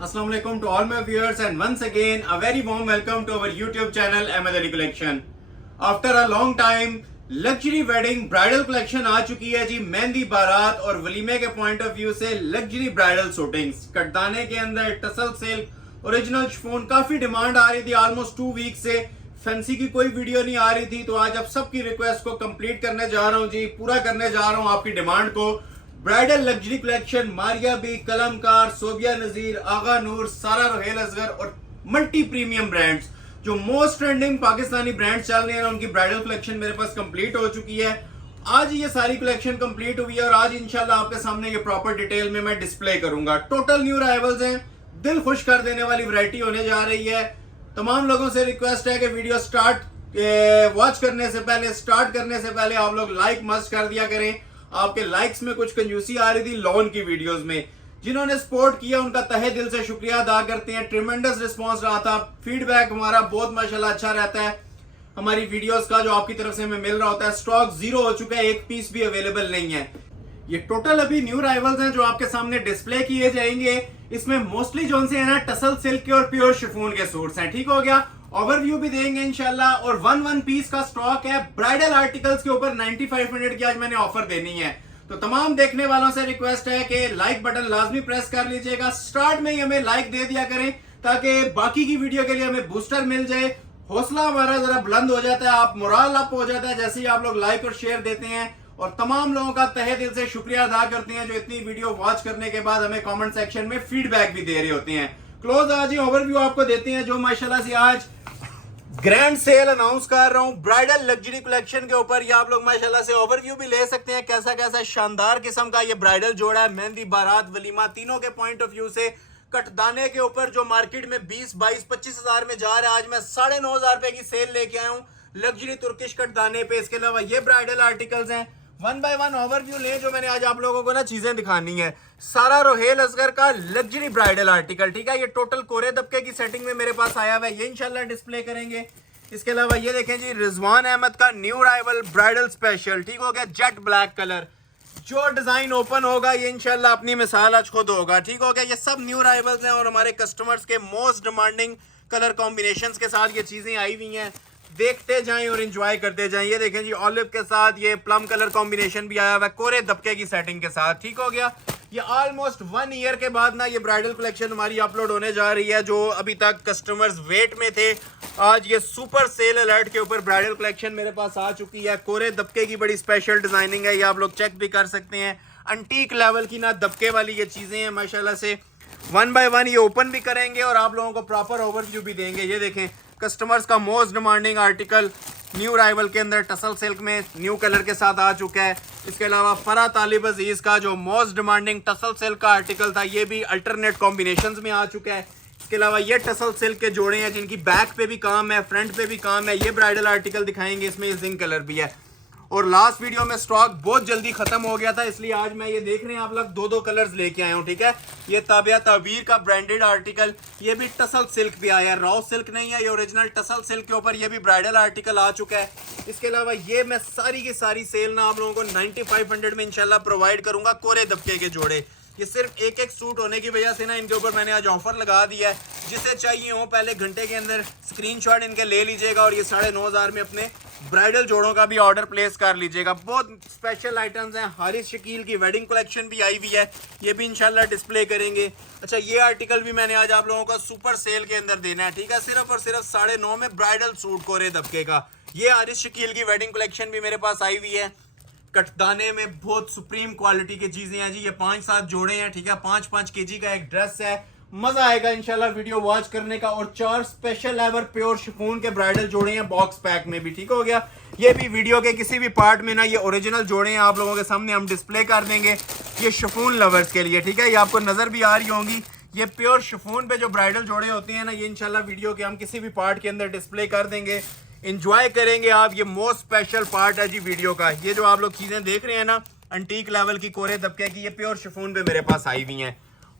Assalamu alaikum to all my viewers and once again a very warm welcome to our YouTube channel Ahmed Ali Collection. After a long time luxury wedding bridal collection आ चुकी है जी। मेहंदी बारात और वलीमे के point of view से luxury bridal shootings कटदाने के अंदर टसल सिल्क ओरिजिनल शिफॉन काफी डिमांड आ रही थी। ऑलमोस्ट 2 वीक से फैंसी की कोई वीडियो नहीं आ रही थी, तो आज आप सबकी रिक्वेस्ट को कंप्लीट करने जा रहा हूं जी, पूरा करने जा रहा हूं आपकी डिमांड को। Bridal luxury collection Maria B, Qalamkar, Sobia Nazir, Agha Noor, Sara Rohale Asghar और मल्टी प्रीमियम ब्रांड्स जो मोस्ट ट्रेंडिंग पाकिस्तानी ब्रांड्स चल रहे हैं उनकी ब्राइडल कलेक्शन मेरे पास कंप्लीट हो चुकी है। आज ये सारी कलेक्शन कंप्लीट हुई है और आज इंशाल्लाह आपके सामने ये प्रॉपर डिटेल में मैं डिस्प्ले करूंगा। टोटल न्यू अराइवल्स हैं, दिल खुश कर देने वाली वैरायटी होने जा रही है। तमाम लोगों से रिक्वेस्ट है कि वीडियो वॉच करने से पहले, स्टार्ट करने से पहले आप लोग लाइक मस्ट कर दिया करें। आपके लाइक्स में कुछ कंजूसी आ रही थी लॉन की वीडियोस में, जिन्होंने सपोर्ट किया उनका तहे दिल से शुक्रिया अदा करते हैं। ट्रिमेंडस रिस्पांस रहा था, फीडबैक हमारा बहुत माशाल्लाह अच्छा रहता है हमारी वीडियोस का जो आपकी तरफ से हमें मिल रहा होता है। स्टॉक 0 हो चुका है, एक पीस भी अवेलेबल नहीं है। ये टोटल अभी न्यू अराइवल्स हैं जो आपके सामने डिस्प्ले किए जाएंगे। इसमें मोस्टली जो से है ना टसल सिल्क के और प्योर शिफॉन के सूट्स हैं, ठीक हो गया। ओवरव्यू भी देंगे इंशाल्लाह और 1 पीस का स्टॉक है। ब्राइडल आर्टिकल्स के ऊपर 9500 की आज मैंने ऑफर देनी है, तो तमाम देखने वालों से रिक्वेस्ट है कि लाइक बटन लाजमी प्रेस कर लीजिएगा। स्टार्ट में ही हमें लाइक दे दिया करें ताकि बाकी की वीडियो के लिए हमें बूस्टर मिल जाए, हौसला हमारा जरा बुलंद हो जाता है, आप मोराल अप हो जाता है जैसे ही आप लोग लाइक और शेयर देते हैं। और तमाम लोगों का तहे दिल से शुक्रिया अदा करते हैं जो इतनी वीडियो वॉच करने के बाद हमें कमेंट सेक्शन में फीडबैक भी दे रहे होते हैं। क्लोज आज ही ओवरव्यू आपको देते हैं जो माशाल्लाह से आज ग्रैंड सेल अनाउंस कर रहा हूं ब्राइडल लग्जरी कलेक्शन के ऊपर। ये आप लोग माशाल्लाह से ओवरव्यू भी ले सकते हैं कैसा कैसा शानदार किस्म का ये ब्राइडल जोड़ा है। मेहंदी बारात वलीमा तीनों के पॉइंट ऑफ व्यू से कटदाने के ऊपर जो मार्केट में 20, 22, 25 हजार में जा रहा है, आज मैं 9,500 रुपए की सेल लेके आया हूँ लग्जरी तुर्किश कटदाने पे। इसके अलावा ये ब्राइडल आर्टिकल्स हैं। 1 बाय 1 ओवरव्यू ले जो मैंने आज आप लोगों को ना चीजें दिखानी है। सारा रोहेल असगर का लग्जरी ब्राइडल आर्टिकल, ठीक है। ये टोटल कोरे दबके की सेटिंग में मेरे पास आया हुआ है, ये इंशाल्लाह डिस्प्ले करेंगे। इसके अलावा ये देखें जी रिजवान अहमद का न्यू अराइवल ब्राइडल स्पेशल, ठीक हो गया, जेट ब्लैक कलर। जो डिजाइन ओपन होगा ये इंशाल्लाह अपनी मिसाल आज खुद होगा, ठीक हो गया। ये सब न्यू अराइवल्स हैं और हमारे कस्टमर्स के मोस्ट डिमांडिंग कलर कॉम्बिनेशंस के साथ ये चीजें आई हुई हैं। देखते जाएं और एंजॉय करते जाएं। ये देखें जी ऑलिव के साथ ये प्लम कलर कॉम्बिनेशन भी आया हुआ है कोरे दबके की सेटिंग के साथ, ठीक हो गया। ये ऑलमोस्ट 1 ईयर के बाद ना ये ब्राइडल कलेक्शन हमारी अपलोड होने जा रही है, जो अभी तक कस्टमर्स वेट में थे। आज ये सुपर सेल अलर्ट के ऊपर ब्राइडल कलेक्शन मेरे पास आ चुकी है। कोरे दबके की बड़ी स्पेशल डिजाइनिंग है, ये आप लोग चेक भी कर सकते हैं। अंटीक लेवल की ना दबके वाली ये चीजें हैं माशाल्लाह से। 1 बाय 1 ये ओपन भी करेंगे और आप लोगों को प्रॉपर ओवरव्यू भी देंगे। ये देखें कस्टमर्स का most demanding article new arrival के अंदर टसल सिल्क में न्यू कलर के साथ आ चुका है। इसके अलावा फरा तालिब अजीज का जो मोस्ट डिमांडिंग टसल सिल्क का आर्टिकल था ये भी अल्टरनेट कॉम्बिनेशंस में आ चुका है। इसके अलावा ये टसल सिल्क के जोड़े हैं जिनकी बैक पे भी काम है, फ्रंट पे भी काम है। ये ब्राइडल आर्टिकल दिखाएंगे, इसमें ये जिंक कलर भी है। और लास्ट वीडियो में स्टॉक बहुत जल्दी खत्म हो गया था, इसलिए आज मैं ये देख रहे हैं आप लोग 2 कलर्स लेके आया हूँ, ठीक है। ये ताबिया ताबीर का ब्रांडेड आर्टिकल, ये भी टसल सिल्क भी आया है, रॉ सिल्क नहीं है, ये ओरिजिनल टसल सिल्क के ऊपर ये भी ब्राइडल आर्टिकल आ चुका है। इसके अलावा ये मैं सारी की सारी सेल ना आप लोगों को 9500 में इंशाल्लाह प्रोवाइड करूंगा। कोरे दबके के जोड़े ये सिर्फ एक सूट होने की वजह से ना इनके ऊपर मैंने आज ऑफर लगा दिया है। जिसे चाहिए हो पहले घंटे के अंदर स्क्रीनशॉट इनके ले लीजिएगा और ये 9,500 में अपने ब्राइडल जोड़ों का भी ऑर्डर प्लेस कर लीजिएगा। बहुत स्पेशल आइटम्स हैं। हारिस शकील की वेडिंग कलेक्शन भी आई हुई है, ये भी इंशाल्लाह डिस्प्ले करेंगे। अच्छा ये आर्टिकल भी मैंने आज आप लोगों को सुपर सेल के अंदर देना है, ठीक है। सिर्फ और सिर्फ 9.5 में ब्राइडल सूट कोरे दबके का। ये हारिस शकील की वेडिंग कलेक्शन भी मेरे पास आई हुई है। कटदाने में बहुत सुप्रीम क्वालिटी की चीजें हैं जी। ये 5-7 जोड़े हैं, ठीक है। 5-5 केजी का एक ड्रेस है। मजा आएगा इंशाल्लाह वीडियो वॉच करने का। और 4 स्पेशल एवर प्योर शिफॉन के ब्राइडल जोड़े हैं बॉक्स पैक में भी, ठीक हो गया। ये भी वीडियो के किसी भी पार्ट में ना ये ओरिजिनल जोड़े हैं आप लोगों के सामने हम डिस्प्ले कर देंगे। ये शिफॉन लवर्स के लिए, ठीक है। ये आपको नजर भी आ रही होंगी। ये प्योर शिफॉन पे जो ब्राइडल जोड़े होते हैं ना ये इंशाल्लाह वीडियो के हम किसी भी पार्ट के अंदर डिस्प्ले कर देंगे। इंजॉय करेंगे आप। ये मोस्ट स्पेशल पार्ट है जी वीडियो का। ये जो आप लोग चीजें देख रहे हैं ना अंटीक लेवल की कोरे दबके की, ये प्योर शिफॉन पे मेरे पास आई हुई हैं।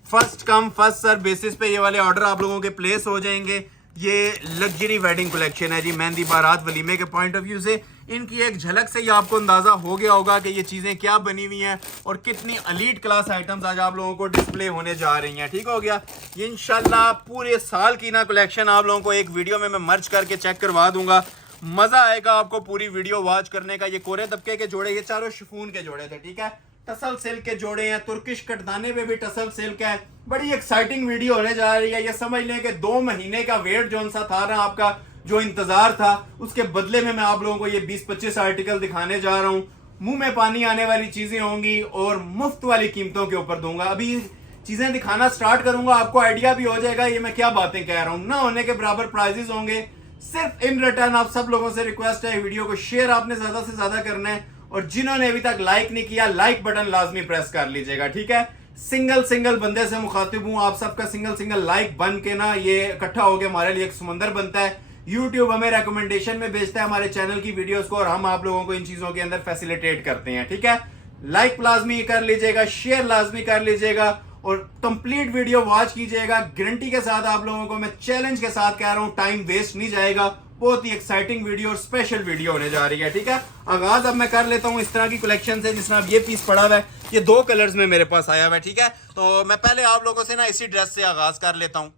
First come first serve basis पे ये वाले ऑर्डर आप लोगों के प्लेस हो जाएंगे। ये लग्जरी वेडिंग कलेक्शन है जी, मेहंदी बारात वलीमे के पॉइंट ऑफ व्यू से। इनकी एक झलक से ही आपको अंदाजा हो गया होगा कि ये चीजें क्या बनी हुई हैं और कितनी एलीट क्लास आइटम्स आज आप लोगों को डिस्प्ले होने जा रही हैं। ठीक हो गया। ये इंशाल्लाह पूरे साल की ना कलेक्शन आप लोगों को एक वीडियो में मैं मर्ज करके चेक करवा दूंगा। मजा आएगा आपको पूरी वीडियो वॉच करने का। ये कोरे तबके के जोड़े, ये चारों शिफॉन के जोड़े थे। ठीक है, टसल सिल्क के जोड़े हैं, तुर्किश कटदाने में भी टसल सिल्क है। बड़ी एक्साइटिंग वीडियो होने जा रही है। ये समझ लें कि 2 महीने का वेट जो सा था ना, आपका जो इंतजार था, उसके बदले में मैं आप लोगों को ये 20-25 आर्टिकल दिखाने जा रहा हूं। मुंह में पानी आने वाली चीजें होंगी और मुफ्त वाली कीमतों के ऊपर दूंगा। अभी चीजें दिखाना स्टार्ट करूंगा, आपको आइडिया भी हो जाएगा ये मैं क्या बातें कह रहा हूं। ना होने के बराबर प्राइजेस होंगे। सिर्फ इन रिटर्न आप सब लोगों से रिक्वेस्ट है, वीडियो को शेयर आपने ज्यादा से ज्यादा करना है और जिन्होंने अभी तक लाइक नहीं किया, लाइक बटन लाजमी प्रेस कर लीजिएगा। ठीक है, सिंगल बंदे से मुखातिब हूं, आप सबका सिंगल लाइक बन के ना ये इकट्ठा हो गया हमारे लिए एक समंदर बनता है। यूट्यूब हमें रिकमेंडेशन में भेजता है हमारे चैनल की वीडियोस को और हम आप लोगों को इन चीजों के अंदर फैसिलिटेट करते हैं। ठीक है, लाइक लाजमी कर लीजिएगा, शेयर लाजमी कर लीजिएगा और कंप्लीट वीडियो वॉच कीजिएगा। गारंटी के साथ आप लोगों को मैं चैलेंज के साथ कह रहा हूं, टाइम वेस्ट नहीं जाएगा। बहुत ही एक्साइटिंग वीडियो और स्पेशल वीडियो होने जा रही है। ठीक है, आगाज अब मैं कर लेता हूं इस तरह की कलेक्शन से। जिस तरह अब ये पीस पड़ा हुआ है, ये 2 कलर्स में मेरे पास आया हुआ है। ठीक है, तो मैं पहले आप लोगों से ना इसी ड्रेस से आगाज कर लेता हूं।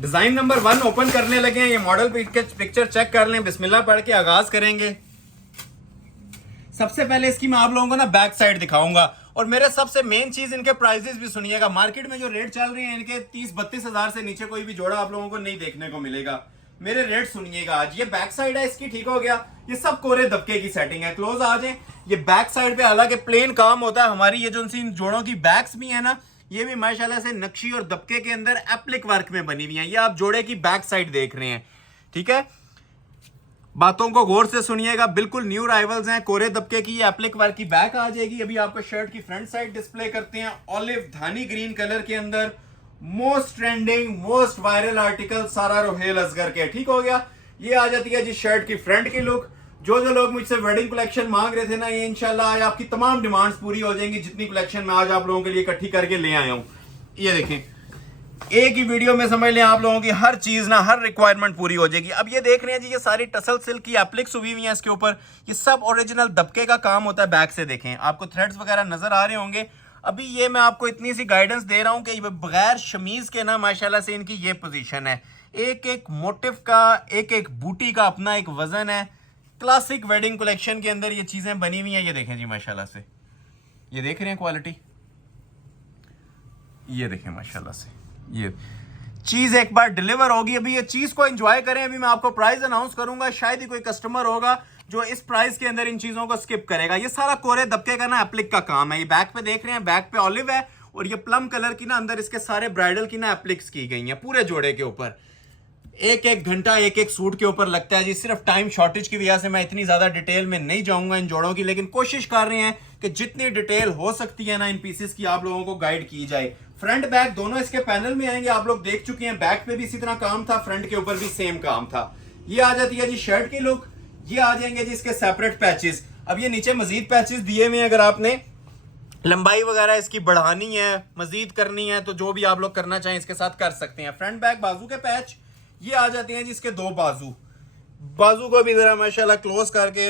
डिजाइन नंबर 1 ओपन करने लगे हैं। ये मॉडल पिक्चर चेक कर लें, बिस्मिल्लाह पढ़ के आगाज करेंगे। सबसे पहले इसकी मैं आप लोगों को ना बैक साइड दिखाऊंगा और मेरे सबसे मेन चीज इनके प्राइजेस भी सुनिएगा। मार्केट में जो रेट चल रहे हैं इनके 30-32 हजार से नीचे कोई भी जोड़ा आप लोगों को नहीं देखने को मिलेगा। मेरे रेट सुनिएगा आज। ये बैक साइड है इसकी, ठीक हो गया। ये सब कोरे दबके की सेटिंग है। क्लोज आ जाए। ये बैक साइड पे हालांकि प्लेन काम होता है। हमारी ये जो इन जोड़ों की बैक्स भी है ना, ये भी माशाल्लाह से नक्शी और दबके के अंदर एप्लिक वर्क में बनी हुई है। ये आप जोड़े की बैक साइड देख रहे हैं। ठीक है, बातों को गौर से सुनिएगा, बिल्कुल न्यू राइवल्स हैं। कोरे दबके की ये एप्लिक वर्क की बैक आ जाएगी। अभी आपको शर्ट की फ्रंट साइड डिस्प्ले करते हैं। ऑलिव धानी ग्रीन कलर के अंदर most trending most viral article सारा रोहेल असगर के। ठीक हो गया। ये आ जाती है जी शर्ट की फ्रंट की लुक। जो लोग मुझसे वेडिंग कलेक्शन मांग रहे थे ना, ये इंशाल्लाह आज आपकी तमाम डिमांड्स पूरी हो जाएंगी। जितनी कलेक्शन मैं आज आप लोगों के लिए इकट्ठी करके ले आया हूं, ये देखें, एक ही वीडियो में समझ लें आप लोगों की हर चीज ना, हर रिक्वायरमेंट पूरी हो जाएगी। अब ये देख रहे हैं जी, ये सारी टसल सिल्क की एप्लिक्स हुई हुई हैं इसके ऊपर। ये सब ओरिजिनल दबके का काम होता है। बैक से देखें, आपको थ्रेड्स वगैरह नजर आ रहे होंगे। अभी ये मैं आपको इतनी सी गाइडेंस दे रहा हूं कि बगैर शमीज के ना माशाल्लाह से इनकी ये पोजीशन है। एक एक मोटिव का, एक एक बूटी का अपना एक वजन है। क्लासिक वेडिंग कलेक्शन के अंदर ये चीजें बनी हुई हैं। ये देखें जी माशाल्लाह से, ये देख रहे हैं क्वालिटी, ये देखें माशाल्लाह से। ये चीज एक बार डिलीवर होगी। अभी ये चीज को एंजॉय करें। अभी मैं आपको प्राइस अनाउंस करूंगा, शायद ही कोई कस्टमर होगा जो इस प्राइस के अंदर इन चीजों को स्किप करेगा। ये सारा कोरे दबके का ना एप्लिक का काम है। ये बैक पे देख रहे हैं, बैक पे ऑलिव है और ये प्लम कलर की ना अंदर इसके सारे ब्राइडल की ना एप्लिक्स की गई हैं पूरे जोड़े के ऊपर। एक एक घंटा एक एक सूट के ऊपर लगता है जी। सिर्फ टाइम शॉर्टेज की वजह से मैं इतनी ज्यादा डिटेल में नहीं जाऊंगा इन जोड़ों की, लेकिन कोशिश कर रहे हैं कि जितनी डिटेल हो सकती है ना इन पीसेस की आप लोगों को गाइड की जाए। फ्रंट बैक दोनों इसके पैनल में आएंगे, आप लोग देख चुके हैं। बैक पे भी इसी तरह काम था, फ्रंट के ऊपर भी सेम काम था। ये आ जाती है जी शर्ट की लुक। ये आ जाएंगे जी इसके सेपरेट पैचेस। अब ये नीचे मजीद पैचेस दिए हुए हैं, अगर आपने लंबाई वगैरह इसकी बढ़ानी है, मजीद करनी है, तो जो भी आप लोग करना चाहें इसके साथ कर सकते हैं। फ्रंट बैक बाजू के पैच ये आ जाते हैं जी इसके 2 बाजू को भी जरा माशाल्लाह क्लोज करके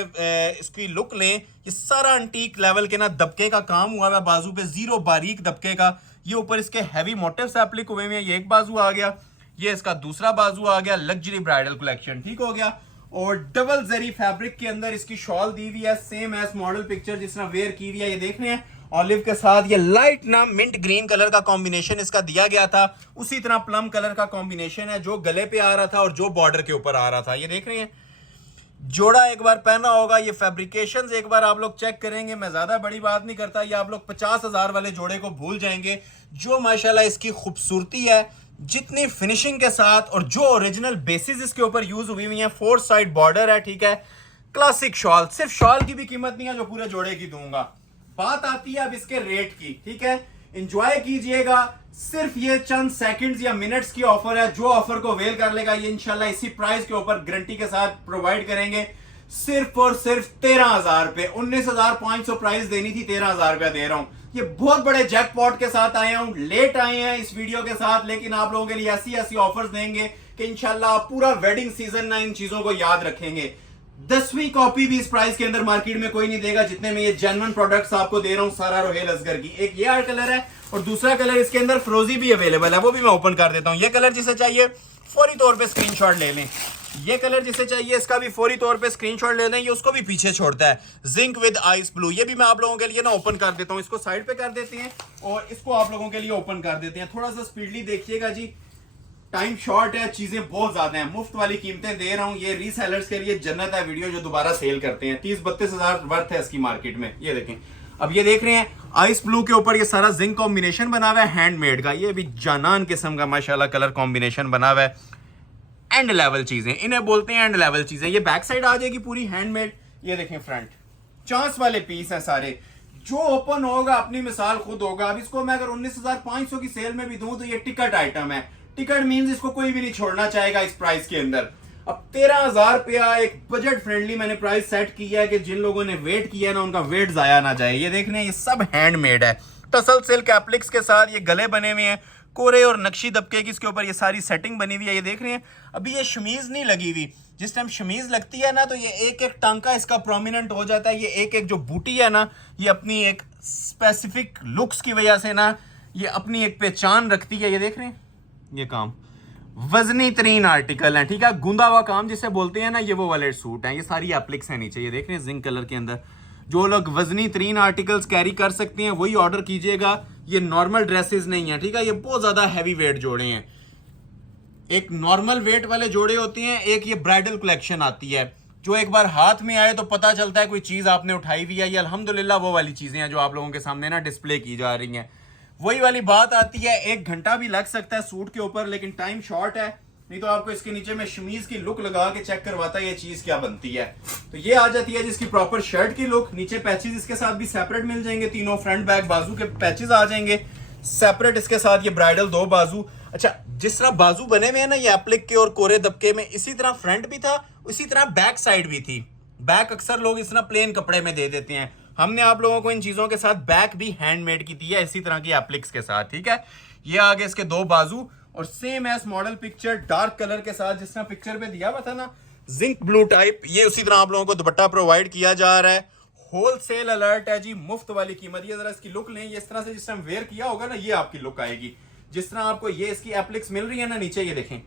इसकी लुक लें। ये सारा एंटीक लेवल के ना दबके का काम हुआ है बाजू पे, जीरो बारीक दबके का। ये ऊपर इसके हैवी मोटिव्स एप्लिक हुए हैं। ये एक बाजू आ गया, ये इसका दूसरा बाजू आ गया। लग्जरी ब्राइडल कलेक्शन, ठीक हो गया। और डबल जरी फैब्रिक के अंदर इसकी शॉल दी हुई है, सेम एज मॉडल पिक्चर जिस तरह वेयर की हुई है। ये देख रहे हैं ऑलिव के साथ ये लाइट ना मिंट ग्रीन कलर का कॉम्बिनेशन इसका दिया गया था। उसी तरह प्लम कलर का कॉम्बिनेशन है जो गले पे आ रहा था और जो बॉर्डर के ऊपर आ रहा था। ये देख रहे हैं, जोड़ा एक बार पहना होगा। ये फैब्रिकेशंस एक बार आप लोग चेक करेंगे। मैं ज्यादा बड़ी बात नहीं करता, ये आप लोग 50,000 वाले जोड़े को भूल जाएंगे। जो माशाल्लाह इसकी खूबसूरती है, जितनी फिनिशिंग के साथ और जो ओरिजिनल बेसिस इसके ऊपर यूज हुई हुई है। 4 साइड बॉर्डर है, ठीक है। क्लासिक शॉल, सिर्फ शॉल की भी कीमत नहीं है जो पूरे जोड़े की दूंगा। बात आती है अब इसके रेट की, ठीक है। एंजॉय कीजिएगा। सिर्फ ये चंद सेकंड्स या मिनट्स की ऑफर है। जो ऑफर को वेल कर लेगा ये इंशाल्लाह इसी प्राइस के ऊपर गारंटी के साथ प्रोवाइड करेंगे। सिर्फ और सिर्फ 13,000 रुपए। 19,500 प्राइस देनी थी, 13,000 रुपया दे रहा हूं। ये बहुत बड़े जैकपॉट के साथ आया हूं, लेट आए हैं इस वीडियो के साथ, लेकिन आप लोगों के लिए ऐसी ऐसी ऑफर्स देंगे कि इंशाल्लाह पूरा वेडिंग सीजन ना इन चीजों को याद रखेंगे। 10वीं कॉपी भी इस प्राइस के अंदर मार्केट में कोई नहीं देगा जितने में ये जेन्युइन प्रोडक्ट्स आपको दे रहा हूं सारा रोहेल असगर की। एक ये आर्ट कलर है और दूसरा कलर इसके अंदर फ्रोजी भी अवेलेबल है, वो भी मैं ओपन कर देता हूं। ये कलर जिसे चाहिए फौरी तौर पे स्क्रीनशॉट ले लें। ये कलर जिसे चाहिए इसका भी फौरी तौर पे स्क्रीनशॉट ले लें, ये उसको भी पीछे छोड़ता है। जिंक विद आइस ब्लू, ये भी मैं आप लोगों के लिए ना ओपन कर देता हूं। इसको साइड पे कर देते हैं और इसको आप लोगों के लिए ओपन कर देते हैं। थोड़ा सा स्पीडली देखिएगा जी, टाइम शॉर्ट है, चीजें बहुत ज्यादा हैं, मुफ्त वाली कीमतें दे रहा हूं। ये रीसेलर्स के लिए जन्नत है वीडियो जो दोबारा सेल करते हैं। 30-32 हजार वर्थ है इसकी मार्केट में। ये देखें, अब ये देख रहे हैं आइस ब्लू के ऊपर ये सारा जिंक कॉम्बिनेशन बना हुआ है हैंडमेड का। ये भी जानान किस्म का माशाल्लाह कलर कॉम्बिनेशन बना हुआ है। एंड लेवल चीजें इन्हें बोलते हैं, एंड लेवल चीजें। ये बैक साइड आ जाएगी पूरी हैंडमेड। ये देखें फ्रंट, चांस वाले पीस हैं सारे। जो ओपन होगा अपनी मिसाल खुद होगा। अब इसको मैं अगर 19,500 की सेल में भी दूं तो ये टिकट आइटम है। टिकट मींस इसको कोई भी नहीं छोड़ना चाहेगा इस प्राइस के अंदर। अब 13,000 रुपया एक बजट फ्रेंडली मैंने प्राइस सेट किया है कि जिन लोगों ने वेट किया ना उनका वेट जाया ना जाए। ये देख रहे हैं, ये सब हैंडमेड है। टसल सिल्क एप्लिक्स के साथ ये गले बने हुए हैं, कोरे और नक्शी दबके की इसके ऊपर ये सारी सेटिंग बनी हुई है। ये देख रहे हैं, अभी ये शमीज नहीं लगी हुई। जिस टाइम शमीज लगती है ना तो ये एक एक टांका इसका प्रोमिनेंट हो जाता है। ये एक एक जो बूटी है ना, ये अपनी एक स्पेसिफिक लुक्स की वजह से ना ये अपनी एक पहचान रखती है। ये देख रहे हैं, ये काम वजनी तरीन आर्टिकल है, ठीक है। गूंदा हुआ काम जिसे बोलते हैं ना, ये वो वाले सूट हैं। ये सारी एप्लिक्स है नीचे, ये देख रहे हैं जिंक कलर के अंदर। जो लोग वजनी तरीन आर्टिकल्स कैरी कर सकते हैं वही ऑर्डर कीजिएगा। ये नॉर्मल ड्रेसेस नहीं है, ठीक है। ये बहुत ज्यादा हैवी वेट जोड़े हैं। एक नॉर्मल वेट वाले जोड़े होते हैं, एक ये ब्राइडल कलेक्शन आती है जो एक बार हाथ में आए तो पता चलता है कोई चीज आपने उठाई हुई है। ये अल्हम्दुलिल्लाह वो वाली चीजें हैं जो आप लोगों के सामने ना डिस्प्ले की जा रही हैं। वही वाली बात आती है, 1 घंटा भी लग सकता है सूट के ऊपर, लेकिन टाइम शॉर्ट है। नहीं तो आपको इसके नीचे में शमीज की लुक लगा के चेक करवाता है ये चीज क्या बनती है। तो ये आ जाती है जिसकी प्रॉपर शर्ट की लुक। नीचे पैचेस इसके साथ भी सेपरेट मिल जाएंगे, तीनों फ्रंट बैक बाजू के पैचेस आ जाएंगे सेपरेट। इसके साथ ये ब्राइडल 2 बाजू। अच्छा, जिस तरह बाजू बने हुए हैं ना ये एप्लिक के और कोरे दबके में, इसी तरह फ्रंट भी था, उसी तरह बैक साइड भी थी। बैक अक्सर लोग इस तरह प्लेन कपड़े में दे देते हैं, हमने आप लोगों को इन चीजों के साथ बैक भी हैंडमेड की दी है इसी तरह की एप्लिक्स के साथ, ठीक है। ये आगे इसके 2 बाजू और same S model picture dark colour के साथ जिस तरह पिक्चर पे दिया हुआ था ना, जिंक ब्लू टाइप, ये उसी तरह आप लोगों को दुपट्टा प्रोवाइड किया जा रहा है। होलसेल अलर्ट है जी, मुफ्त वाली कीमत। ये जरा इसकी लुक लें, इस तरह से जिस टाइम वेयर किया होगा ना ये आपकी लुक आएगी। जिस तरह आपको ये इसकी एप्लिक्स मिल रही है ना नीचे, ये देखें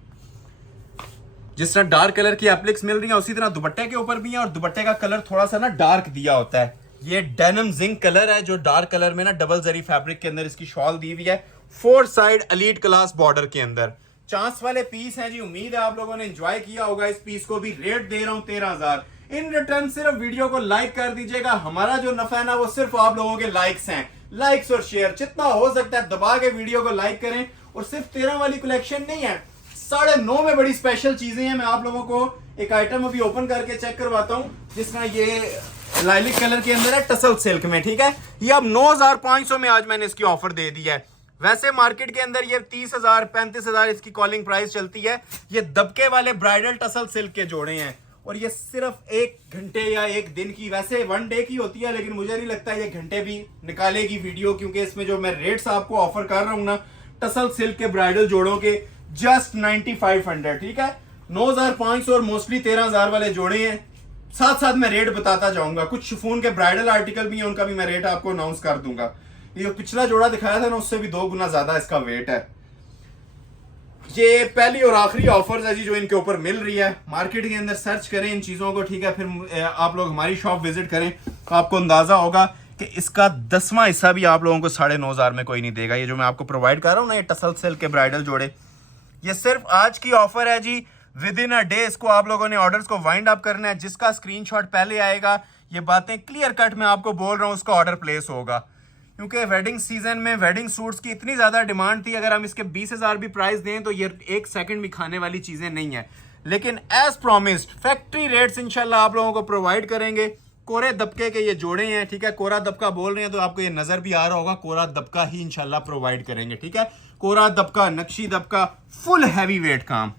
जिस तरह डार्क कलर की एप्लिक्स मिल रही है उसी तरह दुपट्टे के ऊपर भी है। और दुपट्टे का कलर थोड़ा सा ना डार्क दिया होता है। ये डेनिम जिंक कलर है जो डार्क कलर में ना डबल जरी फैब्रिक के अंदर इसकी शॉल दी हुई है। 4 साइड एलीट क्लास बॉर्डर के अंदर चांस वाले पीस हैं जी। उम्मीद है आप लोगों ने एंजॉय किया होगा इस पीस को भी। रेट दे रहा हूं 13,000। इन रिटर्न सिर्फ वीडियो को लाइक कर दीजिएगा। हमारा जो नफा है ना वो सिर्फ आप लोगों के लाइक्स हैं। लाइक्स और शेयर जितना हो सकता है दबा के वीडियो को लाइक करें। और सिर्फ 13 वाली कलेक्शन नहीं है, 9.5 में बड़ी स्पेशल चीजें हैं। मैं आप लोगों को एक आइटम अभी ओपन करके चेक करवाता हूं। जिस तरह ये लाइलिक कलर के अंदर है टसल सिल्क में, ठीक है। ये अब 9,500 में आज मैंने इसकी ऑफर दे दी है। वैसे मार्केट के अंदर ये 30,000 35,000 इसकी कॉलिंग प्राइस चलती है। ये दबके वाले ब्राइडल टसल सिल्क के जोड़े हैं और ये सिर्फ 1 घंटे या 1 दिन की, वैसे 1 डे की होती है, लेकिन मुझे नहीं लगता ये घंटे भी निकालेगी वीडियो, क्योंकि इसमें जो मैं रेट्स आपको ऑफर कर रहा हूं ना टसल सिल्क के ब्राइडल जोड़ों के जस्ट 9,500, ठीक है। 9,500 और मोस्टली 13,000 वाले जोड़े हैं। साथ साथ मैं रेट बताता जाऊंगा। कुछ शिफॉन के ब्राइडल आर्टिकल भी हैं, उनका भी मैं रेट आपको अनाउंस कर दूंगा। ये पिछला जोड़ा दिखाया था ना उससे भी 2 गुना ज्यादा इसका वेट है। ये पहली और आखिरी ऑफर है जी जो इनके ऊपर मिल रही है। मार्केट के अंदर सर्च करें इन चीजों को, ठीक है। फिर आप लोग हमारी शॉप विजिट करें तो आपको अंदाजा होगा कि इसका 10वां हिस्सा भी आप लोगों को 9,500 में कोई नहीं देगा। ये जो मैं आपको प्रोवाइड कर रहा हूँ ना, ये टसल सिल्क के ब्राइडल जोड़े, ये सिर्फ आज की ऑफर है जी। विद इन अ डे इसको आप लोगों ने ऑर्डर्स को वाइंड अप करना है। जिसका स्क्रीनशॉट पहले आएगा, ये बातें क्लियर कट मैं आपको बोल रहा हूँ, उसका ऑर्डर प्लेस होगा। क्योंकि वेडिंग सीजन में वेडिंग सूट्स की इतनी ज्यादा डिमांड थी, अगर हम इसके 20,000 भी प्राइस दें तो ये 1 सेकंड भी खाने वाली चीजें नहीं है। लेकिन एज प्रॉमिस्ड फैक्ट्री रेट्स इंशाल्लाह आप लोगों को प्रोवाइड करेंगे। कोरे दबके के ये जोड़े हैं, ठीक है। कोरा दबका बोल रहे हैं तो आपको ये नजर भी आ रहा होगा, कोरा दबका ही इंशाल्लाह प्रोवाइड करेंगे, ठीक है। कोरा दबका, नक्शी दबका, फुल हैवी वेट काम।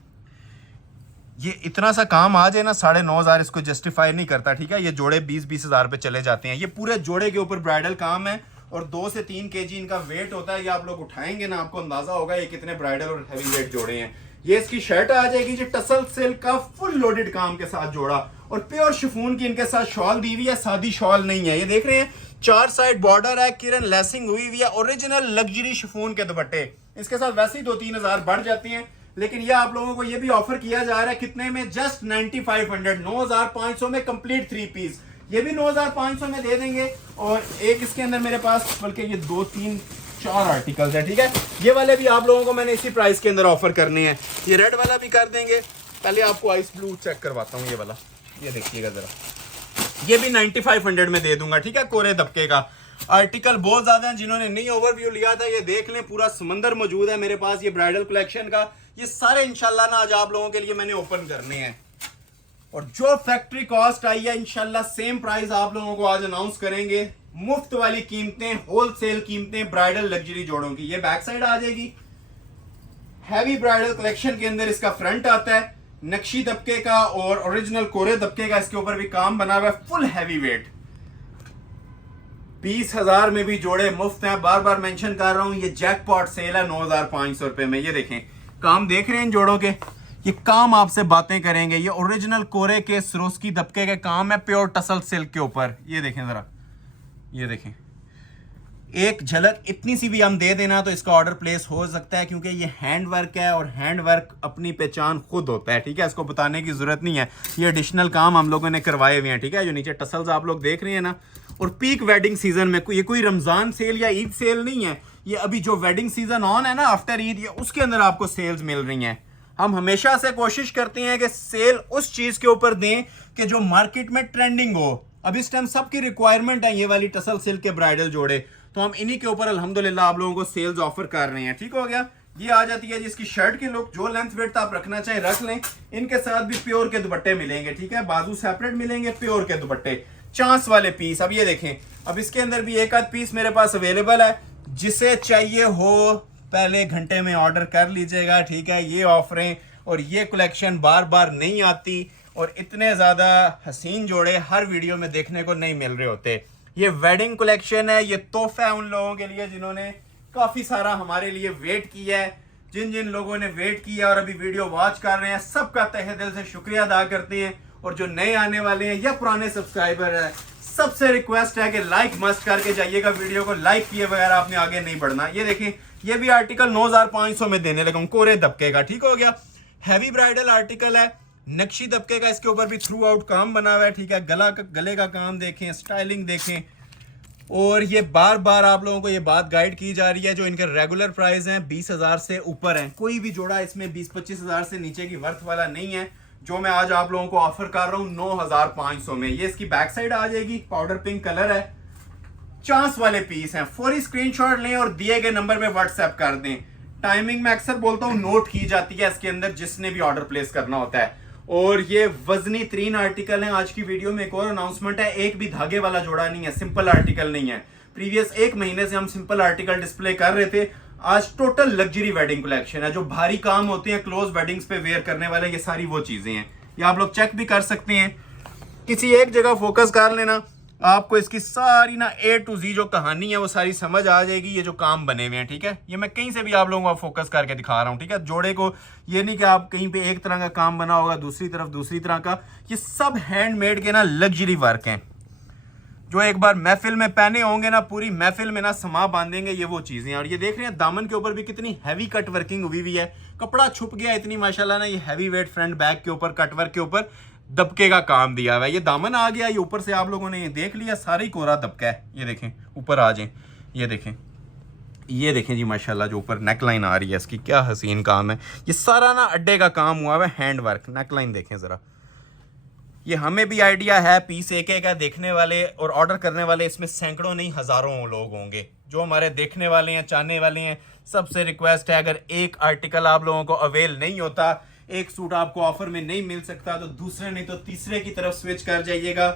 ये इतना सा काम आ जाए ना 9,500 इसको जस्टिफाई नहीं करता, ठीक है। ये जोड़े 20-20,000 पे चले जाते हैं। ये पूरे जोड़े के ऊपर ब्राइडल काम है और 2 से 3 kg इनका वेट होता है। ये आप लोग उठाएंगे ना आपको अंदाजा होगा ये कितने ब्राइडल और हैवी वेट जोड़े हैं। ये इसकी शर्ट आ जाएगी जी, टसल सिल्क का फुल लोडेड काम के साथ जोड़ा, और प्योर शिफॉन की इनके साथ शॉल दी हुई है, सादी शॉल नहीं है। ये देख रहे हैं 4 साइड बॉर्डर है, किरण लेसिंग हुई हुई है, ओरिजिनल लग्जरी शिफॉन के दुपट्टे। इसके साथ वैसे ही 2-3 हजार बढ़ जाती हैं, लेकिन ये आप लोगों को ये भी ऑफर किया जा रहा है कितने में, जस्ट 9500, 9500 में कंप्लीट 3 पीस। ये भी 9500 में दे देंगे। और एक इसके अंदर मेरे पास बल्कि ये 2-3-4 आर्टिकल्स है, ठीक है। ये वाले भी आप लोगों को मैंने इसी प्राइस के अंदर ऑफर करने हैं। ये रेड वाला भी कर देंगे। पहले आपको आइस ब्लू चेक करवाता हूँ, ये वाला, ये देखिएगा जरा, ये भी 9500 में दे दूंगा, ठीक है। कोरे दबके का आर्टिकल बहुत ज्यादा है, जिन्होंने नहीं ओवरव्यू लिया था ये देख लें, पूरा समंदर मौजूद है मेरे पास ये ब्राइडल कलेक्शन का। ये सारे इंशाल्लाह ना आज आप लोगों के लिए मैंने ओपन करने हैं, और जो फैक्ट्री कॉस्ट आई है इंशाल्लाह सेम प्राइस आप लोगों को आज अनाउंस करेंगे। मुफ्त वाली कीमतें, होलसेल कीमतें ब्राइडल लग्जरी जोड़ों की। ये बैक साइड आ जाएगी, हैवी ब्राइडल कलेक्शन के अंदर इसका फ्रंट आता है नक्शी दबके का और ओरिजिनल कोरे दबके का, इसके ऊपर भी काम बना हुआ है, फुल हैवी वेट। 20,000 में भी जोड़े मुफ्त हैं। बार बार मेंशन कर रहा हूं, ये जैकपॉट सेल है 9,500 रुपए में। ये देखें काम देख रहे हैं इन जोड़ों के, ये काम आपसे बातें करेंगे। ये ओरिजिनल कोरे के सरोस्की दबके के काम है, प्योर टसल सिल्क के ऊपर। ये देखें जरा, ये देखें, एक झलक इतनी सी भी हम दे देना तो इसका ऑर्डर प्लेस हो सकता है, क्योंकि ये हैंड वर्क है और हैंड वर्क अपनी पहचान खुद होता है, ठीक है। इसको बताने की जरूरत नहीं है, ये एडिशनल काम हम लोगों ने करवाए हुए हैं, ठीक है। जो नीचे टसल्स आप लोग देख रहे हैं ना, और पीक वेडिंग सीजन में, ये कोई रमजान सेल या ईद सेल नहीं है, ये अभी जो वेडिंग सीजन ऑन है ना आफ्टर ईद, ये उसके अंदर आपको सेल्स मिल रही हैं। हम हमेशा से कोशिश करते हैं कि सेल उस चीज के ऊपर दें कि जो मार्केट में ट्रेंडिंग हो। अब इस टाइम सबकी रिक्वायरमेंट है ये वाली टसल सिल्क के ब्राइडल जोड़े, तो हम इन्हीं के ऊपर अल्हम्दुलिल्लाह आप लोगों को सेल्स ऑफर कर रहे हैं, ठीक हो गया। ये आ जाती है जिसकी शर्ट की लुक, जो लेंथ वेट आप रखना चाहें रख लें। इनके साथ भी प्योर के दुपट्टे मिलेंगे, ठीक है, बाजू सेपरेट मिलेंगे, प्योर के दुपट्टे, चांस वाले पीस। अब ये देखें, अब इसके अंदर भी एक आध पीस मेरे पास अवेलेबल है, जिसे चाहिए हो पहले घंटे में ऑर्डर कर लीजिएगा, ठीक है। ये ऑफरें और ये कलेक्शन बार बार नहीं आती, और इतने ज्यादा हसीन जोड़े हर वीडियो में देखने को नहीं मिल रहे होते। ये वेडिंग कलेक्शन है, ये तोहफा है उन लोगों के लिए जिन्होंने काफी सारा हमारे लिए वेट किया है। जिन जिन लोगों ने वेट किया और अभी वीडियो वॉच कर रहे हैं, सबका तहे दिल से शुक्रिया अदा करते हैं। और जो नए आने वाले हैं या पुराने सब्सक्राइबर है, सबसे रिक्वेस्ट है कि लाइक मस्ट करके जाइएगा वीडियो को, लाइक किए बगैर आपने आगे नहीं बढ़ना। ये देखें, ये भी आर्टिकल 9,500 में देने लगा हूं, कोरे दबके का, ठीक हो गया। हैवी ब्राइडल आर्टिकल है, नक्शी दबके का, इसके ऊपर भी थ्रू आउट काम बना हुआ है, ठीक है। गले का काम देखें, स्टाइलिंग देखें। और ये बार बार आप लोगों को ये बात गाइड की जा रही है, जो इनके रेगुलर प्राइस हैं 20,000 से ऊपर हैं, कोई भी जोड़ा इसमें 20-25 हजार से नीचे की वर्थ वाला नहीं है। जो मैं आज आप लोगों को ऑफर कर रहा हूं 9,500 में। ये इसकी बैक साइड आ जाएगी, पाउडर पिंक कलर है, चांस वाले पीस हैं। फौरी स्क्रीनशॉट लें और दिए गए नंबर पे व्हाट्सएप कर दें। टाइमिंग मैं अक्सर बोलता हूं नोट की जाती है इसके अंदर, जिसने भी ऑर्डर प्लेस करना होता है। और ये वजनी 3 आर्टिकल हैं। आज की वीडियो में एक और अनाउंसमेंट है, एक भी धागे वाला जोड़ा नहीं है, सिंपल आर्टिकल नहीं है। प्रीवियस 1 महीने से हम सिंपल आर्टिकल डिस्प्ले कर रहे थे, आज टोटल लग्जरी वेडिंग कलेक्शन है। जो भारी काम होते हैं क्लोज वेडिंग्स पे वेयर करने वाले, ये सारी वो चीजें हैं। ये आप लोग चेक भी कर सकते हैं, किसी एक जगह फोकस कर लेना, आपको इसकी सारी ना A to Z जो कहानी है वो सारी समझ आ जाएगी। ये जो काम बने हुए हैं, ठीक है, ये मैं कहीं से भी आप लोगों को फोकस करके दिखा रहा हूँ, ठीक है। जोड़े को ये नहीं कि आप कहीं पे एक तरह का काम बना होगा, दूसरी तरफ दूसरी तरह का। ये सब हैंडमेड के ना लग्जरी वर्क हैं, जो एक बार महफिल में पहने होंगे ना, पूरी महफिल में ना समा बांधेंगे, ये वो चीजें। और ये देख रहे हैं दामन के ऊपर भी कितनी हैवी कट वर्किंग हुई हुई है, कपड़ा छुप गया इतनी माशाल्लाह ना। ये हैवी वेट फ्रंट बैक के ऊपर कट वर्क के ऊपर दबके का काम दिया हुआ है। ये दामन आ गया, ये ऊपर से आप लोगों ने ये देख लिया, सारा ही कोरा दबका है। ये देखें, ऊपर आ जाए, ये देखें, ये देखें जी माशाल्लाह, जो ऊपर नेकलाइन आ रही है इसकी, क्या हसीन काम है। ये सारा ना अड्डे का काम हुआ है, हैंड वर्क। नेकलाइन देखें जरा, ये हमें भी आइडिया है, पीस एक एक है। देखने वाले और ऑर्डर करने वाले इसमें सैकड़ों नहीं हजारों लोग होंगे। जो हमारे देखने वाले हैं, चाहने वाले हैं, सबसे रिक्वेस्ट है, अगर एक आर्टिकल आप लोगों को अवेल नहीं होता, एक सूट आपको ऑफर में नहीं मिल सकता, तो दूसरे नहीं तो तीसरे की तरफ स्विच कर जाइएगा।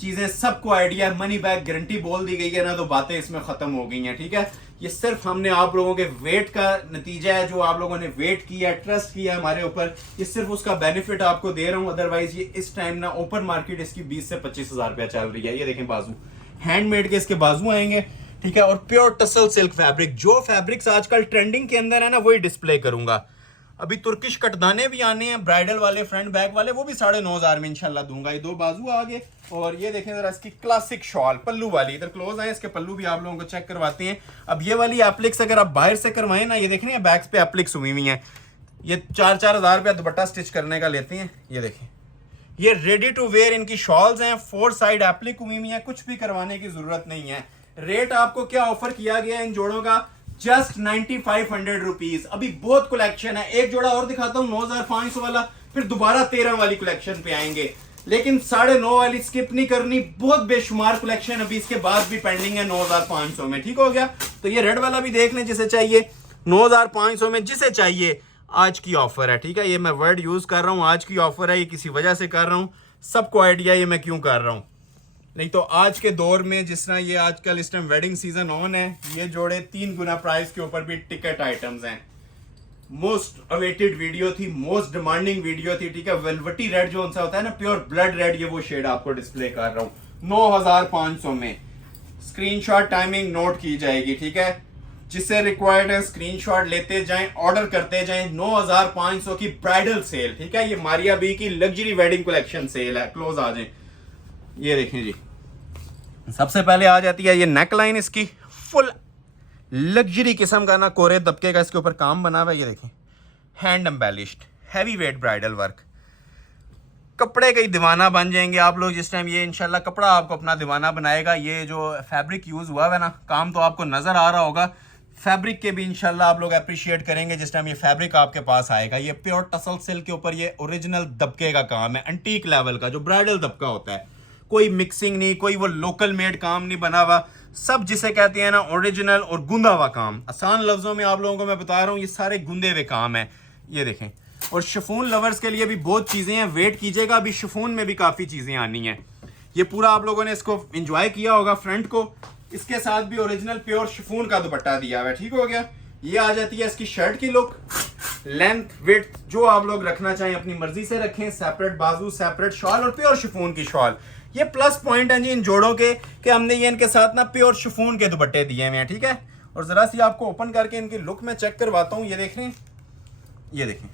चीजें सबको आइडिया, मनी बैक गारंटी बोल दी गई है ना, तो बातें इसमें खत्म हो गई हैं, ठीक है। ये सिर्फ हमने आप लोगों के वेट का नतीजा है, जो आप लोगों ने वेट किया, ट्रस्ट किया हमारे ऊपर, ये सिर्फ उसका बेनिफिट आपको दे रहा हूं। अदरवाइज ये इस टाइम ना ओपन मार्केट इसकी 20 से 25 हजार रुपया चल रही है। ये देखें बाजू, हैंडमेड के इसके बाजू आएंगे, ठीक है। और प्योर टसल सिल्क फैब्रिक, जो फैब्रिक्स आजकल ट्रेंडिंग के अंदर है ना, वही डिस्प्ले करूंगा। अभी तुर्किश कटदाने भी आने हैं ब्राइडल वाले, फ्रंट बैक वाले, वो भी 9,500 में इंशाल्लाह दूंगा। ये 2 बाजू आगे, और ये देखें जरा इसकी क्लासिक शॉल पल्लू वाली, इधर क्लोज आए, इसके पल्लू भी आप लोगों को चेक करवाते हैं। अब ये वाली एप्लिक्स अगर आप बाहर से करवाएं ना, ये देख रहे हैं बैक्स पे एप्लिक्स हुई हुई हैं, ये 4-4 हज़ार रुपया दुपट्टा स्टिच करने का लेते हैं। ये देखें, ये रेडी टू वेयर इनकी शॉल्स हैं, 4 साइड एप्लिक हुई हुई हैं, कुछ भी करवाने की जरूरत नहीं है। रेट आपको क्या ऑफर किया गया है इन जोड़ों का, जस्ट 9500 रुपीज। अभी बहुत कलेक्शन है, एक जोड़ा और दिखाता हूँ 9500 वाला, फिर दोबारा 13 वाली कलेक्शन पे आएंगे, लेकिन 9.5 वाली स्किप नहीं करनी, बहुत बेशुमार कलेक्शन अभी इसके बाद भी पेंडिंग है 9500 में। ठीक हो गया, तो ये रेड वाला भी देख लें जिसे चाहिए, 9500 में जिसे चाहिए, आज की ऑफर है। ठीक है, ये मैं वर्ड यूज कर रहा हूँ, आज की ऑफर है, ये किसी वजह से कर रहा हूँ, सबको आइडिया ये मैं क्यों कर रहा हूँ। नहीं तो आज के दौर में जिस तरह ये आजकल इस टाइम वेडिंग सीजन ऑन है, ये जोड़े 3 गुना प्राइस के ऊपर भी टिकट आइटम्स हैं। मोस्ट अवेटेड वीडियो थी, मोस्ट डिमांडिंग वीडियो थी। ठीक है, वेलवेटी रेड जो सा होता है ना, प्योर ब्लड रेड, ये वो शेड आपको डिस्प्ले कर रहा हूं 9500 में। स्क्रीनशॉट टाइमिंग नोट की जाएगी। ठीक है, जिससे रिक्वायर्ड है स्क्रीनशॉट लेते जाएं, ऑर्डर करते जाएं। 9500 की ब्राइडल सेल। ठीक है, ये मारिया बी की लग्जरी वेडिंग कलेक्शन सेल है। क्लोज आ जाएं, ये देखें जी, सबसे पहले आ जाती है ये नेक लाइन, इसकी फुल लग्जरी किस्म का ना कोरे दबके का इसके ऊपर काम बना हुआ है। ये देखें, hand embellished heavy weight bridal work, कपड़े का ही दीवाना बन जाएंगे आप लोग जिस टाइम ये, इंशाल्लाह कपड़ा आपको अपना दीवाना बनाएगा। ये जो फैब्रिक यूज हुआ है ना, काम तो आपको नजर आ रहा होगा, फैब्रिक के भी इंशाल्लाह आप लोग अप्रिशिएट करेंगे जिस टाइम ये फैब्रिक आपके पास आएगा। ये प्योर टसल सिल्क के ऊपर ये ओरिजिनल दबके का काम है, एंटीक लेवल का जो ब्राइडल दबका होता है, कोई मिक्सिंग नहीं, कोई वो लोकल मेड काम नहीं बना हुआ, सब जिसे कहते हैं ना ओरिजिनल और गुंदा हुआ काम। आसान लफ्जों में आप लोगों को मैं बता रहा हूँ, ये सारे गुंदे हुए काम है। ये देखें, और शिफॉन लवर्स के लिए भी बहुत चीजें हैं, वेट कीजिएगा, अभी शिफॉन में भी काफी चीजें आनी हैं। ये पूरा आप लोगों ने इसको एंजॉय किया होगा फ्रंट को, इसके साथ भी ओरिजिनल प्योर शिफॉन का दुपट्टा दिया हुआ है। ठीक हो गया, ये आ जाती है इसकी शर्ट की लुक, लेंथ विड्थ जो आप लोग रखना चाहें अपनी मर्जी से रखें, सेपरेट बाजू, सेपरेट शॉल और प्योर शिफॉन की शॉल। ये प्लस पॉइंट है जी इन जोड़ों के कि हमने ये इनके साथ ना प्योर शिफॉन के दुपट्टे दिए हुए हैं। ठीक है, और जरा सी आपको ओपन करके इनकी लुक में चेक करवाता हूँ। ये देख रहे हैं, ये देखें,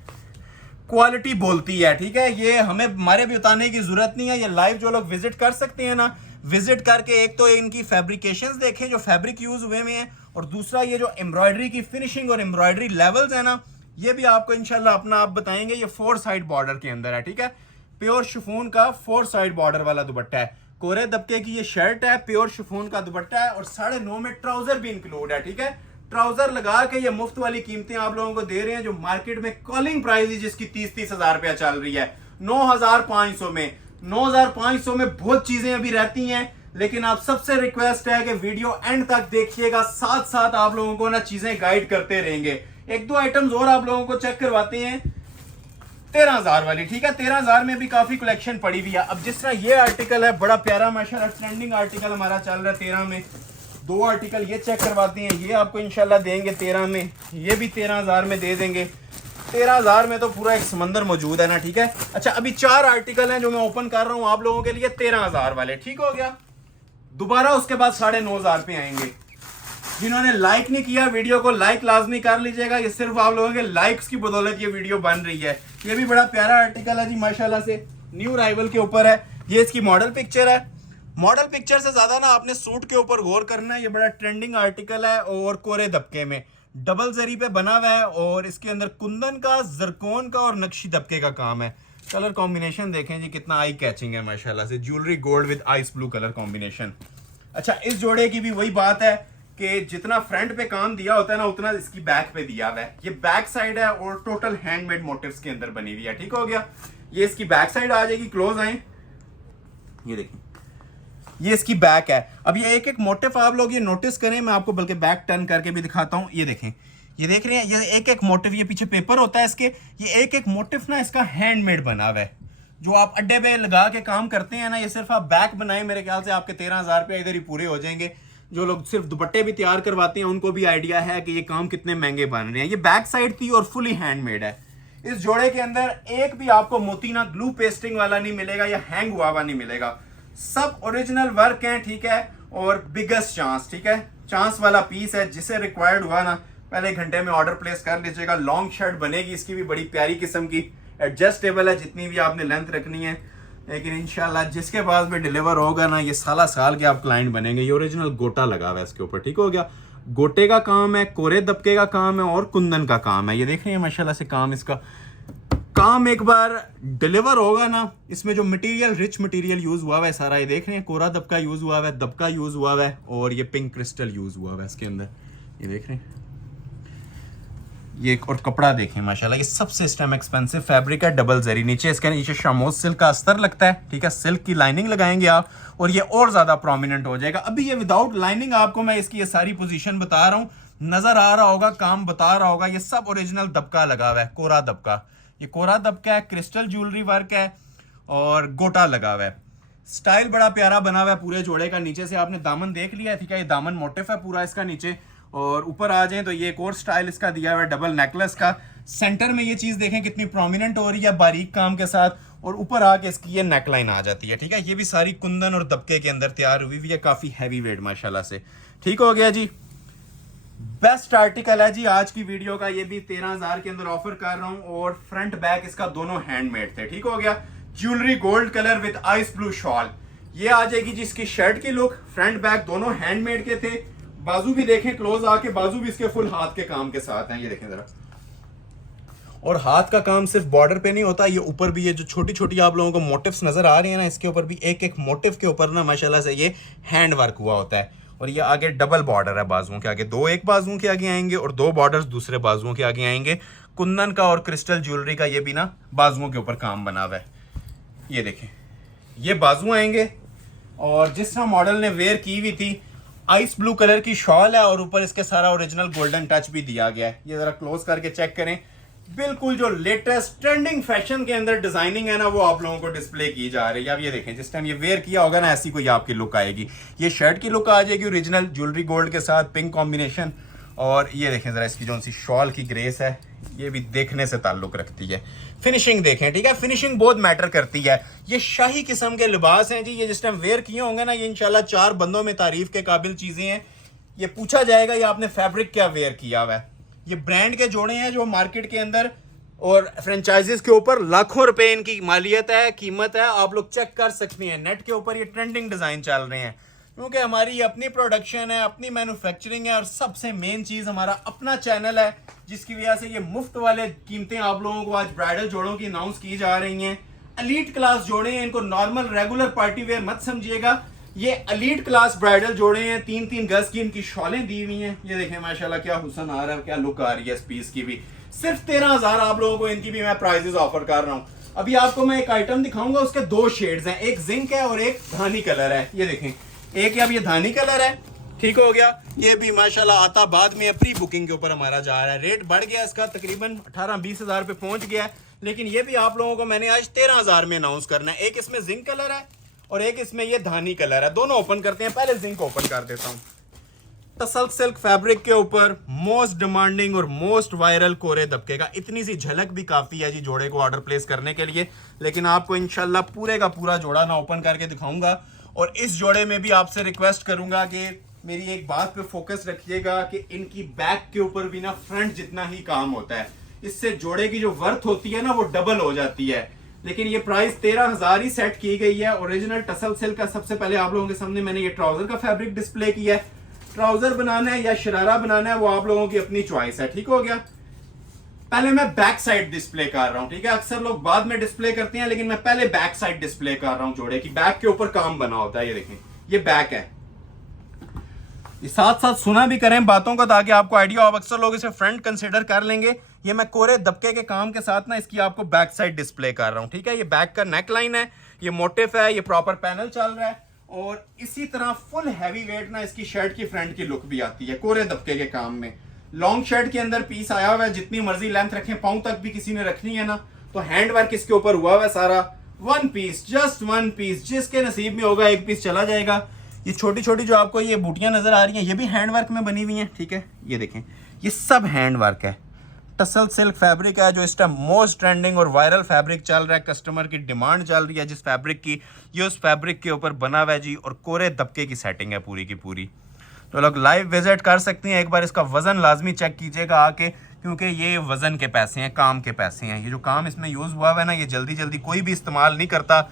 क्वालिटी बोलती है। ठीक है, ये हमें हमारे भी बताने की जरूरत नहीं है, ये लाइव जो लोग विजिट कर सकते हैं ना, विजिट करके एक तो इनकी फैब्रिकेशंस देखें जो फैब्रिक यूज हुए में है, और दूसरा ये जो एम्ब्रॉयडरी की फिनिशिंग और एम्ब्रॉयडरी लेवल्स है ना, ये भी आपको इंशाल्लाह अपना आप बताएंगे। ये 4 साइड बॉर्डर के अंदर है। ठीक है, प्योर शिफॉन का 4 साइड बॉर्डर वाला दुपट्टा है, कोरे दबके की ये शर्ट है, प्योर शिफॉन का दुपट्टा है, और 9.5 में ट्राउजर भी इंक्लूड है। ठीक है, ट्राउजर लगा के ये मुफ्त वाली कीमतें आप लोगों को दे रहे हैं, जो मार्केट में कॉलिंग प्राइस है जिसकी 30-30 हजार रुपया चल रही है 9500 में। 9500 में बहुत चीजें अभी रहती हैं, लेकिन आप सबसे रिक्वेस्ट है कि वीडियो एंड तक देखिएगा, साथ साथ आप लोगों को ना चीजें गाइड करते रहेंगे। 1-2 आइटम्स और आप लोगों को चेक करवाते हैं 13,000 वाली। ठीक है, 13,000 में भी काफी कलेक्शन पड़ी हुई है। अब जिस तरह ये आर्टिकल है बड़ा प्यारा माशाल्लाह, ट्रेंडिंग आर्टिकल हमारा चल रहा है 13 में। 2 आर्टिकल ये चेक करवाते हैं, ये आपको इंशाल्लाह देंगे 13 में, ये भी 13,000 में दे देंगे। 13,000 में तो पूरा एक समंदर मौजूद है ना। ठीक है, अच्छा अभी 4 आर्टिकल हैं जो मैं ओपन कर रहा हूं आप लोगों के लिए 13,000 वाले। ठीक हो गया, दोबारा उसके बाद 9,500 पे आएंगे। जिन्होंने लाइक नहीं किया वीडियो को लाइक लाजमी कर लीजिएगा, ये सिर्फ आप लोगों के लाइक्स की बदौलत ये वीडियो बन रही है। ये भी बड़ा प्यारा आर्टिकल है जी माशाल्लाह से, न्यू राइवल के ऊपर है। ये इसकी मॉडल पिक्चर है, मॉडल पिक्चर से ज्यादा ना आपने सूट के ऊपर गौर करना है। ये बड़ा ट्रेंडिंग आर्टिकल है और कोरे दबके में डबल जरी पे बना हुआ है, और इसके अंदर कुंदन का, जरकोन का और नक्शी दबके का काम है। कलर कॉम्बिनेशन देखें जी कितना आई कैचिंग है माशाल्लाह से, jewellery gold with ice blue colour combination. अच्छा इस जोड़े की भी वही बात है कि जितना फ्रंट पे काम दिया होता है ना, उतना इसकी बैक पे दिया हुआ है। ये बैक साइड है और टोटल हैंडमेड मोटिव्स के अंदर बनी हुई है। ठीक हो गया, ये इसकी बैक साइड आ जाएगी। क्लोज आए, ये देखिए ये इसकी बैक है। अब ये एक एक मोटिव आप लोग ये नोटिस करें, मैं आपको बल्कि बैक टर्न करके भी दिखाता हूँ। ये देखें, ये देख रहे हैं, ये एक एक मोटिव, ये पीछे पेपर होता है इसके, ये एक एक मोटिव ना इसका हैंडमेड बना हुआ है। जो आप अड्डे पे लगा के काम करते हैं ना, ये सिर्फ आप बैक बनाए, मेरे ख्याल से आपके 13,000 रुपये इधर ही पूरे हो जाएंगे। जो लोग सिर्फ दुपट्टे भी तैयार करवाते हैं उनको भी आइडिया है कि ये काम कितने महंगे बन रहे हैं। ये बैक साइड थी और फुली हैंडमेड है। इस जोड़े के अंदर एक भी आपको मोती ना ग्लू पेस्टिंग वाला नहीं मिलेगा या हैंग हुआ नहीं मिलेगा, सब ओरिजिनल वर्क है। ठीक है, और बिगेस्ट चांस, ठीक है, चांस वाला पीस है, जिसे रिक्वायर्ड हुआ ना पहले 1 घंटे में ऑर्डर प्लेस कर लीजिएगा। लॉन्ग शर्ट बनेगी इसकी भी बड़ी प्यारी किस्म की, एडजस्टेबल है जितनी भी आपने लेंथ रखनी है। लेकिन इंशाल्लाह जिसके पास भी डिलीवर होगा ना, ये साल के आप क्लाइंट बनेंगे। ये ओरिजिनल गोटा लगा हुआ है इसके ऊपर, ठीक हो गया। गोटे का काम है, कोरे दबके का काम है और कुंदन का काम है। ये देख रहे हैं माशाल्लाह से काम, इसका काम एक बार डिलीवर होगा ना, इसमें जो मटेरियल रिच मटेरियल यूज हुआ है सारा, ये देख रहे हैं कोरा दबका यूज हुआ है, दबका यूज हुआ है और ये पिंक क्रिस्टल यूज हुआ है इसके अंदर। ये देख रहे हैं ये, और कपड़ा देखें माशाल्लाह, ये सबसे इस टाइम एक्सपेंसिव फैब्रिक है, डबल जरी। नीचे इसके नीचे शामोज सिल्क का अस्तर लगता है, ठीक है। सिल्क की लाइनिंग लगाएंगे आप और ये और ज्यादा प्रोमिनेंट हो जाएगा। अभी ये विदाउट लाइनिंग आपको मैं इसकी ये सारी पोजीशन बता रहा हूँ, नजर आ रहा होगा, काम बता रहा होगा। ये सब ओरिजिनल दबका लगा हुआ है, कोरा दबका। ये कोरा दबका है, क्रिस्टल ज्वेलरी वर्क है और गोटा लगा हुआ है। स्टाइल बड़ा प्यारा बना हुआ है पूरे जोड़े का। नीचे से आपने दामन देख लिया है, ठीक है। ये दामन मोटिफ है पूरा इसका नीचे। और ऊपर आ जाए तो ये एक और स्टाइल इसका दिया हुआ है डबल नेकलेस का। सेंटर में ये चीज देखें कितनी प्रोमिनेंट हो रही है बारीक काम के साथ, और ऊपर आके इसकी ये नेकलाइन आ जाती है, ठीक है। ये भी सारी कुंदन और दबके के अंदर तैयार हुई है, काफी हैवी वेट माशाल्लाह से, ठीक हो गया जी। बेस्ट आर्टिकल है जी आज की वीडियो का। ये भी 13,000 के अंदर ऑफर कर रहा हूं और फ्रंट बैक इसका दोनों हैंडमेड थे, ठीक हो गया। Jewellery gold colour with ice blue shawl, ये आ जाएगी जी इसकी शर्ट की लुक। फ्रंट बैक दोनों हैंडमेड के थे। बाजू भी देखें क्लोज आके, बाजू भी इसके फुल हाथ के काम के साथ हैं, ये देखें जरा। और हाथ का काम सिर्फ बॉर्डर पे नहीं होता, ये ऊपर भी ये जो छोटी छोटी आप लोगों को मोटिव्स नजर आ रहे हैं ना, इसके ऊपर भी एक एक मोटिव के ऊपर ना माशाल्लाह से ये हैंड वर्क हुआ होता है। और ये आगे डबल बॉर्डर है बाजुओं के आगे, दो एक बाजुओं के आगे आएंगे और दो बॉर्डर्स दूसरे बाजुओं के आगे आएंगे। कुंदन का और क्रिस्टल ज्वेलरी का ये भी ना बाजुओं के ऊपर काम बना हुआ है। ये देखें ये बाजू आएंगे और जिस तरह मॉडल ने वेयर की हुई थी, आइस ब्लू कलर की शॉल है और ऊपर इसके सारा ओरिजिनल गोल्डन टच भी दिया गया है। ये जरा क्लोज करके चेक करें, बिल्कुल जो लेटेस्ट ट्रेंडिंग फैशन के अंदर डिजाइनिंग है ना, वो आप लोगों को डिस्प्ले की जा रही है। अब ये देखें जिस टाइम ये वेयर किया होगा ना, ऐसी कोई आपकी लुक आएगी। ये शर्ट की लुक आ जाएगी ओरिजिनल ज्वेलरी गोल्ड के साथ, पिंक कॉम्बिनेशन। और ये देखें जरा इसकी जो सी शॉल की ग्रेस है, ये भी देखने से ताल्लुक रखती है। फिनिशिंग देखें, ठीक है, फिनिशिंग बहुत मैटर करती है। ये शाही किस्म के लिबास हैं जी, ये जिस टाइम वेयर किए होंगे ना, ये इंशाल्लाह 4 बंदों में तारीफ के काबिल चीजें हैं। ये पूछा जाएगा ये आपने फैब्रिक क्या वेयर किया हुआ है। ये ब्रांड के जोड़े हैं जो मार्केट के अंदर और फ्रेंचाइजीज के ऊपर लाखों रुपए इनकी मालियत है, कीमत है। आप लोग चेक कर सकते हैं नेट के ऊपर, ये ट्रेंडिंग डिजाइन चल रहे हैं क्योंकि हमारी अपनी प्रोडक्शन है, अपनी मैन्युफैक्चरिंग है और सबसे मेन चीज हमारा अपना चैनल है, जिसकी वजह से ये मुफ्त वाले कीमतें आप लोगों को आज ब्राइडल जोड़ों की अनाउंस की जा रही हैं। एलीट क्लास जोड़े हैं, इनको नॉर्मल रेगुलर पार्टी वेयर मत समझिएगा। ये एलीट क्लास ब्राइडल जोड़े हैं, 3-3 गज की इनकी शॉलें दी हुई हैं। ये देखें माशाल्लाह क्या हुस्न आ रहा है, क्या लुक आ रही है इस पीस की भी। सिर्फ 13,000 आप लोगों को इनकी भी मैं प्राइजेस ऑफर कर रहा हूँ। अभी आपको मैं एक आइटम दिखाऊंगा, उसके 2 शेड्स हैं, एक जिंक है और एक धानी कलर है। ये देखें, एक अब ये धानी कलर है, ठीक हो गया। ये भी माशाल्लाह आता बाद में प्री बुकिंग के ऊपर हमारा जा रहा है। रेट बढ़ गया इसका, तकरीबन 18-20 हजार पे पहुंच गया है, लेकिन ये भी आप लोगों को मैंने आज 13,000 में अनाउंस करना है। एक इसमें जिंक कलर है और एक इसमें ये धानी कलर है। दोनों ओपन करते हैं, पहले जिंक ओपन कर देता हूँ। टसल सिल्क फैब्रिक के ऊपर मोस्ट डिमांडिंग और मोस्ट वायरल कोरे दबके का, इतनी सी झलक भी काफी है जी जोड़े को ऑर्डर प्लेस करने के लिए। लेकिन आपको इंशाल्लाह पूरे का पूरा जोड़ा ना ओपन करके दिखाऊंगा। और इस जोड़े में भी आपसे रिक्वेस्ट करूंगा कि मेरी एक बात पे फोकस रखिएगा कि इनकी बैक के ऊपर भी ना फ्रंट जितना ही काम होता है। इससे जोड़े की जो वर्थ होती है ना, वो डबल हो जाती है। लेकिन ये प्राइस 13,000 ही सेट की गई है। ओरिजिनल टसल सिल्क का सबसे पहले आप लोगों के सामने मैंने ये ट्राउजर का फैब्रिक डिस्प्ले किया है। ट्राउजर बनाना है या शरारा बनाना है, वो आप लोगों की अपनी चॉइस है, ठीक हो गया। पहले मैं बैक साइड डिस्प्ले कर रहा हूं, ठीक है। अक्सर लोग बाद में डिस्प्ले करते हैं, लेकिन मैं पहले बैक साइड डिस्प्ले कर रहा हूं। जोड़े की बैक के ऊपर काम बना होता है, ये देखें, ये बैक है। साथ साथ सुना भी करें बातों को, ताकि आपको आइडिया हो। अक्सर लोग इसे फ्रंट कंसिडर कर लेंगे। ये मैं कोरे दबके के काम के साथ ना इसकी आपको बैक साइड डिस्प्ले कर रहा हूं, ठीक है। ये बैक का नेक लाइन है, ये मोटिफ है, ये प्रॉपर पैनल चल रहा है। और इसी तरह फुल हैवी वेट ना इसकी शर्ट की फ्रंट की लुक भी आती है कोरे दबके के काम में। लॉन्ग शर्ट के अंदर पीस आया हुआ है, जितनी मर्जी लेंथ रखें, पांव तक भी किसी ने रखनी है ना, तो हैंड वर्क इसके ऊपर हुआ हुआ है सारा। 1 पीस, जस्ट 1 पीस, जिसके नसीब में होगा 1 पीस चला जाएगा। ये छोटी छोटी जो आपको ये बूटियां नजर आ रही हैं, ये भी हैंड वर्क में बनी हुई हैं, ठीक है। ये देखें, ये सब हैंड वर्क है। टसल सिल्क फैब्रिक है जो इस टाइम मोस्ट ट्रेंडिंग और वायरल फैब्रिक चल रहा है। कस्टमर की डिमांड चल रही है जिस फैब्रिक की, ये उस फैब्रिक के ऊपर बना हुआ है जी। और कोरे दबके की सेटिंग है पूरी की पूरी। तो लोग लाइव विजिट कर सकते हैं, एक बार इसका वज़न लाजमी चेक कीजिएगा आके, क्योंकि ये वज़न के पैसे हैं, काम के पैसे हैं। ये जो काम इसमें यूज़ हुआ है ना, ये जल्दी जल्दी कोई भी इस्तेमाल नहीं करता।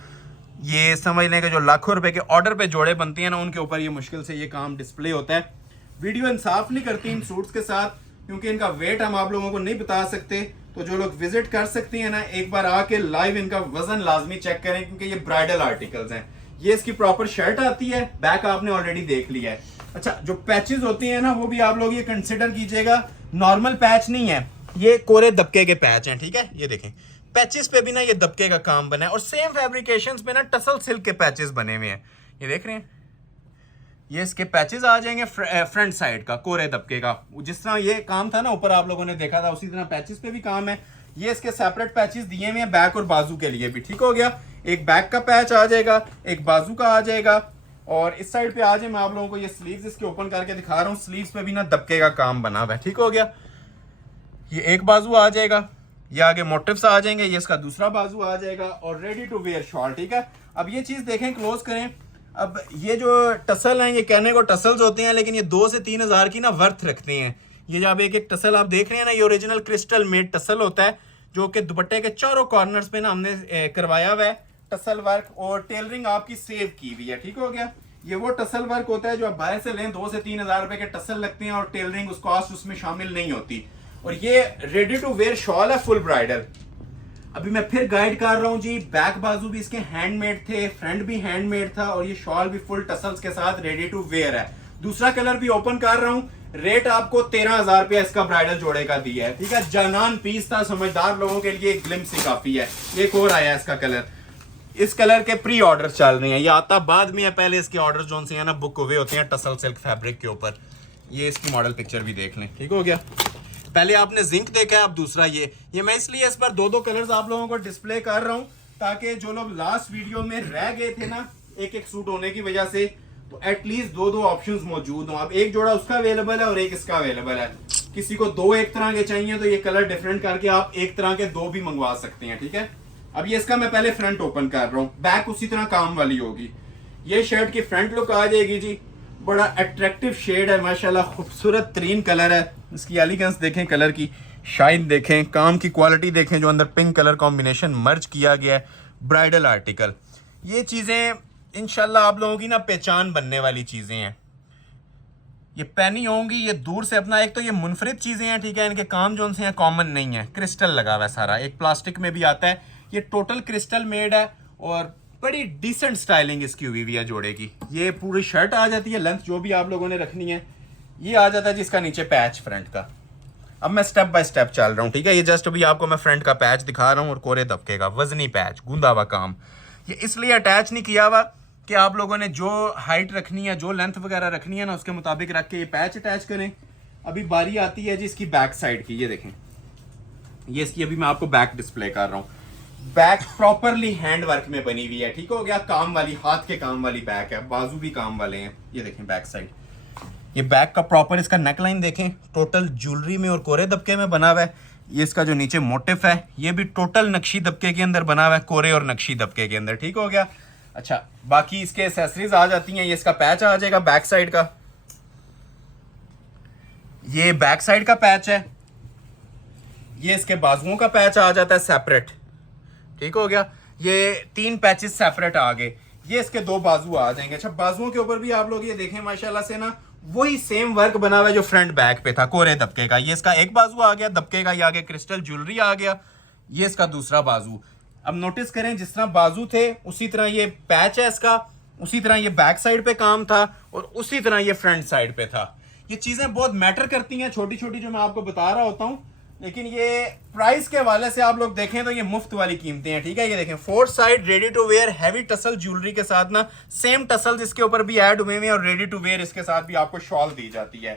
ये समझ लें कि जो लाखों रुपए के ऑर्डर पे जोड़े बनती हैं ना, उनके ऊपर ये मुश्किल से ये काम डिस्प्ले होता है। वीडियो इंसाफ नहीं करती इन सूट्स के साथ, क्योंकि इनका वेट हम आप लोगों को नहीं बता सकते। तो जो लोग विजिट कर सकते हैं ना, एक बार आके लाइव इनका वजन लाजमी चेक करें, क्योंकि ये ब्राइडल आर्टिकल्स हैं। ये इसकी प्रॉपर शर्ट आती है, बैक आपने ऑलरेडी देख लिया है। अच्छा, जो पैचेस होते हैं ना, वो भी आप लोग ये कंसिडर कीजिएगा, नॉर्मल पैच नहीं है, ये कोरे दबके के पैच हैं, ठीक है। ये देखें, पैचेस पे भी ना ये दबके का काम बना है, और सेम फैब्रिकेशंस पे ना टसल सिल्क के पैचेस बने हुए हैं। ये देख रहे हैं, ये इसके पैचेस आ जाएंगे फ्रंट साइड का, कोरे दबके का। जिस तरह ये काम था ना ऊपर आप लोगों ने देखा था, उसी तरह पैचेस पे भी काम है। ये इसके सेपरेट पैचेस दिए हुए हैं बैक और बाजू के लिए भी, ठीक हो गया। एक बैक का पैच आ जाएगा, एक बाजू का आ जाएगा, और इस साइड पे आ जाए, मैं आप लोगों को ये स्लीव्स इसके ओपन करके दिखा रहा हूँ। स्लीव्स पे भी ना दबके का काम बना हुआ है, ठीक हो गया। ये एक बाजू आ जाएगा, ये आगे मोटिव्स आ जाएंगे, ये इसका दूसरा बाजू आ जाएगा, और रेडी टू वेयर शॉल, ठीक है। अब ये चीज देखें, क्लोज करें। अब ये जो टसल हैं, ये कहने को टसल्स होते हैं, लेकिन ये 2 से 3 हज़ार की ना वर्थ रखते हैं। ये जब एक एक टसल आप देख रहे हैं ना, ये ओरिजिनल क्रिस्टल मेड टसल होता है, जो कि दुपट्टे के चारों कॉर्नर्स पे ना हमने करवाया हुआ है टसल वर्क, और टेलरिंग आपकी सेव की हुई है, ठीक हो गया। ये वो टसल वर्क होता है जो आप बाहर से लें, 2 से 3 हज़ार रुपए के टसल लगते हैं, और टेलरिंग उस कॉस्ट उसमें शामिल नहीं होती। और ये रेडी टू वेयर शॉल है, फुल ब्राइडल। अभी मैं फिर गाइड कर रहा हूँ जी, बैक बाजू भी इसके हैंडमेड थे, फ्रंट भी हैंडमेड था, और ये शॉल भी फुल टसल्स के साथ रेडी टू वेयर है। दूसरा कलर भी ओपन कर रहा हूँ, रेट आपको 13,000 रुपया इसका ब्राइडल जोड़े का दिया है, ठीक है। जानान पीस था, समझदार लोगों के लिए एक ग्लिम्स ही काफी है। एक और आया इसका कलर, इस कलर के प्री ऑर्डर चल रहे हैं, ये आता बाद में है, पहले इसके ऑर्डर जो से है ना बुक हुए होते हैं टसल सिल्क फैब्रिक के ऊपर। ये इसकी मॉडल पिक्चर भी देख लें, ठीक हो गया। पहले आपने जिंक देखा है, अब दूसरा ये मैं इसलिए इस पर 2-2 कलर्स आप लोगों को डिस्प्ले कर रहा हूं, ताकि जो लोग लास्ट वीडियो में रह गए थे ना एक एक सूट होने की वजह से, तो एटलीस्ट 2-2 ऑप्शंस मौजूद हों। अब एक जोड़ा उसका अवेलेबल है और एक इसका अवेलेबल है। किसी को 2 एक तरह के चाहिए तो ये कलर डिफरेंट करके आप एक तरह के 2 भी मंगवा सकते हैं, ठीक है। अब ये इसका मैं पहले फ्रंट ओपन कर रहा हूँ, बैक उसी तरह काम वाली होगी। ये शर्ट की फ्रंट लुक आ जाएगी जी, बड़ा अट्रैक्टिव शेड है माशाल्लाह, खूबसूरत तरीन कलर है। इसकी एलिगेंस देखें, कलर की शाइन देखें, काम की क्वालिटी देखें, जो अंदर पिंक कलर कॉम्बिनेशन मर्ज किया गया है। ब्राइडल आर्टिकल, ये चीज़ें इंशाल्लाह आप लोगों की ना पहचान बनने वाली चीज़ें हैं। ये पहनी होंगी, ये दूर से अपना, एक तो ये मुनफरिद चीज़ें हैं, ठीक है, इनके काम जो हैं कॉमन नहीं है। क्रिस्टल लगा हुआ है सारा, एक प्लास्टिक में भी आता है, ये टोटल क्रिस्टल मेड है, और बड़ी डिसेंट स्टाइलिंग इसकी हुई हुई है जोड़े की। ये पूरी शर्ट आ जाती है, लेंथ जो भी आप लोगों ने रखनी है। ये आ जाता है जिसका नीचे पैच फ्रंट का। अब मैं स्टेप बाय स्टेप चल रहा हूँ, ठीक है। ये जस्ट अभी आपको मैं फ्रंट का पैच दिखा रहा हूँ, और कोरे दबके का वजनी पैच, गूंदा हुआ काम। ये इसलिए अटैच नहीं किया हुआ कि आप लोगों ने जो हाइट रखनी है, जो लेंथ वगैरह रखनी है ना, उसके मुताबिक रख के ये पैच अटैच करें। अभी बारी आती है जी इसकी बैक साइड की। ये देखें, ये इसकी अभी मैं आपको बैक डिस्प्ले कर रहा हूँ। बैक प्रॉपरली हैंड वर्क में बनी हुई है, ठीक हो गया। काम वाली, हाथ के काम वाली बैक है, बाजू भी काम वाले हैं। ये देखें बैक साइड, ये बैक का प्रॉपर इसका नेकलाइन देखें, टोटल ज्वेलरी में और कोरे दबके में बना हुआ है। ये इसका जो नीचे मोटिफ है, ये भी टोटल नक्शी दबके के अंदर बना हुआ है, कोरे और नक्शी दबके के अंदर, ठीक हो गया। अच्छा, बाकी इसके एक्सेसरीज आ जाती हैं। ये इसका पैच आ जाएगा बैक साइड का, ये बैक साइड का पैच है। ये इसके बाजुओं का पैच आ जाता है सेपरेट, ठीक हो गया। ये 3 पैचेस सेपरेट आ गए, ये इसके 2 बाजू आ जाएंगे। अच्छा, बाजुओं के ऊपर भी आप लोग ये देखें माशाल्लाह से ना, वही सेम वर्क बना हुआ है जो फ्रंट बैक पे था, कोरे दबके का। ये इसका एक बाजू आ गया दबके का, ये आगे क्रिस्टल ज्वेलरी आ गया। ये इसका दूसरा बाजू। अब नोटिस करें, जिस तरह बाजू थे उसी तरह ये पैच है इसका, उसी तरह ये बैक साइड पे काम था, और उसी तरह ये फ्रंट साइड पे था। ये चीजें बहुत मैटर करती हैं, छोटी छोटी जो मैं आपको बता रहा होता हूँ, लेकिन ये प्राइस के हवाले से आप लोग देखें तो ये मुफ्त वाली कीमतें हैं, ठीक है। ये देखें, 4 side ready to wear heavy tassel jewellery के साथ ना, सेम टसल इसके ऊपर भी ऐड हुए हैं, और रेडी टू वेयर इसके साथ भी आपको शॉल दी जाती है।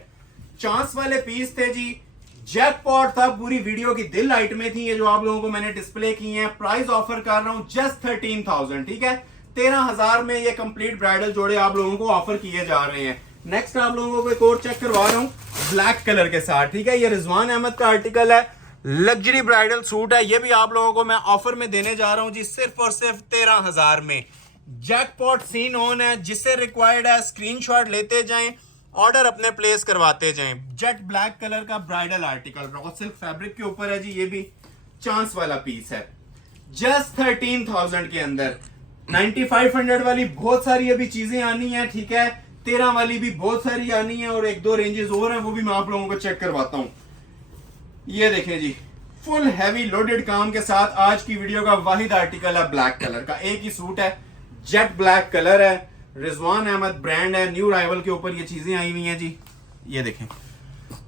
चांस वाले पीस थे जी, जैकपॉट था, पूरी वीडियो की दिल आइटमें थी ये जो आप लोगों को मैंने डिस्प्ले की हैं। प्राइस ऑफर कर रहा हूं जस्ट 13,000, ठीक है। 13,000 में ये कंप्लीट ब्राइडल जोड़े आप लोगों को ऑफर किए जा रहे हैं। नेक्स्ट आप लोगों को एक और चेक करवा रहा हूं ब्लैक कलर के साथ, ठीक है। ये रिजवान अहमद का आर्टिकल है, लग्जरी ब्राइडल सूट है। ये भी आप लोगों को मैं ऑफर में देने जा रहा हूं जी, सिर्फ और सिर्फ 13,000 में। जैकपॉट सीन ऑन है, जिससे रिक्वायर्ड है स्क्रीनशॉट लेते जाएं, ऑर्डर अपने प्लेस करवाते जाएं। जेट ब्लैक कलर का bridal article raw silk fabric के ऊपर है जी, ये भी चांस वाला पीस है जस्ट 13,000 के अंदर। 9500 वाली बहुत सारी अभी चीजें आनी है, ठीक है, 13 वाली भी बहुत सारी आनी है और एक दो रेंजेस और हैं, वो भी मैं आप लोगों को चेक करवाता हूं। ये देखें जी, फुल हैवी लोडेड काम के साथ आज की वीडियो का वाहिद आर्टिकल है ब्लैक कलर का। एक ही सूट है, जेट ब्लैक कलर है, रिजवान अहमद ब्रांड है, न्यू राइवल के ऊपर ये चीजें आई हुई हैं जी। ये देखें,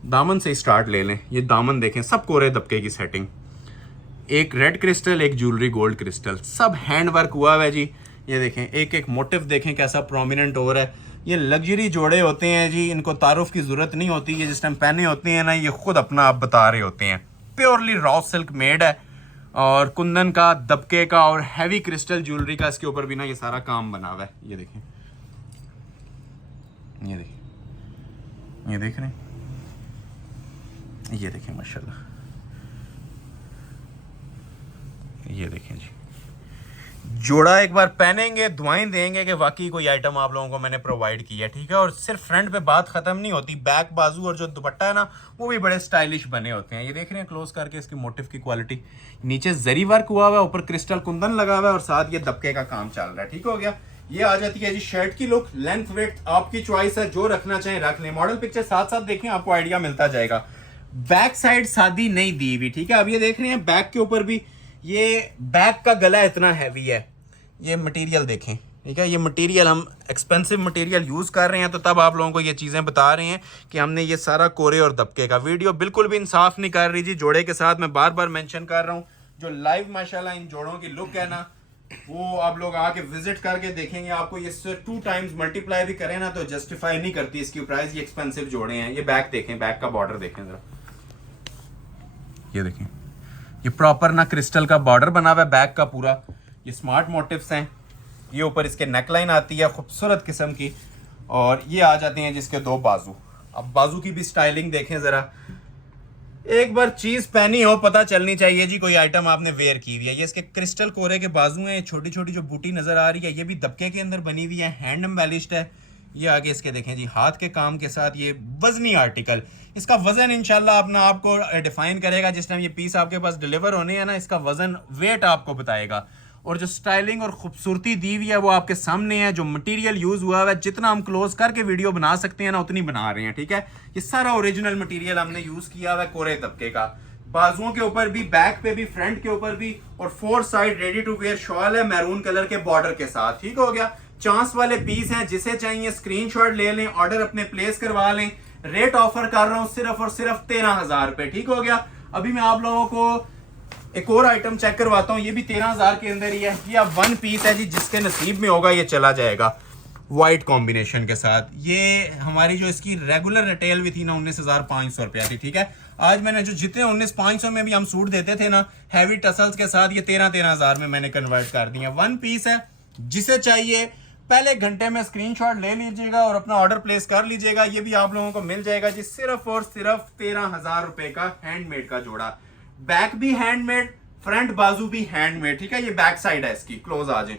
दामन से स्टार्ट ले लें, ये दामन देखें, सब कोरे दबके की सेटिंग, एक रेड क्रिस्टल, एक ज्वेलरी गोल्ड क्रिस्टल, सब हैंड वर्क हुआ हुआ है जी। ये देखें, एक एक मोटिव देखें कैसा प्रोमिनेंट हो रहा है। ये लग्जरी जोड़े होते हैं जी, इनको तारुफ की जरूरत नहीं होती, ये जिस टाइम पहने होते हैं ना, ये खुद अपना आप बता रहे होते हैं। प्योरली रॉ सिल्क मेड है और कुंदन का, दबके का और हैवी क्रिस्टल ज्वेलरी का इसके ऊपर भी ना ये सारा काम बना हुआ है। ये देखें, ये देखें, ये देख रहे हैं, ये देखें माशाल्लाह, ये देखें जी, जोड़ा एक बार पहनेंगे दुआएं देंगे कि वाकई कोई आइटम आप लोगों को मैंने प्रोवाइड किया, ठीक है। और सिर्फ फ्रंट पे बात खत्म नहीं होती, बैक, बाजू और जो दुपट्टा है ना, वो भी बड़े स्टाइलिश बने होते हैं। ये देख रहे हैं क्लोज करके इसकी मोटिव की क्वालिटी, नीचे जरी वर्क हुआ हुआ है, ऊपर क्रिस्टल कुंदन लगा हुआ है और साथ ये दबके का काम चल रहा है, ठीक हो गया। ये आ जाती है जी शर्ट की लुक, लेंथ वेट आपकी चॉइस है, जो रखना चाहें रख लें। मॉडल पिक्चर साथ साथ देखें, आपको आइडिया मिलता जाएगा। बैक साइड सादी नहीं दी हुई, ठीक है। अब ये देख रहे हैं बैक के ऊपर भी, ये बैक का गला इतना हैवी है, ये मटेरियल देखें, ठीक है। ये मटेरियल हम एक्सपेंसिव मटेरियल यूज़ कर रहे हैं, तो तब आप लोगों को ये चीज़ें बता रहे हैं कि हमने ये सारा कोरे और दबके का। वीडियो बिल्कुल भी इंसाफ नहीं कर रही जी जोड़े के साथ, मैं बार बार मेंशन कर रहा हूँ। जो लाइव माशाल्लाह इन जोड़ों की लुक है ना, वो आप लोग आके विजिट करके देखेंगे, आपको ये 2 टाइम्स मल्टीप्लाई भी करें ना तो जस्टिफाई नहीं करती इसकी प्राइस। ये एक्सपेंसिव जोड़े हैं। ये बैक देखें, बैक का बॉर्डर देखें जरा, ये देखें, ये प्रॉपर ना क्रिस्टल का बॉर्डर बना हुआ है बैक का पूरा। ये स्मार्ट मोटिव्स हैं, ये ऊपर इसके नेकलाइन आती है खूबसूरत किस्म की, और ये आ जाते हैं जिसके 2 बाजू। अब बाजू की भी स्टाइलिंग देखें जरा, एक बार चीज पहनी हो पता चलनी चाहिए जी कोई आइटम आपने वेयर की हुई है। ये इसके क्रिस्टल कोरे के बाजू हैं, छोटी छोटी जो बूटी नजर आ रही है, ये भी दबके के अंदर बनी हुई है, हैंड एम्बेलिश्ड है। ये आगे इसके देखें जी, हाथ के काम के साथ ये वजनी आर्टिकल। इसका वजन इंशाल्लाह अपना आपको डिफाइन करेगा जिस टाइम ये पीस आपके पास डिलीवर होने हैं ना, इसका वजन वेट आपको बताएगा। और जो स्टाइलिंग और खूबसूरती दी हुई है वो आपके सामने है। जो मटेरियल यूज हुआ है, जितना हम क्लोज करके वीडियो बना सकते हैं ना उतनी बना रहे हैं, ठीक है। ये सारा ओरिजिनल मटेरियल हमने यूज किया हुआ है कोरे तबके का। बाजुओं के ऊपर भी, बैक पे भी, फ्रंट के ऊपर भी, और 4 side ready to wear shawl है मैरून कलर के बॉर्डर के साथ, ठीक हो गया। चांस वाले पीस हैं, जिसे चाहिए स्क्रीनशॉट ले लें, ऑर्डर अपने प्लेस करवा लें। रेट ऑफर कर रहा हूं सिर्फ और सिर्फ 13,000 रुपए, ठीक हो गया। अभी मैं आप लोगों को एक और आइटम चेक करवाता हूँ, ये भी 13,000 के अंदर ही है। ये अब 1 पीस है जी, जिसके नसीब में होगा ये चला जाएगा वाइट कॉम्बिनेशन के साथ। ये हमारी जो इसकी रेगुलर रिटेल भी थी ना 19,500 रुपया थी, ठीक है। आज मैंने जो जितने 19,500 में भी हम सूट देते थे ना हैवी टसल्स के साथ, ये 13,000 में मैंने कन्वर्ट कर दिया। 1 पीस है, जिसे चाहिए पहले घंटे में स्क्रीनशॉट ले लीजिएगा और अपना ऑर्डर प्लेस कर लीजिएगा। ये भी आप लोगों को मिल जाएगा जी सिर्फ और सिर्फ 13,000 रुपए का हैंडमेड का जोड़ा। बैक भी हैंडमेड, फ्रंट बाजू भी हैंडमेड, ठीक है। ये बैक साइड है इसकी, क्लोज आ जाए।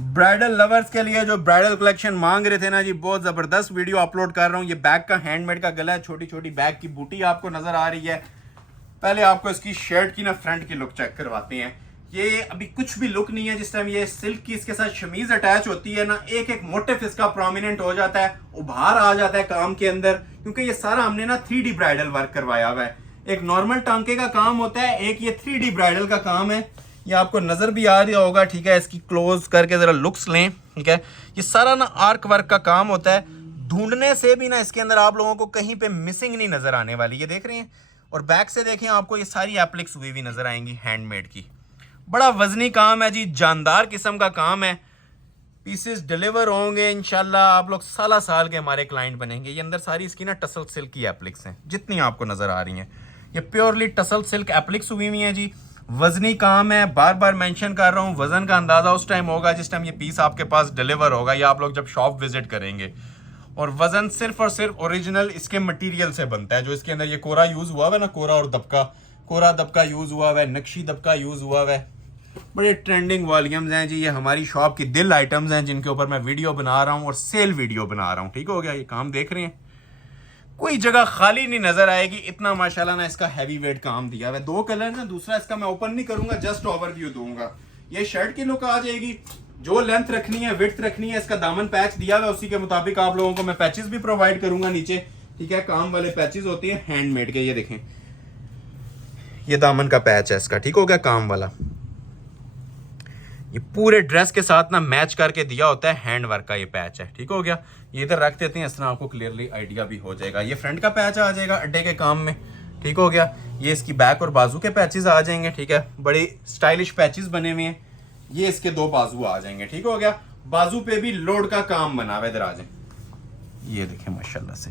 ब्राइडल लवर्स के लिए जो ब्राइडल कलेक्शन मांग रहे थे ना जी, बहुत जबरदस्त वीडियो अपलोड कर रहा हूं। ये बैक का हैंडमेड का गला है, छोटी छोटी बैक की बूटी आपको नजर आ रही है। पहले आपको इसकी शर्ट की ना फ्रंट की लुक चेक करवाते हैं। ये अभी कुछ भी लुक नहीं है, जिस टाइम ये सिल्क की इसके साथ शमीज अटैच होती है ना, एक एक मोटिफ इसका प्रोमिनेंट हो जाता है, उभार आ जाता है काम के अंदर, क्योंकि ये सारा हमने ना 3D ब्राइडल वर्क करवाया हुआ है। एक नॉर्मल टांके का काम होता है, एक ये 3D ब्राइडल का काम है। ये आपको नजर भी आ रहा होगा, ठीक है। इसकी क्लोज करके जरा लुक्स लें, ठीक है। ये सारा ना आर्क वर्क का काम होता है, ढूंढने से भी ना इसके अंदर आप लोगों को कहीं पे मिसिंग नहीं नजर आने वाली। ये देख रहे हैं, और बैक से देखें, आपको ये सारी एप्लिक्स हुई हुई नजर आएंगी हैंडमेड की। बड़ा वजनी काम है जी, जानदार किस्म का काम है। पीसेस डिलीवर होंगे इंशाल्लाह, आप लोग साला साल के हमारे क्लाइंट बनेंगे। ये अंदर सारी इसकी ना टसल सिल्क की एप्लिक्स हैं, जितनी आपको नजर आ रही हैं। ये प्योरली टसल सिल्क एप्लिक्स हुई हुई हैं जी। वजनी काम है, बार बार मेंशन कर रहा हूँ। वजन का अंदाजा उस टाइम होगा जिस टाइम ये पीस आपके पास डिलीवर होगा, या आप लोग जब शॉप विजिट करेंगे। और वजन सिर्फ और सिर्फ ओरिजिनल इसके मटेरियल से बनता है। जो इसके अंदर ये कोरा यूज हुआ है ना, कोरा और दबका, कोरा दबका यूज हुआ है, नक्शी दबका यूज हुआ है, बड़े ट्रेंडिंग वॉल्यूम्स हैं जी, ये हमारी शॉप की दिल आइटम्स हैं जिनके ऊपर मैं वीडियो बना रहा हूँ और सेल वीडियो बना रहा हूँ। ठीक हो गया, ये काम देख रहे हैं, कोई जगह खाली नहीं नजर आएगी, इतना माशाल्लाह ना इसका हैवी वेट काम दिया है। 2 कलर ना, दूसरा इसका मैं ओपन नहीं करूंगा, जस्ट ओवरव्यू दूंगा। ये शर्ट की लुक आ जाएगी, जो लेंथ रखनी है, विड्थ रखनी है, इसका दामन पैच दिया हुआ है, उसी के मुताबिक आप लोगों को मैं पैचेस भी प्रोवाइड करूंगा नीचे। ठीक है, काम वाले पैचेस होते हैं हैंडमेड के, ये देखें, ये दामन का पैच है इसका। ठीक हो गया, काम वाला, ये पूरे ड्रेस के साथ ना मैच करके दिया होता है, हैंड वर्क का ये पैच है। ठीक हो गया, ये इधर रख देते हैं, इस तरह आपको क्लियरली आइडिया भी हो जाएगा। ये फ्रंट का पैच आ जाएगा अड्डे के काम में। ठीक हो गया, ये इसकी बैक और बाजू के पैचेस आ जाएंगे। ठीक है, बड़ी स्टाइलिश पैचेस बने हुए हैं, ये इसके 2 बाजू आ जाएंगे। ठीक हो गया, बाजू पे भी लोड का काम बना हुआ है, इधर आ जाए, ये देखें माशाल्लाह से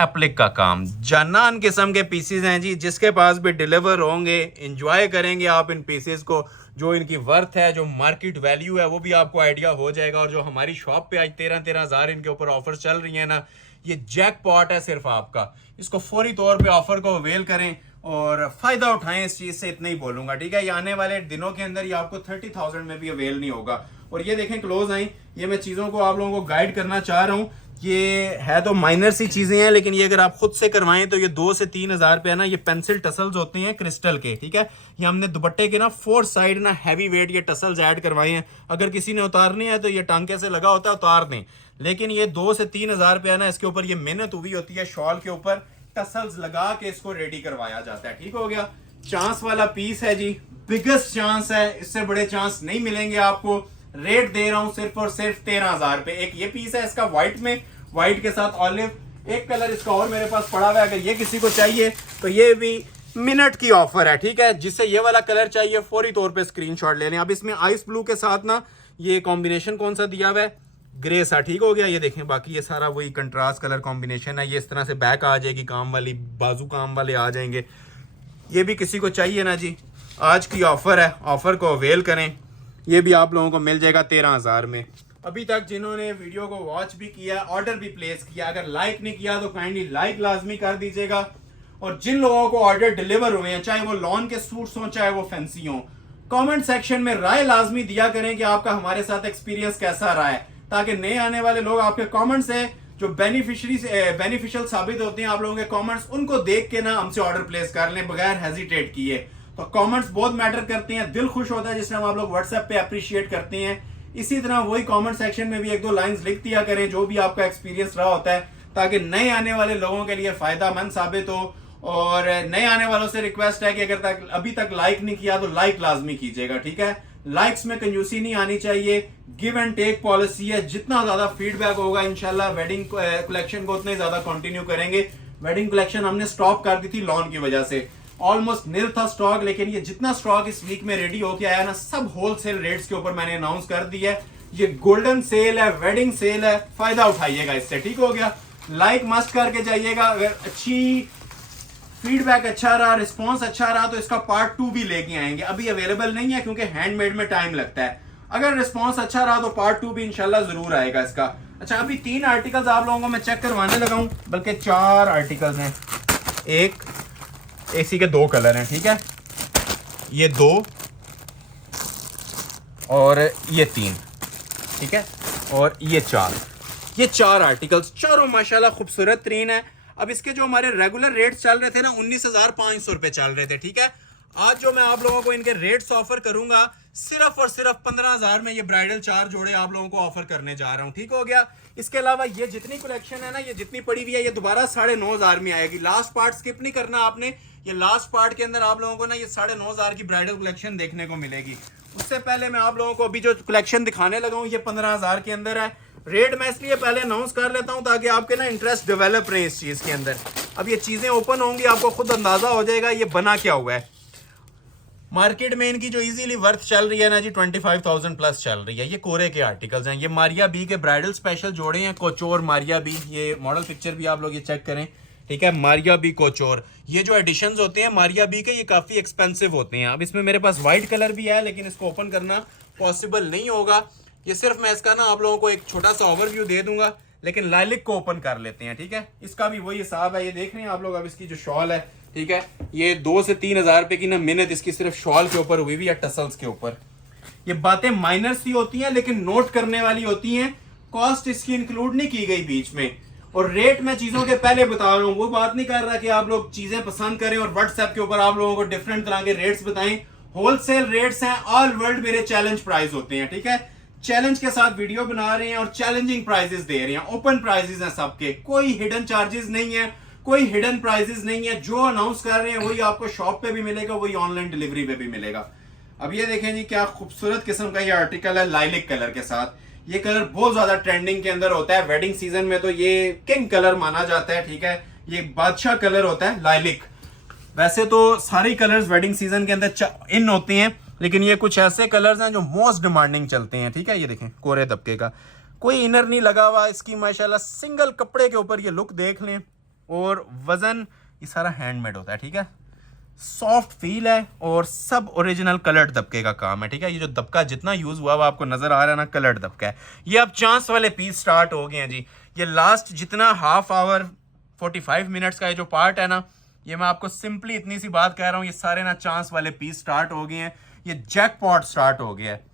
एप्लिक का काम, जानान किस्म के पीसेस हैं जी, जिसके पास भी डिलीवर होंगे, एंजॉय करेंगे आप इन पीसेस को, जो इनकी वर्थ है, जो मार्केट वैल्यू है, वो भी आपको आइडिया हो जाएगा। और जो हमारी शॉप पे आज 13-13 हज़ार इनके ऊपर ऑफर चल रही है ना, ये जैकपॉट है सिर्फ आपका, इसको फौरी तौर पे ऑफर को अवेल करें और फायदा उठाएं इस चीज से, इतना ही बोलूंगा। ठीक है, ये आने वाले दिनों के अंदर ये आपको 30,000 में भी अवेल नहीं होगा। और ये देखें, क्लोज आई, ये मैं चीजों को आप लोगों को गाइड करना चाह रहा हूँ। ये है तो माइनर सी चीजें हैं, लेकिन ये अगर आप खुद से करवाएं तो ये 2 से 3 हज़ार रुपया ना, ये पेंसिल टसल्स होते हैं क्रिस्टल के। ठीक है, ये हमने दुपट्टे के ना 4 साइड ना हैवी वेट ये टसल्स ऐड करवाए हैं। अगर किसी ने उतारनी है तो ये टांके से लगा होता है, उतार दें, लेकिन ये 2 से 3 हज़ार रुपया ना, इसके ऊपर ये मेहनत हुई होती है, शॉल के ऊपर टसल्स लगा के इसको रेडी करवाया जाता है। ठीक हो गया, चांस वाला पीस है जी, बिगेस्ट चांस है, इससे बड़े चांस नहीं मिलेंगे आपको। रेट दे रहा हूं सिर्फ और सिर्फ 13,000 रुपए। एक ये पीस है इसका व्हाइट में, व्हाइट के साथ ऑलिव, एक कलर इसका और मेरे पास पड़ा हुआ है, अगर ये किसी को चाहिए तो ये भी मिनट की ऑफर है। ठीक है, जिससे ये वाला कलर चाहिए फौरी तौर पे स्क्रीनशॉट ले लें। अब इसमें आइस ब्लू के साथ ना ये कॉम्बिनेशन कौन सा दिया हुआ है, ग्रे सा। ठीक हो गया, ये देखें, बाकी ये सारा वही कंट्रास्ट कलर कॉम्बिनेशन है। ये इस तरह से बैक आ जाएगी, काम वाली, बाजू काम वाले आ जाएंगे। ये भी किसी को चाहिए ना जी, आज की ऑफर है, ऑफर को अवेल करें। ये भी आप लोगों को मिल जाएगा 13,000 में। अभी तक जिन्होंने वीडियो को वॉच भी किया, ऑर्डर भी प्लेस किया, अगर लाइक नहीं किया तो काइंडली लाइक लाजमी कर दीजिएगा। और जिन लोगों को ऑर्डर डिलीवर हुए हैं, चाहे वो लॉन के सूट्स हों, चाहे वो फैंसी हों, कमेंट सेक्शन में राय लाजमी दिया करें कि आपका हमारे साथ एक्सपीरियंस कैसा रहा है, ताकि नए आने वाले लोग आपके कमेंट्स से जो बेनिफिशियल साबित होते हैं, आप लोगों के कमेंट्स, उनको देख के ना हमसे ऑर्डर प्लेस कर लें बगैर हेजिटेट किए। तो कमेंट्स बहुत मैटर करते हैं, दिल खुश होता है जिस टाइम आप लोग व्हाट्सएप पे अप्रिशिएट करते हैं। इसी तरह वही कमेंट सेक्शन में भी 1-2 लाइंस लिख दिया करें, जो भी आपका एक्सपीरियंस रहा होता है, ताकि नए आने वाले लोगों के लिए फायदामंद साबित हो। और नए आने वालों से रिक्वेस्ट है कि अगर अभी तक लाइक नहीं किया तो लाइक लाजमी कीजिएगा। ठीक है, लाइक्स में कंजूसी नहीं आनी चाहिए, गिव एंड टेक पॉलिसी है। जितना ज्यादा फीडबैक होगा इंशाल्लाह वेडिंग कलेक्शन को उतने ज्यादा कंटिन्यू करेंगे। वेडिंग कलेक्शन हमने स्टॉप कर दी थी लॉन की वजह से, ऑलमोस्ट निल था स्टॉक, लेकिन ये जितना स्टॉक इस वीक में रेडी होके आया ना, सब होलसेल रेट्स के ऊपर मैंने अनाउंस कर दिया है। ये गोल्डन सेल है, वेडिंग सेल है, फायदा उठाइएगा इससे। ठीक हो गया, लाइक मस्ट करके जाइएगा। अगर अच्छी फीडबैक अच्छा रहा, रिस्पॉन्स अच्छा रहा, तो इसका पार्ट 2 भी लेके आएंगे। अभी अवेलेबल नहीं है क्योंकि हैंडमेड में टाइम लगता है। अगर रिस्पॉन्स अच्छा रहा तो पार्ट 2 भी इंशाल्लाह जरूर आएगा इसका। अच्छा, अभी 3 आर्टिकल्स आप लोगों को मैं चेक करवाने लगा हूं, बल्कि 4 आर्टिकल्स हैं। एक इसी के 2 कलर हैं। ठीक है, ये 2 और ये 3, ठीक है, और ये 4, ये 4 आर्टिकल्स, चारों माशाल्लाह खूबसूरत तरीन है। अब इसके जो हमारे रेगुलर रेट्स चल रहे थे ना, 19,500 रुपए चल रहे थे। ठीक है, आज जो मैं आप लोगों को इनके रेट्स ऑफर करूंगा, सिर्फ और सिर्फ 15,000 में ये ब्राइडल 4 जोड़े आप लोगों को ऑफर करने जा रहा हूं। ठीक हो गया, इसके अलावा ये जितनी कलेक्शन है ना, ये जितनी पड़ी हुई है, ये दोबारा 9,500 में आएगी। लास्ट पार्ट स्किप नहीं करना आपने, ये लास्ट पार्ट के अंदर आप लोगों को ना ये 9,500 की ब्राइडल कलेक्शन देखने को मिलेगी। उससे पहले मैं आप लोगों को अभी जो कलेक्शन दिखाने लगा हूँ, ये 15,000 के अंदर है। रेट मैं इसलिए पहले अनाउंस कर लेता हूँ ताकि आपके ना इंटरेस्ट डेवलप रहे इस चीज के अंदर। अब ये चीजें ओपन होंगी, आपको खुद अंदाजा हो जाएगा ये बना क्या हुआ है। मार्केट में इनकी जो इजीली वर्थ चल रही है ना जी, 25,000 प्लस चल रही है। ये कोरे के आर्टिकल्स हैं, ये मारिया बी के ब्राइडल स्पेशल जोड़े हैं, कोचोर मारिया बी। ये मॉडल पिक्चर भी आप लोग ये चेक करें। ठीक है, मारिया बी कोचोर, ये जो एडिशंस होते हैं मारिया बी के, ये काफी एक्सपेंसिव होते हैं। अब इसमें मेरे पास व्हाइट कलर भी है, लेकिन इसको ओपन करना पॉसिबल नहीं होगा। ये सिर्फ मैं इसका ना आप लोगों को एक छोटा सा ओवरव्यू दे दूंगा, लेकिन लाइलिक को ओपन कर लेते हैं। ठीक है, इसका भी वही हिसाब है, ये देख रहे हैं आप लोग। अब इसकी जो शॉल है ठीक है। ये 2 से 3 हजार रुपए की ना मिन्नत इसकी सिर्फ शॉल के ऊपर हुई हुई है, टसल्स के ऊपर। ये बातें माइनर सी होती हैं लेकिन नोट करने वाली होती हैं। कॉस्ट इसकी इंक्लूड नहीं की गई बीच में, और रेट मैं चीजों के पहले बता रहा हूं। वो बात नहीं कर रहा कि आप लोग चीजें पसंद करें और व्हाट्सएप के ऊपर आप लोगों को डिफरेंट तरह के रेट्स बताएं। होलसेल रेट्स हैं, ऑल वर्ल्ड मेरे चैलेंज प्राइस होते हैं, ठीक है। चैलेंज के साथ वीडियो बना रहे हैं और चैलेंजिंग प्राइजेस दे रहे हैं, ओपन प्राइजेस हैं सबके, कोई हिडन चार्जेस नहीं है, कोई हिडन प्राइजेस नहीं है। जो अनाउंस कर रहे हैं वही आपको शॉप पे भी मिलेगा, वही ऑनलाइन डिलीवरी पे भी मिलेगा। अब ये देखें जी, क्या खूबसूरत किस्म का ये आर्टिकल है लाइलिक कलर के साथ। ये कलर बहुत ज्यादा ट्रेंडिंग के अंदर होता है, वेडिंग सीजन में तो ये किंग कलर माना जाता है, ठीक है। ये बादशाह कलर होता है लाइलिक। वैसे तो सारे कलर्स वेडिंग सीजन के अंदर इन होते हैं, लेकिन ये कुछ ऐसे कलर्स हैं जो मोस्ट डिमांडिंग चलते हैं, ठीक है। ये देखें कोरे दबके का, कोई इनर नहीं लगा हुआ इसकी, माशाल्लाह सिंगल कपड़े के ऊपर ये लुक देख लें। और वजन ये सारा हैंडमेड होता है, ठीक है। सॉफ्ट फील है और सब ओरिजिनल कलर्ड दबके का काम है, ठीक है। ये जो दबका जितना यूज हुआ वो आपको नजर आ रहा है ना, कलर्ड दबका है। ये अब चांस वाले पीस स्टार्ट हो गए हैं जी। ये लास्ट जितना हाफ आवर 45 मिनट्स का ये जो पार्ट है ना, ये मैं आपको सिंपली इतनी सी बात कह रहा हूँ, ये सारे ना चांस वाले पीस स्टार्ट हो गए हैं। ये जैकपॉट स्टार्ट हो गया है।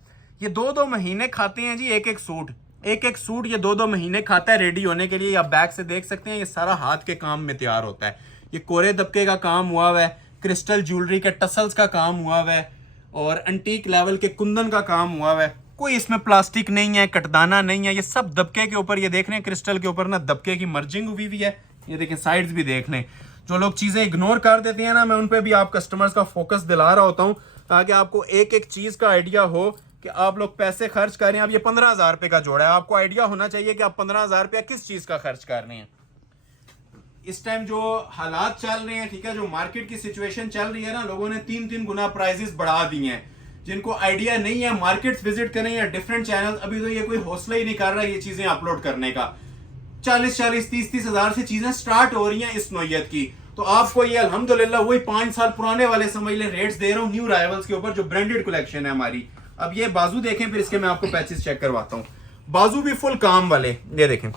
ये 2-2 महीने खाते हैं जी एक एक सूट, एक एक सूट ये 2-2 महीने खाता है रेडी होने के लिए। आप बैक से देख सकते हैं, ये सारा हाथ के काम में तैयार होता है। ये कोरे दबके का काम हुआ हुआ है, क्रिस्टल ज्वेलरी के टसल्स का काम हुआ हुआ है, और एंटीक लेवल के कुंदन का काम हुआ हुआ है। कोई इसमें प्लास्टिक नहीं है, कटदाना नहीं है, ये सब दबके के ऊपर। ये देख रहे हैं क्रिस्टल के ऊपर ना दबके की मर्जिंग हुई हुई है। ये देखें साइड्स भी देख लें। जो लोग चीजें इग्नोर कर देते हैं ना, मैं उन पे भी आप कस्टमर्स का फोकस दिला रहा होता हूँ, ताकि आपको एक एक चीज का आइडिया हो कि आप लोग पैसे खर्च कर रहे हैं। अब ये 15,000 रुपए का जोड़ा है, आपको आइडिया होना चाहिए कि आप 15,000 रुपया किस चीज का खर्च कर रहे हैं। इस टाइम जो हालात चल रहे हैं, ठीक है, जो मार्केट की सिचुएशन चल रही है ना, लोगों ने 3-3 गुना प्राइसेस बढ़ा दिए हैं। जिनको आइडिया नहीं है मार्केट्स विजिट करें या डिफरेंट चैनल, अभी तो ये कोई हौसला ही नहीं कर रहा ये चीजें अपलोड करने का। 40-40, 30-30 हजार से चीजें स्टार्ट हो रही हैं इस नौयत की। तो आपको ये अल्हम्दुलिल्लाह वही 5 साल पुराने वाले समझ ले रेट्स दे रहा हूँ न्यू राइवल्स के ऊपर, जो ब्रांडेड कलेक्शन है हमारी। अब ये बाजू देखें, फिर इसके मैं आपको पैचेस चेक करवाता हूँ। बाजू भी फुल काम वाले, ये देखें।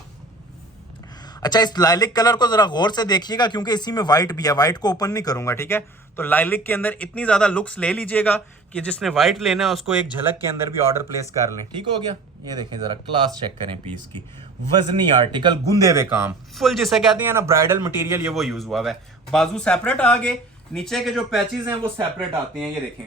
अच्छा, इस लाइलिक कलर को जरा गौर से देखिएगा, क्योंकि इसी में व्हाइट भी है। व्हाइट को ओपन नहीं करूंगा, ठीक है। तो लाइलिक के अंदर इतनी ज्यादा लुक्स ले लीजिएगा कि जिसने व्हाइट लेना है उसको एक झलक के अंदर भी ऑर्डर प्लेस कर लें, ठीक हो गया। ये देखें जरा, क्लास चेक करें पीस की। वजनी आर्टिकल, गुंदे हुए काम, फुल जिसे कहते हैं ना ब्राइडल मटेरियल, ये वो यूज हुआ है। बाजू सेपरेट आ गए, नीचे के जो पैचेस हैं वो सेपरेट आते हैं। ये देखें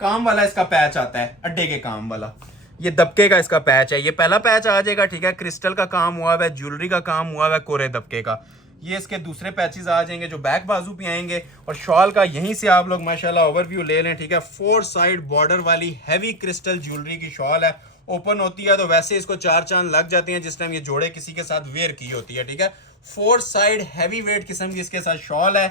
काम वाला इसका पैच आता है, अड्डे के काम वाला। ये दबके का इसका पैच है, ये पहला पैच आ जाएगा, ठीक है। क्रिस्टल का काम हुआ है, ज्वेलरी का काम हुआ है, कोरे दबके का। ये इसके दूसरे पैचेस आ जाएंगे जो बैक बाजू पे आएंगे। और शॉल का यहीं से आप लोग माशाल्लाह ओवरव्यू ले लें, ठीक है। 4 साइड बॉर्डर वाली हैवी क्रिस्टल ज्वेलरी की शॉल है। ओपन होती है तो वैसे इसको 4 चांद लग जाते हैं जिस टाइम ये जोड़े किसी के साथ वेयर की होती है, ठीक है। 4 साइड हैवी वेट किस्म की इसके साथ शॉल है,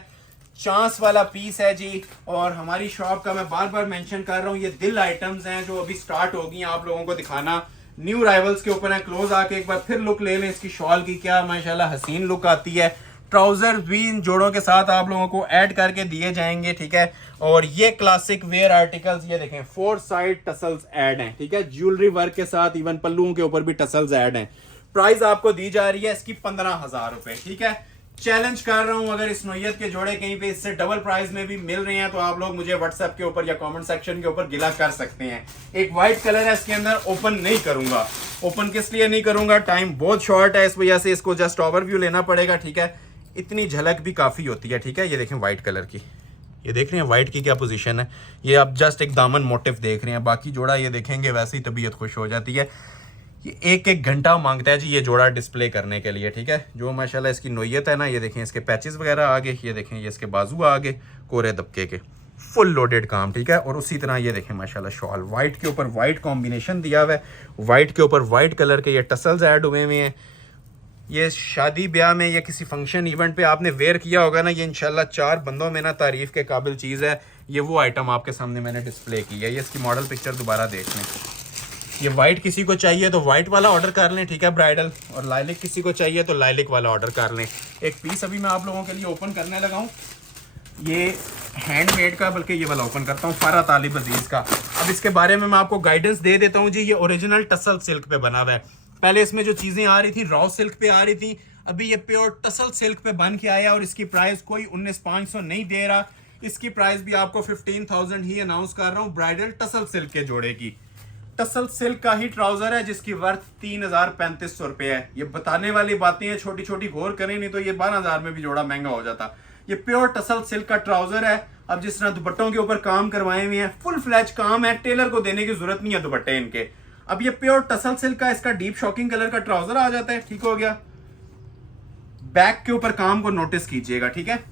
चांस वाला पीस है जी। और हमारी शॉप का मैं बार बार मेंशन कर रहा हूँ, ये दिल आइटम्स हैं जो अभी स्टार्ट हो गई हैं आप लोगों को दिखाना। न्यू राइवल्स के ऊपर है, क्लोज आके एक बार फिर लुक ले लें इसकी शॉल की, क्या माशाल्लाह हसीन लुक आती है। ट्राउजर भी इन जोड़ों के साथ आप लोगों को ऐड करके दिए जाएंगे, ठीक है। और ये क्लासिक वेयर आर्टिकल्स, ये देखें 4 साइड टसल्स ऐड हैं, ठीक है। ज्वेलरी वर्क के साथ इवन पल्लुओं के ऊपर भी टसल्स ऐड हैं। प्राइस आपको दी जा रही है इसकी 15,000 रुपए, ठीक है। चैलेंज कर रहा हूं, अगर इस नोयत के जोड़े कहीं पे इससे डबल प्राइस में भी मिल रहे हैं तो आप लोग मुझे व्हाट्सएप के ऊपर या कमेंट सेक्शन के ऊपर गिला कर सकते हैं। एक व्हाइट कलर है इसके अंदर, ओपन नहीं करूंगा। ओपन किस लिए नहीं करूंगा, टाइम बहुत शॉर्ट है, इस वजह से इसको जस्ट ओवरव्यू लेना पड़ेगा, ठीक है। इतनी झलक भी काफी होती है, ठीक है। ये देखें व्हाइट कलर की, ये देख रहे हैं व्हाइट की क्या पोजीशन है। ये आप जस्ट एक दामन मोटिव देख रहे हैं, बाकी जोड़ा ये देखेंगे वैसे ही तबीयत खुश हो जाती है। ये 1-1 घंटा मांगता है जी ये जोड़ा डिस्प्ले करने के लिए, ठीक है। जो माशाल्लाह इसकी नोयत है ना, ये देखें इसके पैचेस वगैरह आ गए, ये देखें ये इसके बाजू आ गए कोरे दबके के, फुल लोडेड काम, ठीक है। और उसी तरह ये देखें माशाल्लाह शॉल व्हाइट के ऊपर व्हाइट कॉम्बिनेशन दिया हुआ है, व्हाइट के ऊपर व्हाइट कलर के ये टसल्स ऐड हुए हुए हैं। ये शादी ब्याह में या किसी फंक्शन इवेंट पे आपने वेयर किया होगा ना, ये इंशाल्लाह 4 बंदों में ना तारीफ के काबिल चीज़ है। ये वो आइटम आपके सामने मैंने डिस्प्ले की है। ये इसकी मॉडल पिक्चर दोबारा देख लें। ये वाइट किसी को चाहिए तो वाइट वाला ऑर्डर कर लें, ठीक है, ब्राइडल। और लाइलिक किसी को चाहिए तो लाइलिक वाला ऑर्डर कर लें। एक पीस अभी मैं आप लोगों के लिए ओपन करने लगा हूँ, ये हैंडमेड का, बल्कि ये वाला ओपन करता हूँ, फारा तालिब अजीज का। अब इसके बारे में मैं आपको गाइडेंस दे देता हूँ जी। ये ओरिजिनल टसल सिल्क पे बना हुआ है। पहले इसमें जो चीज़ें आ रही थी रॉ सिल्क पे आ रही थी, अभी ये प्योर टसल सिल्क पे बन के आया और इसकी प्राइस कोई 19,500 नहीं दे रहा। इसकी प्राइस भी आपको 15,000 ही अनाउंस कर रहा हूँ ब्राइडल टसल सिल्क के जोड़े की। टसल सिल्क का ही ट्राउजर है जिसकी वर्थ 3,3500 रुपये है। ये बताने वाली बातें हैं, छोटी छोटी गौर करें, नहीं तो ये 12,000 में भी जोड़ा महंगा हो जाता। ये प्योर टसल सिल्क का ट्राउजर है। अब जिस तरह दुपट्टों के ऊपर काम करवाए हुए हैं, फुल फ्लैज काम है, टेलर को देने की जरूरत नहीं है दुपट्टे इनके। अब ये प्योर टसल सिल्क का इसका डीप शॉकिंग कलर का ट्राउजर आ जाता है, ठीक हो गया। बैक के ऊपर काम को नोटिस कीजिएगा, ठीक है।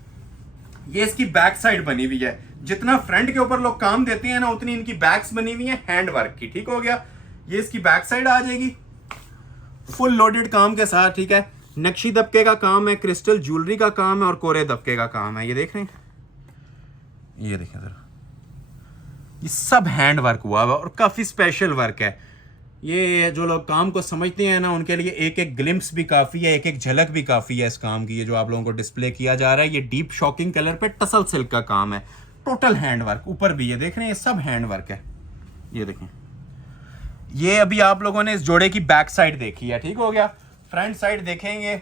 ये इसकी बैक साइड बनी हुई है। जितना फ्रंट के ऊपर लोग काम देते हैं ना, उतनी इनकी बैक्स बनी हुई है हैंड वर्क की, ठीक हो गया। ये इसकी बैक साइड आ जाएगी फुल लोडेड काम के साथ, ठीक है। नक्शी दबके का काम है, क्रिस्टल ज्वेलरी का काम है और कोरे दबके का काम है। ये देख रहे हैं, ये देखें जरा, ये सब हैंड वर्क हुआ है और काफी स्पेशल वर्क है। ये जो लोग काम को समझते हैं ना, उनके लिए एक एक ग्लिम्स भी काफ़ी है, एक एक झलक भी काफ़ी है इस काम की। ये जो आप लोगों को डिस्प्ले किया जा रहा है, ये डीप शॉकिंग कलर पे टसल सिल्क का काम है, टोटल हैंड वर्क। ऊपर भी ये देख रहे हैं, ये सब हैंड वर्क है। ये देखें, ये अभी आप लोगों ने इस जोड़े की बैक साइड देखी है, ठीक हो गया। फ्रंट साइड देखेंगे,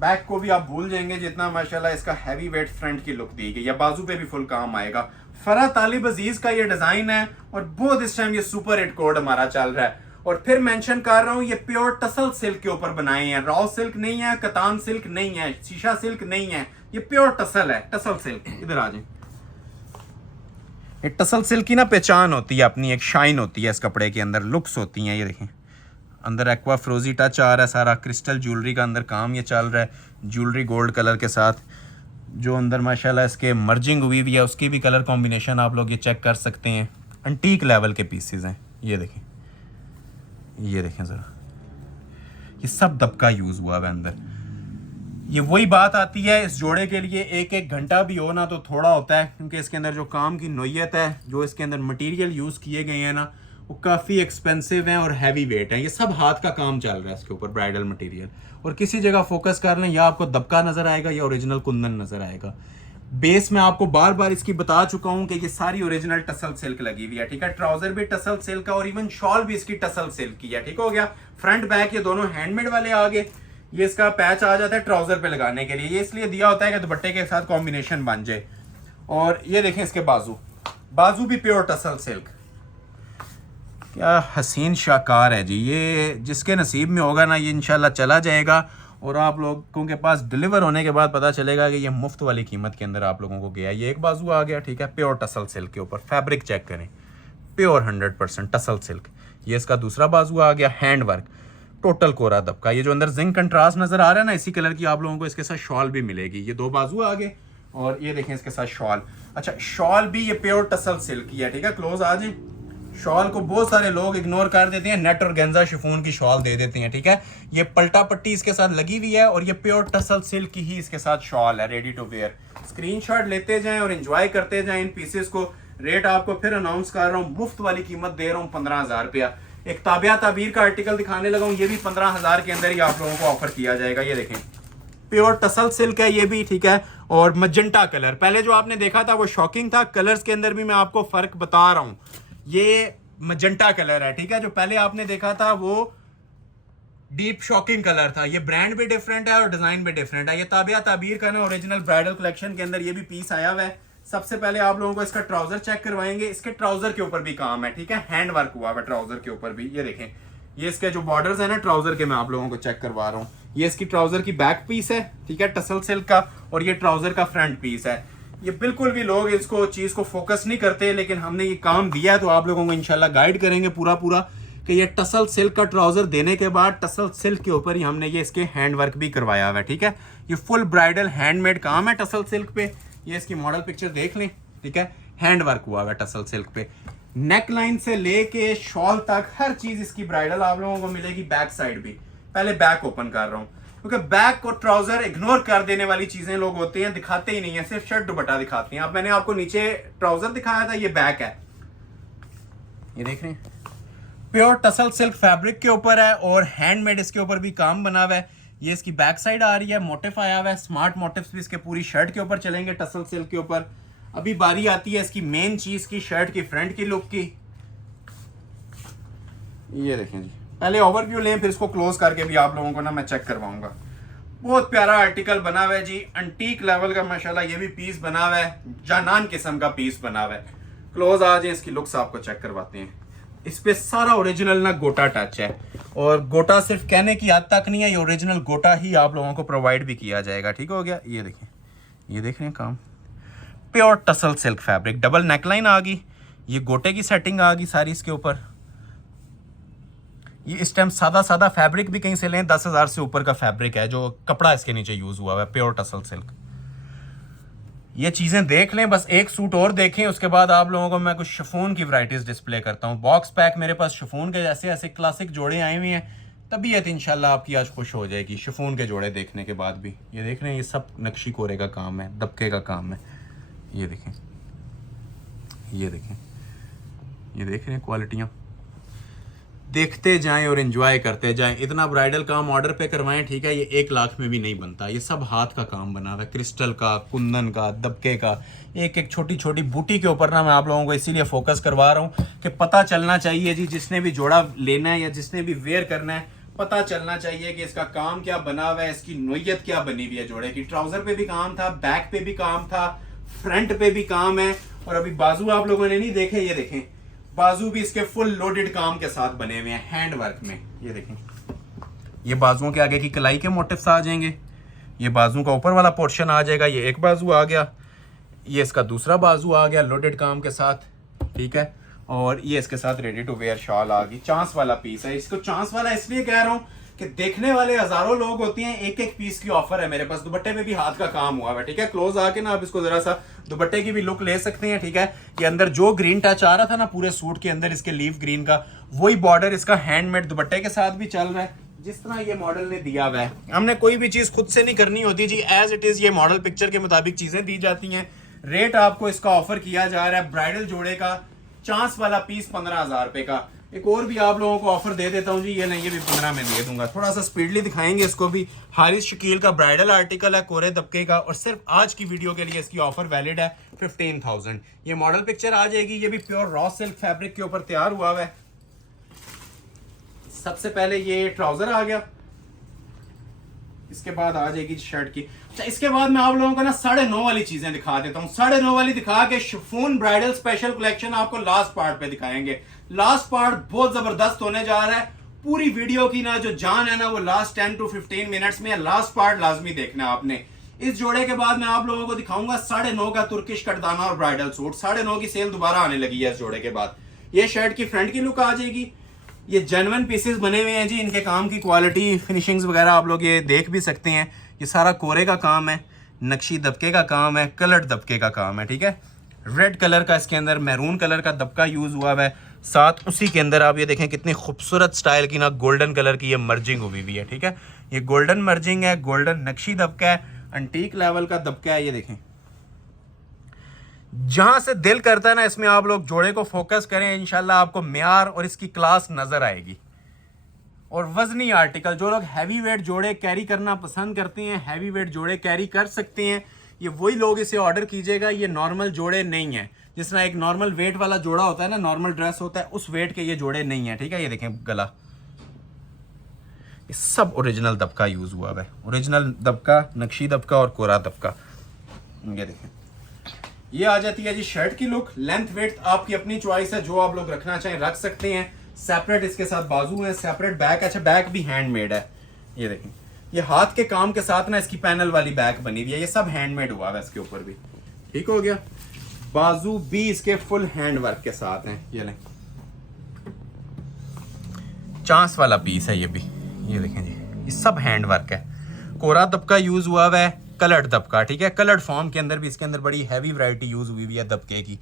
बैक को भी आप भूल जाएंगे जितना माशाल्लाह इसका हैवी वेट फ्रंट की लुक दी गई है। बाजू पे भी फुल काम आएगा। फरा तालिब अजीज का ये डिजाइन है और बहुत इस टाइम ये सुपर हिट कोड हमारा चल रहा है। और फिर मेंशन कर रहा हूं, ये प्योर टसल सिल्क के ऊपर बनाए हैं, रॉ सिल्क नहीं है, कतान सिल्क नहीं है, शीशा सिल्क नहीं है, ये प्योर टसल है, टसल सिल्क। इधर आ जाए, ये टसल सिल्क की ना पहचान होती है अपनी, एक शाइन होती है इस कपड़े के अंदर, लुक्स होती हैं। ये देखें, अंदर एक्वा फ्रोजी टच आ रहा है, सारा क्रिस्टल ज्वेलरी का अंदर काम ये चल रहा है, ज्वेलरी गोल्ड कलर के साथ। जो अंदर माशाल्लाह इसके मर्जिंग हुई है, उसकी भी कलर कॉम्बिनेशन आप लोग ये चेक कर सकते हैं। एंटीक लेवल के पीसेस हैं। ये देखें, ये देखें ज़रा, ये सब दबका यूज़ हुआ है अंदर। ये वही बात आती है, इस जोड़े के लिए एक एक घंटा भी हो ना तो थोड़ा होता है, क्योंकि इसके अंदर जो काम की नोयत है, जो इसके अंदर मटेरियल यूज़ किए गए हैं ना, वो काफ़ी एक्सपेंसिव हैं और हैवी वेट है। ये सब हाथ का काम चल रहा है इसके ऊपर, ब्राइडल मटेरियल। और किसी जगह फोकस कर लें, या आपको दबका नज़र आएगा या ओरिजिनल कुंदन नज़र आएगा। बेस में आपको बार बार इसकी बता चुका हूँ कि ये सारी ओरिजिनल टसल सिल्क लगी हुई है, ठीक है। ट्राउजर भी टसल सिल्क का और इवन शॉल भी इसकी टसल सिल्क की है, ठीक हो गया। फ्रंट बैक ये दोनों हैंडमेड वाले आ गए। ये इसका पैच आ जाता है ट्राउजर पे लगाने के लिए, ये इसलिए दिया होता है कि दुपट्टे के साथ कॉम्बिनेशन बन जाए। और ये देखें इसके बाजू, बाजू भी प्योर टसल सिल्क। क्या हसीन शाकार है जी। ये जिसके नसीब में होगा ना, ये इंशाल्लाह चला जाएगा और आप लोगों के पास डिलीवर होने के बाद पता चलेगा कि ये मुफ्त वाली कीमत के अंदर आप लोगों को गया। ये एक बाजू आ गया, ठीक है, प्योर टसल सिल्क के ऊपर। फैब्रिक चेक करें, प्योर 100% टसल सिल्क। ये इसका दूसरा बाजू आ गया, हैंड वर्क, टोटल कोरा दबका। ये जो अंदर जिंक कंट्रास्ट नजर आ रहा है ना, इसी कलर की आप लोगों को इसके साथ शॉल भी मिलेगी। ये दो बाजू आ गए और ये देखें इसके साथ शॉल। अच्छा, शॉल भी ये प्योर टसल सिल्क की है, ठीक है। क्लोज आ जाए। शॉल को बहुत सारे लोग इग्नोर कर देते हैं, नेट और गेंजा शिफॉन की शॉल दे देते हैं, ठीक है। ये पल्टा पट्टी इसके साथ लगी हुई है और ये प्योर टसल सिल्क की ही इसके साथ शॉल है, रेडी टू वेयर। स्क्रीनशॉट लेते जाएं और एंजॉय करते जाएं इन पीसेस को। रेट आपको फिर अनाउंस कर रहा हूँ, मुफ्त वाली कीमत दे रहा हूँ 15,000 रुपया। एक ताबिया ताबीर का आर्टिकल दिखाने लगा हूँ, ये भी 15,000 के अंदर ही आप लोगों को ऑफर किया जाएगा। ये देखें, प्योर टसल सिल्क है ये भी, ठीक है। और मजेंटा कलर, पहले जो आपने देखा था वो शॉकिंग था। कलर्स के अंदर भी मैं आपको फर्क बता रहा हूँ। ये मजेंटा कलर है, ठीक है। जो पहले आपने देखा था वो डीप शॉकिंग कलर था। ये ब्रांड भी डिफरेंट है और डिजाइन भी डिफरेंट है। ये ताबिया ताबीर का ना ओरिजिनल ब्राइडल कलेक्शन के अंदर ये भी पीस आया हुआ है। सबसे पहले आप लोगों को इसका ट्राउजर चेक करवाएंगे। इसके ट्राउजर के ऊपर भी काम है, ठीक है, हैंड वर्क हुआ है ट्राउजर के ऊपर भी। ये देखें, ये इसके जो बॉर्डर्स है ना ट्राउजर के, मैं आप लोगों को चेक करवा रहा हूँ। ये इसकी ट्राउजर की बैक पीस है, ठीक है, टसल सिल्क का, और ये ट्राउजर का फ्रंट पीस है। ये बिल्कुल भी लोग इसको चीज को फोकस नहीं करते, लेकिन हमने ये काम दिया है तो आप लोगों को इंशाल्लाह गाइड करेंगे पूरा कि ये टसल सिल्क का ट्राउजर देने के बाद टसल सिल्क के ऊपर ही हमने ये इसके हैंड वर्क भी करवाया हुआ है, ठीक है। ये फुल ब्राइडल हैंडमेड काम है टसल सिल्क पे। ये इसकी मॉडल पिक्चर देख लें, ठीक है, हैंड वर्क हुआ हुआ टसल सिल्क पे। नेक लाइन से लेके शॉल तक हर चीज इसकी ब्राइडल आप लोगों को मिलेगी। बैक साइड भी, पहले बैक ओपन कर रहा हूँ क्योंकि बैक और ट्राउजर इग्नोर कर देने वाली चीजें लोग होते हैं, दिखाते ही नहीं है, सिर्फ शर्ट दुपट्टा दिखाते हैं। अब मैंने आपको नीचे ट्राउजर दिखाया था, ये बैक है, ये देख रहे हैं, प्योर टसल सिल्क फैब्रिक के ऊपर है और हैंडमेड इसके ऊपर भी काम बना हुआ है। ये इसकी बैक साइड आ रही है, मोटिफ आया हुआ है, स्मार्ट मोटिव्स भी इसके पूरी शर्ट के ऊपर चलेंगे टसल सिल्क के ऊपर। अभी बारी आती है इसकी मेन चीज की, शर्ट की फ्रंट की लुक की। ये देखें जी, पहले ओवरव्यू लें, फिर इसको क्लोज करके भी आप लोगों को ना मैं चेक करवाऊंगा। बहुत प्यारा आर्टिकल बना हुआ है जी, एंटीक लेवल का माशाल्लाह। ये भी पीस बना हुआ है, जानान किस्म का पीस बना हुआ है। क्लोज आ जाए, इसकी लुक्स आपको चेक करवाते हैं। इस पे सारा ओरिजिनल ना गोटा टच है, और गोटा सिर्फ कहने की हद तक नहीं है, ये ओरिजिनल गोटा ही आप लोगों को प्रोवाइड भी किया जाएगा। ठीक हो गया। ये देखें, ये देख रहे हैं काम, प्योर टसल सिल्क फैब्रिक, डबल नेकलाइन आ गई, ये गोटे की सेटिंग आ गई सारी इसके ऊपर। ये इस टाइम सादा सादा फैब्रिक भी कहीं से लें 10,000 से ऊपर का फैब्रिक है जो कपड़ा इसके नीचे यूज हुआ है, प्योर टसल सिल्क। ये चीज़ें देख लें, बस एक सूट और देखें, उसके बाद आप लोगों को मैं कुछ शिफॉन की वैरायटीज डिस्प्ले करता हूँ। बॉक्स पैक मेरे पास शिफॉन के ऐसे ऐसे क्लासिक जोड़े आए हुए हैं, तबीयत इंशाल्लाह आपकी आज खुश हो जाएगी शिफॉन के जोड़े देखने के बाद भी। ये देख रहे हैं, ये सब नक्शी कोरे का काम है, दबके का काम है। ये देखें, ये देखें, ये देख रहे हैं क्वालिटियाँ। देखते जाएं और एंजॉय करते जाएं। इतना ब्राइडल काम ऑर्डर पे करवाएं, ठीक है, ये 1 लाख में भी नहीं बनता। ये सब हाथ का काम बना हुआ है, क्रिस्टल का, कुंदन का, दबके का, एक एक छोटी छोटी बूटी के ऊपर ना मैं आप लोगों को इसीलिए फोकस करवा रहा हूँ कि पता चलना चाहिए जी, जिसने भी जोड़ा लेना है या जिसने भी वेयर करना है, पता चलना चाहिए कि इसका काम क्या बना हुआ है, इसकी नोयत क्या बनी हुई है। जोड़े की ट्राउजर पे भी काम था, बैक पे भी काम था, फ्रंट पे भी काम है, और अभी बाजू आप लोगों ने नहीं देखे, ये देखें बाजू भी इसके फुल लोडेड काम के साथ बने हुए हैं हैंड वर्क में। ये देखें, ये बाजुओं के आगे की कलाई के मोटिव्स आ जाएंगे, ये बाजू का ऊपर वाला पोर्शन आ जाएगा, ये एक बाजू आ गया, ये इसका दूसरा बाजू आ गया लोडेड काम के साथ, ठीक है, और ये इसके साथ रेडी टू वेयर शॉल आ गई। चांस वाला पीस है, इसको चांस वाला इसलिए कह रहा हूँ कि देखने वाले हजारों लोग होते हैं, एक एक पीस की ऑफर है मेरे पास। दुपट्टे पे भी हाथ का काम हुआ है, ठीक है। क्लोज आके ना आप इसको जरा सा दुपट्टे की भी लुक ले सकते हैं, ठीक है। ये अंदर जो ग्रीन टच आ रहा था ना पूरे सूट के अंदर इसके लीफ ग्रीन का, वही बॉर्डर इसका हैंडमेड दुपट्टे के साथ भी चल रहा है, जिस तरह ये मॉडल ने दिया हुआ है। हमने कोई भी चीज खुद से नहीं करनी होती जी, एज इट इज ये मॉडल पिक्चर के मुताबिक चीजें दी जाती हैं। रेट आपको इसका ऑफर किया जा रहा है ब्राइडल जोड़े का, चांस वाला पीस 15,000 रुपए का। एक और भी आप लोगों को ऑफर दे देता हूँ जी, ये नहीं, ये भी 15 में दे दूंगा। थोड़ा सा स्पीडली दिखाएंगे इसको भी। हारिस शकील का ब्राइडल आर्टिकल है, कोरे दबके का, और सिर्फ आज की वीडियो के लिए इसकी ऑफर वैलिड है 15,000। ये मॉडल पिक्चर आ जाएगी, ये भी प्योर रॉ सिल्क फैब्रिक के ऊपर तैयार हुआ है। सबसे पहले ये ट्राउजर आ गया, इसके बाद आ जाएगी शर्ट की। अच्छा, इसके बाद मैं आप लोगों को ना 9.5 वाली चीजें दिखा देता हूँ। 9.5 वाली दिखा के शिफॉन ब्राइडल स्पेशल कलेक्शन आपको लास्ट पार्ट पे दिखाएंगे। लास्ट पार्ट बहुत जबरदस्त होने जा रहा है। पूरी वीडियो की ना जो जान है ना वो लास्ट 10 to 15 मिनट्स में, लास्ट पार्ट लाजमी देखना है आपने। इस जोड़े के बाद मैं आप लोगों को दिखाऊंगा 9.5 का तुर्किश कटदाना और ब्राइडल सूट। 9.5 की सेल दोबारा आने लगी है इस जोड़े के बाद। ये शर्ट की फ्रंट की लुक आ जाएगी। ये जेन्युइन पीसेस बने हुए हैं जी, इनके काम की क्वालिटी फिनिशिंग्स वगैरह आप लोग ये देख भी सकते हैं। ये सारा कोरे का काम है, नक्शी दबके का काम है, कलर्ड दबके का काम है, ठीक है। रेड कलर का इसके अंदर मैरून कलर का दबका यूज हुआ है, साथ उसी के अंदर आप ये देखें कितनी खूबसूरत स्टाइल की ना गोल्डन कलर की ये मर्जिंग हुई हुई है, ठीक है। ये गोल्डन मर्जिंग है, गोल्डन नक्शी दबका है, एंटीक लेवल का दबका है। ये देखें, जहां से दिल करता है ना इसमें आप लोग जोड़े को फोकस करें, इंशाल्लाह आपको म्यार और इसकी क्लास नजर आएगी। और वजनी आर्टिकल, जो लोग हैवी वेट जोड़े कैरी करना पसंद करते हैं, हैवी वेट जोड़े कैरी कर सकते हैं, ये वही लोग इसे ऑर्डर कीजिएगा। ये नॉर्मल जोड़े नहीं है, जिस तरह एक नॉर्मल वेट वाला जोड़ा होता है ना, नॉर्मल ड्रेस होता है, उस वेट के ये जोड़े नहीं है, ठीक है। ये देखें गला, ये सब ओरिजिनल दबका यूज हुआ है, ओरिजिनल दबका, नक्शी दबका और कोरा दबका। ये देखें, ये आ जाती है जी शर्ट की लुक। लेंथ वेट आपकी अपनी चॉइस है, जो आप लोग रखना चाहें रख सकते हैं। सेपरेट इसके साथ बाजू है, सेपरेट बैक। अच्छा, बैक भी हैंडमेड है। ये देखें, ये हाथ के काम के साथ ना इसकी पैनल वाली बैक बनी हुई है, ये सब हैंडमेड हुआ है इसके ऊपर भी, ठीक हो गया। बाजू भी इसके फुल हैंड वर्क के साथ हैं। ये लें, चांस वाला पीस है ये भी। ये देखें जी, ये सब हैंड वर्क है। कोरा दबका यूज हुआ है, कलर्ड दबका, ठीक है। कलर्ड फॉर्म के अंदर भी इसके अंदर बड़ी हैवी वैरायटी यूज हुई है दबके की।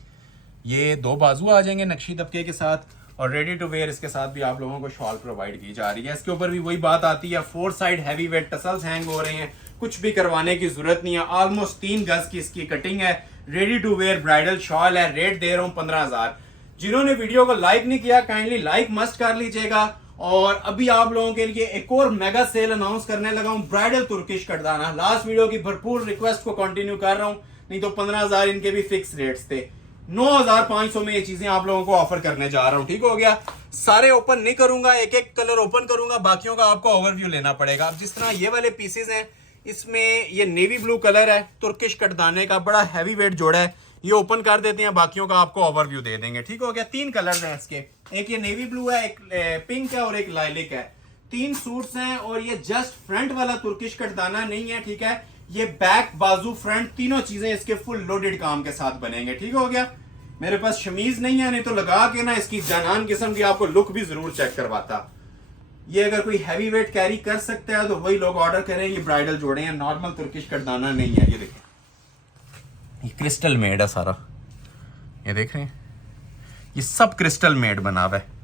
ये 2 बाजू आ जाएंगे नक्शी दबके के साथ, और रेडी टू वेयर इसके साथ भी आप लोगों को शॉल प्रोवाइड की जा रही है। इसके ऊपर भी वही बात आती है, 4 side heavy weight tassels hang हो रहे हैं, कुछ भी करवाने की जरूरत नहीं है। ऑलमोस्ट 3 गज की इसकी कटिंग है, ready to wear bridal shawl है। रेट दे रहा हूँ 15,000। जिन्होंने वीडियो को लाइक नहीं किया, काइंडली लाइक मस्ट कर लीजिएगा। और अभी आप लोगों के लिए एक और मेगा सेल अनाउंस करने लगा हूं, ब्राइडल तुर्किश कटदाना। लास्ट वीडियो की भरपूर रिक्वेस्ट को कंटिन्यू कर रहा हूं, नहीं तो 15,000 इनके भी फिक्स रेट्स थे। 9,500 में ये चीजें आप लोगों को ऑफर करने जा रहा हूं, ठीक हो गया। सारे ओपन नहीं करूंगा, एक एक कलर ओपन करूंगा, बाकियों का आपको ओवरव्यू लेना पड़ेगा। अब जिस तरह ये वाले पीसेज हैं, इसमें ये नेवी ब्लू कलर है, तुर्किश कटदाने का, बड़ा हैवी वेट जोड़ा है। ये ओपन कर देते हैं, बाकियों का आपको ओवरव्यू दे देंगे। ठीक हो गया। 3 कलर हैं इसके, एक ये नेवी ब्लू है, एक पिंक है और एक लाइलिक है। 3 सूट्स हैं और ये जस्ट फ्रंट वाला तुर्किश कटदाना नहीं है। ठीक है, ये बैक, बाजू, फ्रंट तीनों चीजें इसके फुल लोडेड काम के साथ बनेंगे। ठीक हो गया। मेरे पास शमीज नहीं है, नहीं तो लगा के ना इसकी जानान किस्म की आपको लुक भी जरूर चेक करवाता। ये अगर कोई हैवी वेट कैरी कर सकता है तो वही लोग ऑर्डर करें। ये ब्राइडल जोड़े हैं, नॉर्मल तुर्किश कटदाना नहीं है। ये देखें, ये क्रिस्टल मेड है सारा, ये देख रहे हैं, ये सब क्रिस्टल मेड बना हुआ है।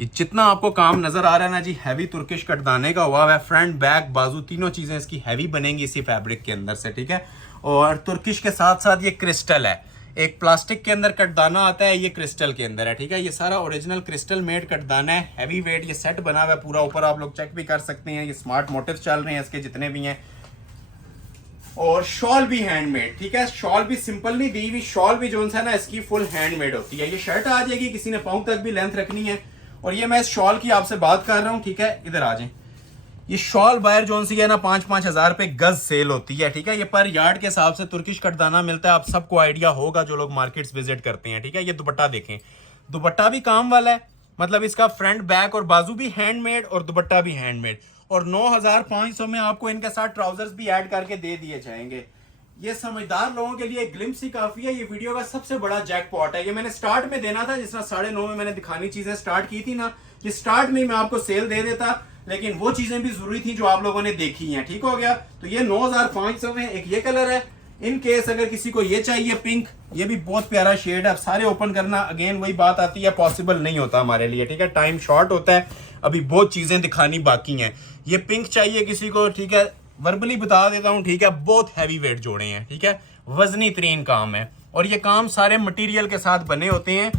ये जितना आपको काम नजर आ रहा है ना जी, हैवी तुर्किश कटदाने का हुआ है। फ्रंट, बैक, बाजू तीनों चीजें इसकी हैवी बनेंगी इसी फैब्रिक के अंदर से। ठीक है, और तुर्किश के साथ साथ ये क्रिस्टल है। एक प्लास्टिक के अंदर कटदाना आता है, ये क्रिस्टल के अंदर है। ठीक है, ये सारा ओरिजिनल क्रिस्टल मेड कटदाना है, हैवी वेट। ये सेट बना हुआ है पूरा, ऊपर आप लोग चेक भी कर सकते हैं। ये स्मार्ट मोटिव चल रहे हैं इसके जितने भी हैं, और शॉल भी हैंडमेड। ठीक है, शॉल भी सिंपल नहीं दी हुई, शॉल भी जो है ना इसकी फुल हैंडमेड होती है। ये शर्ट आ जाएगी, किसी ने पाँव तक भी लेंथ रखनी है। और ये मैं इस शॉल की आपसे बात कर रहा हूँ। ठीक है, इधर आ जाए। ये शॉल बायर जो सी है ना 5-5 हज़ार रुपए गज सेल होती है। ठीक है, ये पर यार्ड के हिसाब से तुर्किश कटदाना मिलता है। आप सबको आइडिया होगा जो लोग मार्केट्स विजिट करते हैं। ठीक है, ये दुपट्टा देखें, दुपट्टा भी काम वाला है, मतलब इसका फ्रंट, बैक और बाजू भी हैंडमेड और दुपट्टा भी हैंडमेड। और 9,500 में आपको इनके साथ ट्राउजर्स भी ऐड करके दे दिए जाएंगे। ये समझदार लोगों के लिए ग्लिम्स ही काफी है। ये वीडियो का सबसे बड़ा जैकपॉट है। ये मैंने स्टार्ट में देना था, जिस तरह 9:30 में मैंने दिखानी चीजें स्टार्ट की थी ना, ये स्टार्ट में मैं आपको सेल दे देता, लेकिन वो चीजें भी जरूरी थी जो आप लोगों ने देखी हैं। ठीक हो गया। तो ये 9,500 में एक ये कलर है। इन केस अगर किसी को ये चाहिए पिंक, ये भी बहुत प्यारा शेड है। अब सारे ओपन करना अगेन वही बात आती है, पॉसिबल नहीं होता हमारे लिए। ठीक है, टाइम शॉर्ट होता है, अभी बहुत चीजें दिखानी बाकी हैं। ये पिंक चाहिए किसी को, ठीक है, वर्बली बता देता हूँ। ठीक है, बहुत हैवी वेट जोड़े हैं। ठीक है, वजनी तरीन काम है, और ये काम सारे मटेरियल के साथ बने होते हैं,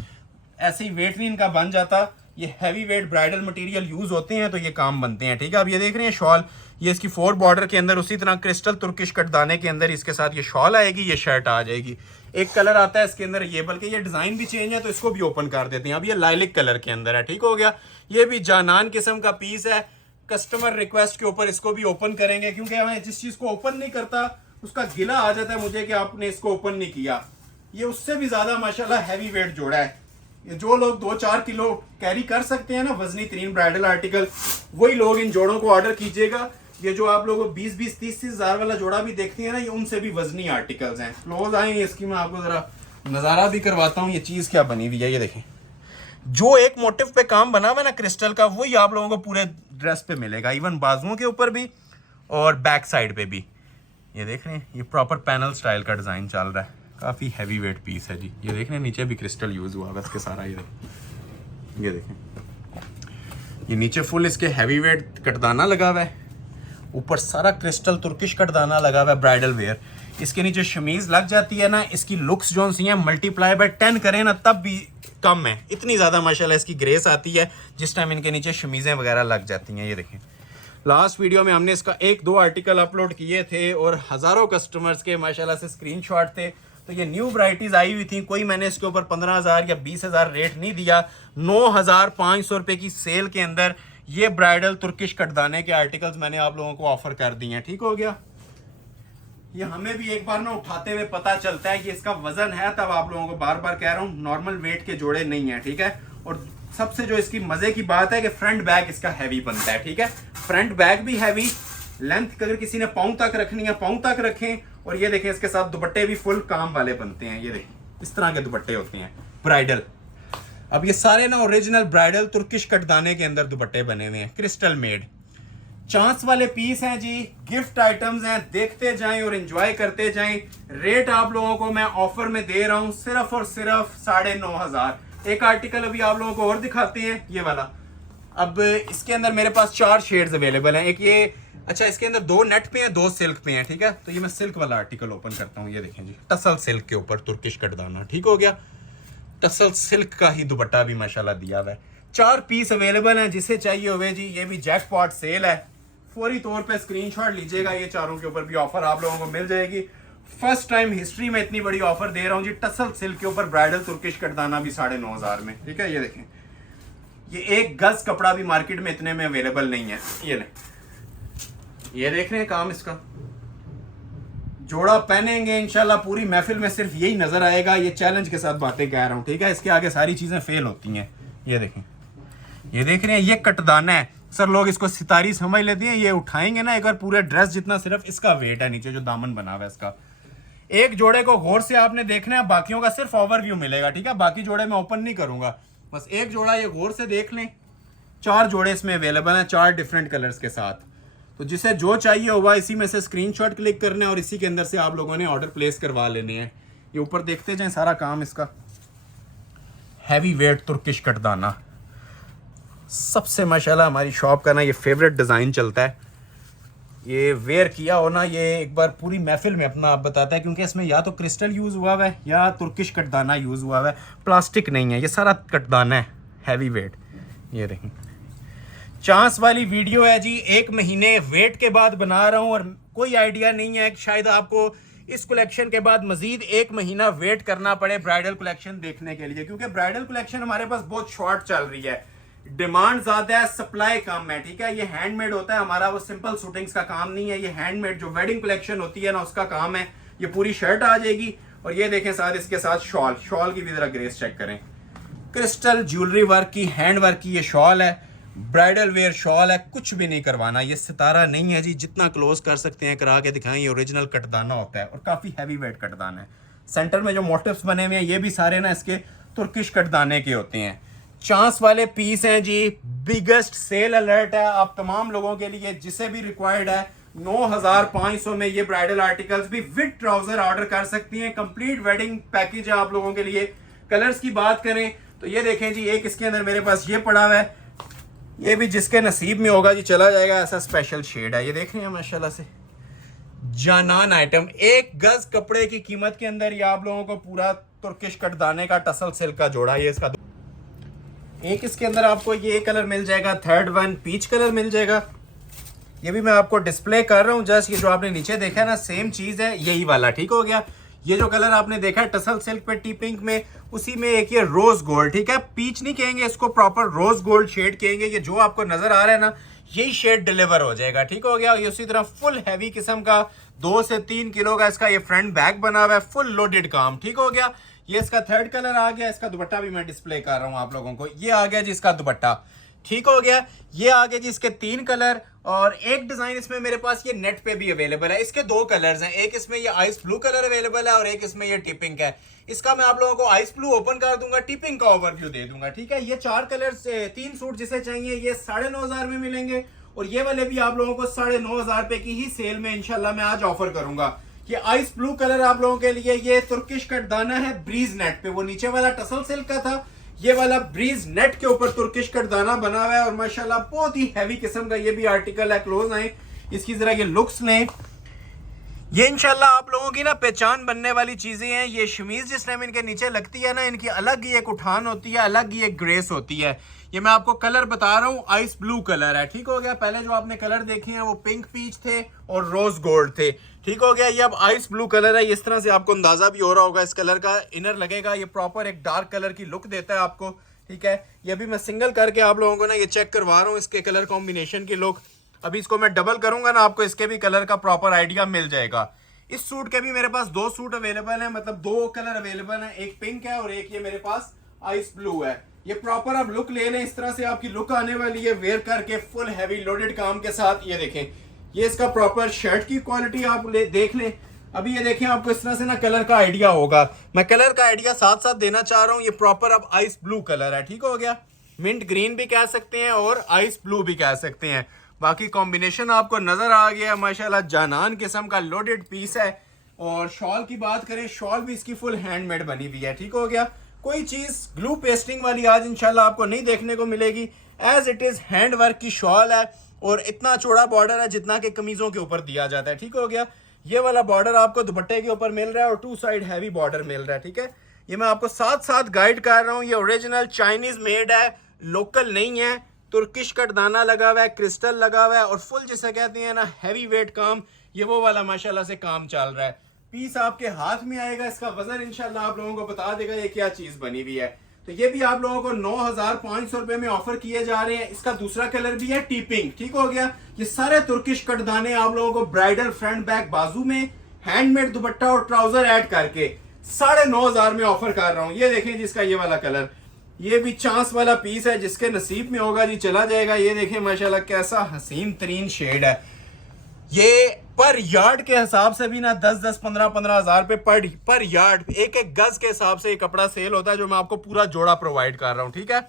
ऐसे ही वेट नहीं इनका बन जाता। ये heavy weight bridal material use होते हैं तो ये काम बनते हैं। ठीक है, अब ये देख रहे हैं शॉल, ये इसकी 4 बॉर्डर के अंदर उसी तरह क्रिस्टल तुर्किश कटदाने के अंदर इसके साथ ये शॉल आएगी, ये शर्ट आ जाएगी। एक कलर आता है इसके अंदर ये, बल्कि ये डिजाइन भी चेंज है तो इसको भी ओपन कर देते हैं। अब ये लाइलिक कलर के अंदर है। ठीक हो गया, ये भी जानान किस्म का पीस है। कस्टमर रिक्वेस्ट के ऊपर इसको भी ओपन करेंगे, क्योंकि मैं जिस चीज को ओपन नहीं करता उसका गिला आ जाता है मुझे कि आपने इसको ओपन नहीं किया। ये उससे भी ज्यादा माशाल्लाह हैवी वेट जोड़ा है। ये जो लोग 2-4 किलो कैरी कर सकते हैं ना वजनी तरीन ब्राइडल आर्टिकल, वही लोग इन जोड़ों को ऑर्डर कीजिएगा। ये जो आप लोग 20-20, 30-30 हजार वाला जोड़ा भी देखते हैं ना, ये उनसे भी वजनी आर्टिकल्स हैं। क्लोज आए इसकी, मैं आपको जरा नजारा भी करवाता हूँ। ये चीज क्या बनी हुई है, ये देखें। जो एक मोटिव पे काम बना हुआ है ना क्रिस्टल का, वही आप लोगों को पूरे ड्रेस पे मिलेगा, इवन बाजुओं के ऊपर भी और बैक साइड पे भी। ये देख रहे हैं, ये प्रॉपर पैनल स्टाइल का डिजाइन चल रहा है, काफी हैवी वेट पीस है जी। ये देख रहे हैं, नीचे भी क्रिस्टल यूज हुआ है इसके सारा। ये देखें, ये नीचे फुल इसके हैवी वेट कटदाना लगा हुआ है, ऊपर सारा क्रिस्टल तुर्किश कटदाना लगा हुआ है ब्राइडल वेयर। इसके नीचे शमीज लग जाती है ना, इसकी लुक्स जो सी हैं मल्टीप्लाई बाय 10 करें ना तब भी कम है, इतनी ज्यादा माशाल्लाह इसकी ग्रेस आती है जिस टाइम इनके नीचे शमीजें वगैरह लग जाती हैं। ये देखें, लास्ट वीडियो में हमने इसका 1-2 आर्टिकल अपलोड किए थे और हजारों कस्टमर्स के माशाल्लाह से स्क्रीनशॉट थे। तो ये न्यू वैरायटीज आई हुई थी, कोई मैंने इसके ऊपर 15,000 या 20,000 रेट नहीं दिया। 9,500 रुपए की सेल के अंदर ये ब्राइडल तुर्किश कटदाने के आर्टिकल्स मैंने आप लोगों को ऑफर कर दिए हैं। ठीक हो गया। ये हमें भी एक बार ना उठाते हुए पता चलता है कि इसका वजन है, तब आप लोगों को बार बार कह रहा हूँ नॉर्मल वेट के जोड़े नहीं है। ठीक है, और सबसे जो इसकी मजे की बात है कि फ्रंट बैक इसका हैवी बनता है। ठीक है, फ्रंट बैक भी हैवी, लेंथ अगर किसी ने पाँव तक रखनी है पाँव तक रखें। और ये देखें, इसके साथ दुपट्टे भी फुल काम वाले बनते हैं। ये देखें, इस तरह के दुपट्टे होते हैं ब्राइडल। अब ये सारे ना ओरिजिनल ब्राइडल तुर्किश कटदाने के अंदर दुपट्टे बने हुए हैं, क्रिस्टल मेड। चांस वाले पीस हैं जी, गिफ्ट आइटम्स हैं, देखते जाएं और एंजॉय करते जाएं। रेट आप लोगों को मैं ऑफर में दे रहा हूं सिर्फ और सिर्फ 9,500। एक आर्टिकल अभी आप लोगों को और दिखाते हैं, ये वाला। अब इसके अंदर मेरे पास 4 शेड्स अवेलेबल हैं। एक ये, अच्छा इसके अंदर 2 नेट पे हैं, 2 सिल्क पे हैं। ठीक है, तो ये मैं सिल्क वाला आर्टिकल ओपन करता हूँ। ये देखें जी, टसल सिल्क के ऊपर तुर्किश कटदाना। ठीक हो गया, टसल सिल्क का ही दुपट्टा भी माशाल्लाह दिया हुआ है। 4 पीस अवेलेबल हैं, जिसे चाहिए हुए जी। ये भी जैकपॉट सेल है, फौरी तौर पे स्क्रीनशॉट लीजिएगा। ये चारों के ऊपर भी ऑफर आप लोगों को मिल जाएगी। फर्स्ट टाइम हिस्ट्री में इतनी बड़ी ऑफर दे रहा हूँ जी। टसल सिल्क के ऊपर ब्राइडल तुर्किश कटदाना भी 9,500 में। ठीक है, ये देखें, ये 1 गज कपड़ा भी मार्केट में इतने में अवेलेबल नहीं है। ये ले, ये देख रहे हैं काम इसका, जोड़ा पहनेंगे इंशाल्लाह पूरी महफिल में सिर्फ यही नजर आएगा। ये चैलेंज के साथ बातें कह रहा हूँ, ठीक है। इसके आगे सारी चीजें फेल होती हैं। ये देखें, ये देख रहे हैं, ये कटदाना है सर। लोग इसको सितारी समझ लेते हैं। ये उठाएंगे ना एक बार पूरे ड्रेस जितना, सिर्फ इसका वेट है नीचे जो दामन बना हुआ है इसका। एक जोड़े को गौर से आपने देखना है, बाकियों का सिर्फ ओवरव्यू मिलेगा, ठीक है। बाकी जोड़े मैं ओपन नहीं करूंगा, बस एक जोड़ा ये गौर से देख लें। 4 जोड़े इसमें अवेलेबल हैं, 4 डिफरेंट कलर्स के साथ। तो जिसे जो चाहिए होगा इसी में से स्क्रीनशॉट क्लिक करने और इसी के अंदर से आप लोगों ने ऑर्डर प्लेस करवा लेने हैं। ये ऊपर देखते जाएं सारा काम इसका। हैवी वेट तुर्किश कटदाना सबसे माशाल्लाह हमारी शॉप का ना ये फेवरेट डिज़ाइन चलता है। ये वेयर किया हो ना, ये एक बार पूरी महफिल में अपना आप बताता है, क्योंकि इसमें या तो क्रिस्टल यूज़ हुआ हुआ है या तुर्किश कटदाना यूज़ हुआ हुआ है। प्लास्टिक नहीं है, ये सारा कटदाना है, हैवी वेट। ये देखें, चांस वाली वीडियो है जी। 1 महीने वेट के बाद बना रहा हूँ और कोई आइडिया नहीं है कि शायद आपको इस कलेक्शन के बाद मजीद 1 महीना वेट करना पड़े ब्राइडल कलेक्शन देखने के लिए, क्योंकि ब्राइडल कलेक्शन हमारे पास बहुत शॉर्ट चल रही है। डिमांड ज्यादा है, सप्लाई कम है, ठीक है। ये हैंडमेड होता है हमारा, वो सिंपल शूटिंग्स का काम नहीं है। ये हैंडमेड जो वेडिंग कलेक्शन होती है ना उसका काम है। ये पूरी शर्ट आ जाएगी और ये देखें साथ इसके साथ शॉल। शॉल की भी जरा ग्रेस चेक करें, क्रिस्टल ज्वेलरी वर्क की, हैंड वर्क की ये शॉल है। ब्राइडल वेयर शॉल है, कुछ भी नहीं करवाना। ये सितारा नहीं है जी, जितना क्लोज कर सकते हैं करा के दिखाएं। ये ओरिजिनल कटदाना होता है और काफ़ी हैवी वेट कटदाना है। सेंटर में जो मोटिव्स बने हुए हैं ये भी सारे ना इसके तुर्किश कटदाने के होते हैं। चांस वाले पीस हैं जी, बिगेस्ट सेल अलर्ट है आप तमाम लोगों के लिए, जिसे भी रिक्वायर्ड है। 9500 में ये ब्राइडल आर्टिकल्स भी विद ट्राउजर ऑर्डर कर सकती हैं। कंप्लीट वेडिंग पैकेज है आप लोगों के लिए। कलर्स की बात करें तो ये देखें जी, एक इसके अंदर मेरे पास ये पड़ा हुआ है, ये भी जिसके नसीब में होगा जी चला जाएगा। ऐसा स्पेशल शेड है, ये देख रहे हैं माशाल्लाह से जानान आइटम। 1 गज कपड़े की कीमत के अंदर ये आप लोगों को पूरा तुर्किश कटदाने का टसल सिल्क का जोड़ा। ये इसका एक इसके अंदर आपको ये कलर मिल जाएगा, 3rd वन पीच कलर मिल जाएगा। ये भी मैं आपको डिस्प्ले कर रहा हूँ जस्ट। ये जो आपने नीचे देखा है ना सेम चीज है, यही वाला, ठीक हो गया। ये जो कलर आपने देखा है टसल सिल्क पे टी पिंक में, उसी में एक ये रोज गोल्ड, ठीक है। पीच नहीं कहेंगे इसको, प्रॉपर रोज गोल्ड शेड कहेंगे। ये जो आपको नजर आ रहा है ना यही शेड डिलीवर हो जाएगा, ठीक हो गया। ये उसी तरह फुल हैवी किस्म का 2 से 3 किलो का इसका ये फ्रंट बैग बना हुआ है, फुल लोडेड काम, ठीक हो गया। ये इसका 3rd कलर आ गया। इसका दुपट्टा भी मैं डिस्प्ले कर रहा हूँ आप लोगों को। ये आ गया जी इसका दुपट्टा, ठीक हो गया। ये आ गया जी इसके 3 कलर और एक डिजाइन इसमें मेरे पास ये नेट पे भी अवेलेबल है। इसके 2 कलर्स हैं, एक इसमें ये आइस ब्लू कलर अवेलेबल है और एक इसमें ये टिपिंग है। इसका मैं आप लोगों को आइस ब्लू ओपन कर दूंगा, टिपिंग का ओवरव्यू दे दूंगा, ठीक है। ये 4 कलर्स 3 सूट जिसे चाहिए ये 9500 में मिलेंगे और ये वाले भी आप लोगों को 9500 रुपए की ही सेल में इंशाल्लाह मैं आज ऑफर करूंगा। ये आइस ब्लू कलर आप लोगों के लिए, ये तुर्किश कटदाना है ब्रीज नेट पे। वो नीचे वाला टसल सिल्क का था, ये वाला ब्रीज नेट के ऊपर तुर्किश कटदाना बना हुआ है और माशाल्लाह बहुत ही हैवी किस्म का ये भी आर्टिकल है। क्लोज आए, इसकी जरा ये लुक्स लें। ये इंशाल्लाह आप लोगों की ना पहचान बनने वाली चीजें हैं। ये शमीज जिस टाइम इनके नीचे लगती है ना, इनकी अलग ही एक उठान होती है, अलग ही एक ग्रेस होती है। ये मैं आपको कलर बता रहा हूँ, आइस ब्लू कलर है, ठीक हो गया। पहले जो आपने कलर देखे हैं वो पिंक पीच थे और रोज गोल्ड थे, ठीक हो गया। ये अब आइस ब्लू कलर है। इस तरह से आपको अंदाजा भी हो रहा होगा इस कलर का। इनर लगेगा, ये प्रॉपर एक डार्क कलर की लुक देता है आपको, ठीक है। ये अभी मैं सिंगल करके आप लोगों को ना ये चेक करवा रहा हूँ इसके कलर कॉम्बिनेशन की लुक। अभी इसको मैं डबल करूंगा ना, आपको इसके भी कलर का प्रॉपर आइडिया मिल जाएगा। इस सूट के भी मेरे पास 2 सूट अवेलेबल है, मतलब 2 कलर अवेलेबल है। एक पिंक है और एक ये मेरे पास आइस ब्लू है। ये प्रॉपर आप लुक ले लें, इस तरह से आपकी लुक आने वाली है वेयर करके फुल हैवी लोडेड काम के साथ। ये देखें, ये इसका प्रॉपर शर्ट की क्वालिटी आप देख लें। अभी ये देखें, आपको इस तरह से ना कलर का आइडिया होगा। मैं कलर का आइडिया साथ साथ देना चाह रहा हूँ। ये प्रॉपर अब आइस ब्लू कलर है, ठीक हो गया। मिंट ग्रीन भी कह सकते हैं और आइस ब्लू भी कह सकते हैं। बाकी कॉम्बिनेशन आपको नजर आ गया माशाल्लाह, जानान किस्म का लोडेड पीस है। और शॉल की बात करें, शॉल भी इसकी फुल हैंडमेड बनी हुई है, ठीक हो गया। कोई चीज ग्लू पेस्टिंग वाली आज इंशाल्लाह आपको नहीं देखने को मिलेगी। As it is hand work की शॉल है और इतना चौड़ा बॉर्डर है जितना कि कमीजों के ऊपर दिया जाता है, ठीक हो गया। ये वाला बॉर्डर आपको दुपट्टे के ऊपर मिल रहा है और 2 साइड हैवी बॉर्डर मिल रहा है, ठीक है। ये मैं आपको साथ साथ गाइड कर रहा हूँ। ये ओरिजिनल चाइनीज मेड है, लोकल नहीं है। तुर्किश कटदाना लगा हुआ है, क्रिस्टल लगा हुआ है और फुल जिसे कहते हैं ना हैवी वेट काम, ये वो वाला माशाल्लाह से काम चल रहा है। पीस आपके हाथ में आएगा, इसका वजन इंशाल्लाह आप लोगों को बता देगा ये क्या चीज बनी हुई है। तो ये भी आप लोगों को 9,500 रुपए में ऑफर किए जा रहे हैं। इसका दूसरा कलर भी है टी पिंक, ठीक हो गया। ये सारे तुर्किश कटदाने आप लोगों को ब्राइडल फ्रंट बैक बाजू में हैंडमेड दुपट्टा और ट्राउजर ऐड करके 9,500 में ऑफर कर रहा हूं। ये देखें जिसका ये वाला कलर, ये भी चांस वाला पीस है, जिसके नसीब में होगा जी चला जाएगा। ये देखें माशाल्लाह कैसा हसीन तरीन शेड है। ये पर यार्ड के हिसाब से भी ना 10-10, 15-15 हजार रुपए पर यार्ड, एक गज के हिसाब से ये कपड़ा सेल होता है, जो मैं आपको पूरा जोड़ा प्रोवाइड कर रहा हूँ, ठीक है।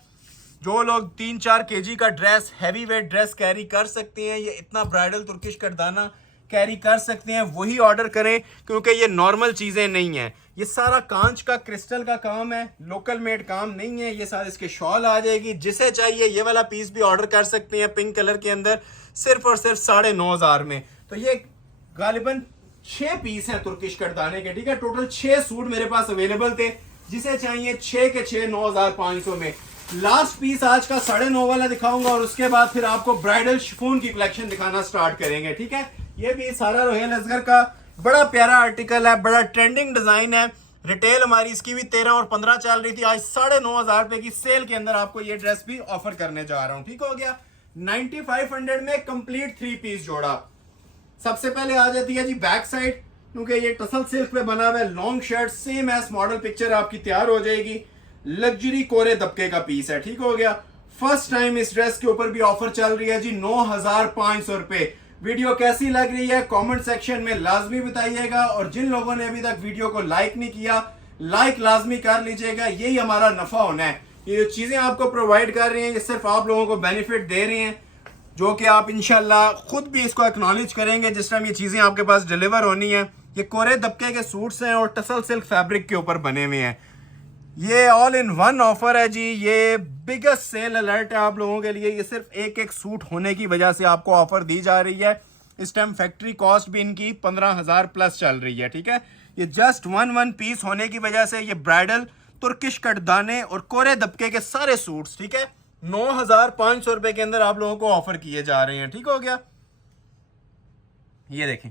जो लोग 3-4 केजी का dress, heavy weight dress carry कर सकते हैं, ये इतना ब्राइडल तुर्किश कटदाना कैरी कर सकते हैं, वही ऑर्डर करें, क्योंकि ये नॉर्मल चीजें नहीं है। ये सारा कांच का क्रिस्टल का काम है, लोकल मेड काम नहीं है। ये सारे इसके शॉल आ जाएगी। जिसे चाहिए ये वाला पीस भी ऑर्डर कर सकते हैं पिंक कलर के अंदर, सिर्फ और सिर्फ 9,500 में। तो ये गालिबन 6 पीस हैं तुर्किश कटदाने के, ठीक है। टोटल 6 सूट मेरे पास अवेलेबल थे। जिसे चाहिए 6 के 6 9,500 में। लास्ट पीस आज का 9.5 वाला दिखाऊंगा और उसके बाद फिर आपको ब्राइडल शिफॉन की कलेक्शन दिखाना स्टार्ट करेंगे, ठीक है। ये भी सारा रोहेल असगर का बड़ा प्यारा आर्टिकल है, बड़ा ट्रेंडिंग डिजाइन है। रिटेल हमारी इसकी भी 13 और 15 चल रही थी। आज 9,500 रुपए की सेल के अंदर आपको ये ड्रेस भी ऑफर करने जा रहा हूं, ठीक हो गया। 9,500 में कंप्लीट 3 पीस जोड़ा। सबसे पहले आ जाती है जी बैक साइड, क्योंकि ये टसल सिल्क पे बना हुआ है। Long shirt same S model picture आपकी तैयार हो जाएगी। लग्जरी कोरे दबके का पीस है, ठीक हो गया। फर्स्ट टाइम इस ड्रेस के ऊपर भी ऑफर चल रही है जी 9,500 रुपए। वीडियो कैसी लग रही है कमेंट सेक्शन में लाजमी बताइएगा, और जिन लोगों ने अभी तक वीडियो को लाइक नहीं किया, लाइक लाजमी कर लीजिएगा। यही हमारा नफा होना है। ये जो चीजें आपको प्रोवाइड कर रहे हैं, ये सिर्फ आप लोगों को बेनिफिट दे रहे हैं, जो कि आप इंशाल्लाह खुद भी इसको एक्नॉलेज करेंगे जिस टाइम ये चीजें आपके पास डिलीवर होनी है। ये कोरे दबके के सूट्स हैं और टसल सिल्क फैब्रिक के ऊपर बने हुए हैं। ये ऑल इन वन ऑफर है जी। ये बिगेस्ट सेल अलर्ट है आप लोगों के लिए। ये सिर्फ एक सूट होने की वजह से आपको ऑफर दी जा रही है। इस टाइम फैक्ट्री कॉस्ट भी इनकी 15,000 प्लस चल रही है, ठीक है। ये जस्ट वन पीस होने की वजह से ये ब्राइडल तुर्किश कटदाने और कोरे दबके के सारे सूट्स, ठीक है, 9,500 रुपए के अंदर आप लोगों को ऑफर किए जा रहे हैं, ठीक हो गया। ये देखें,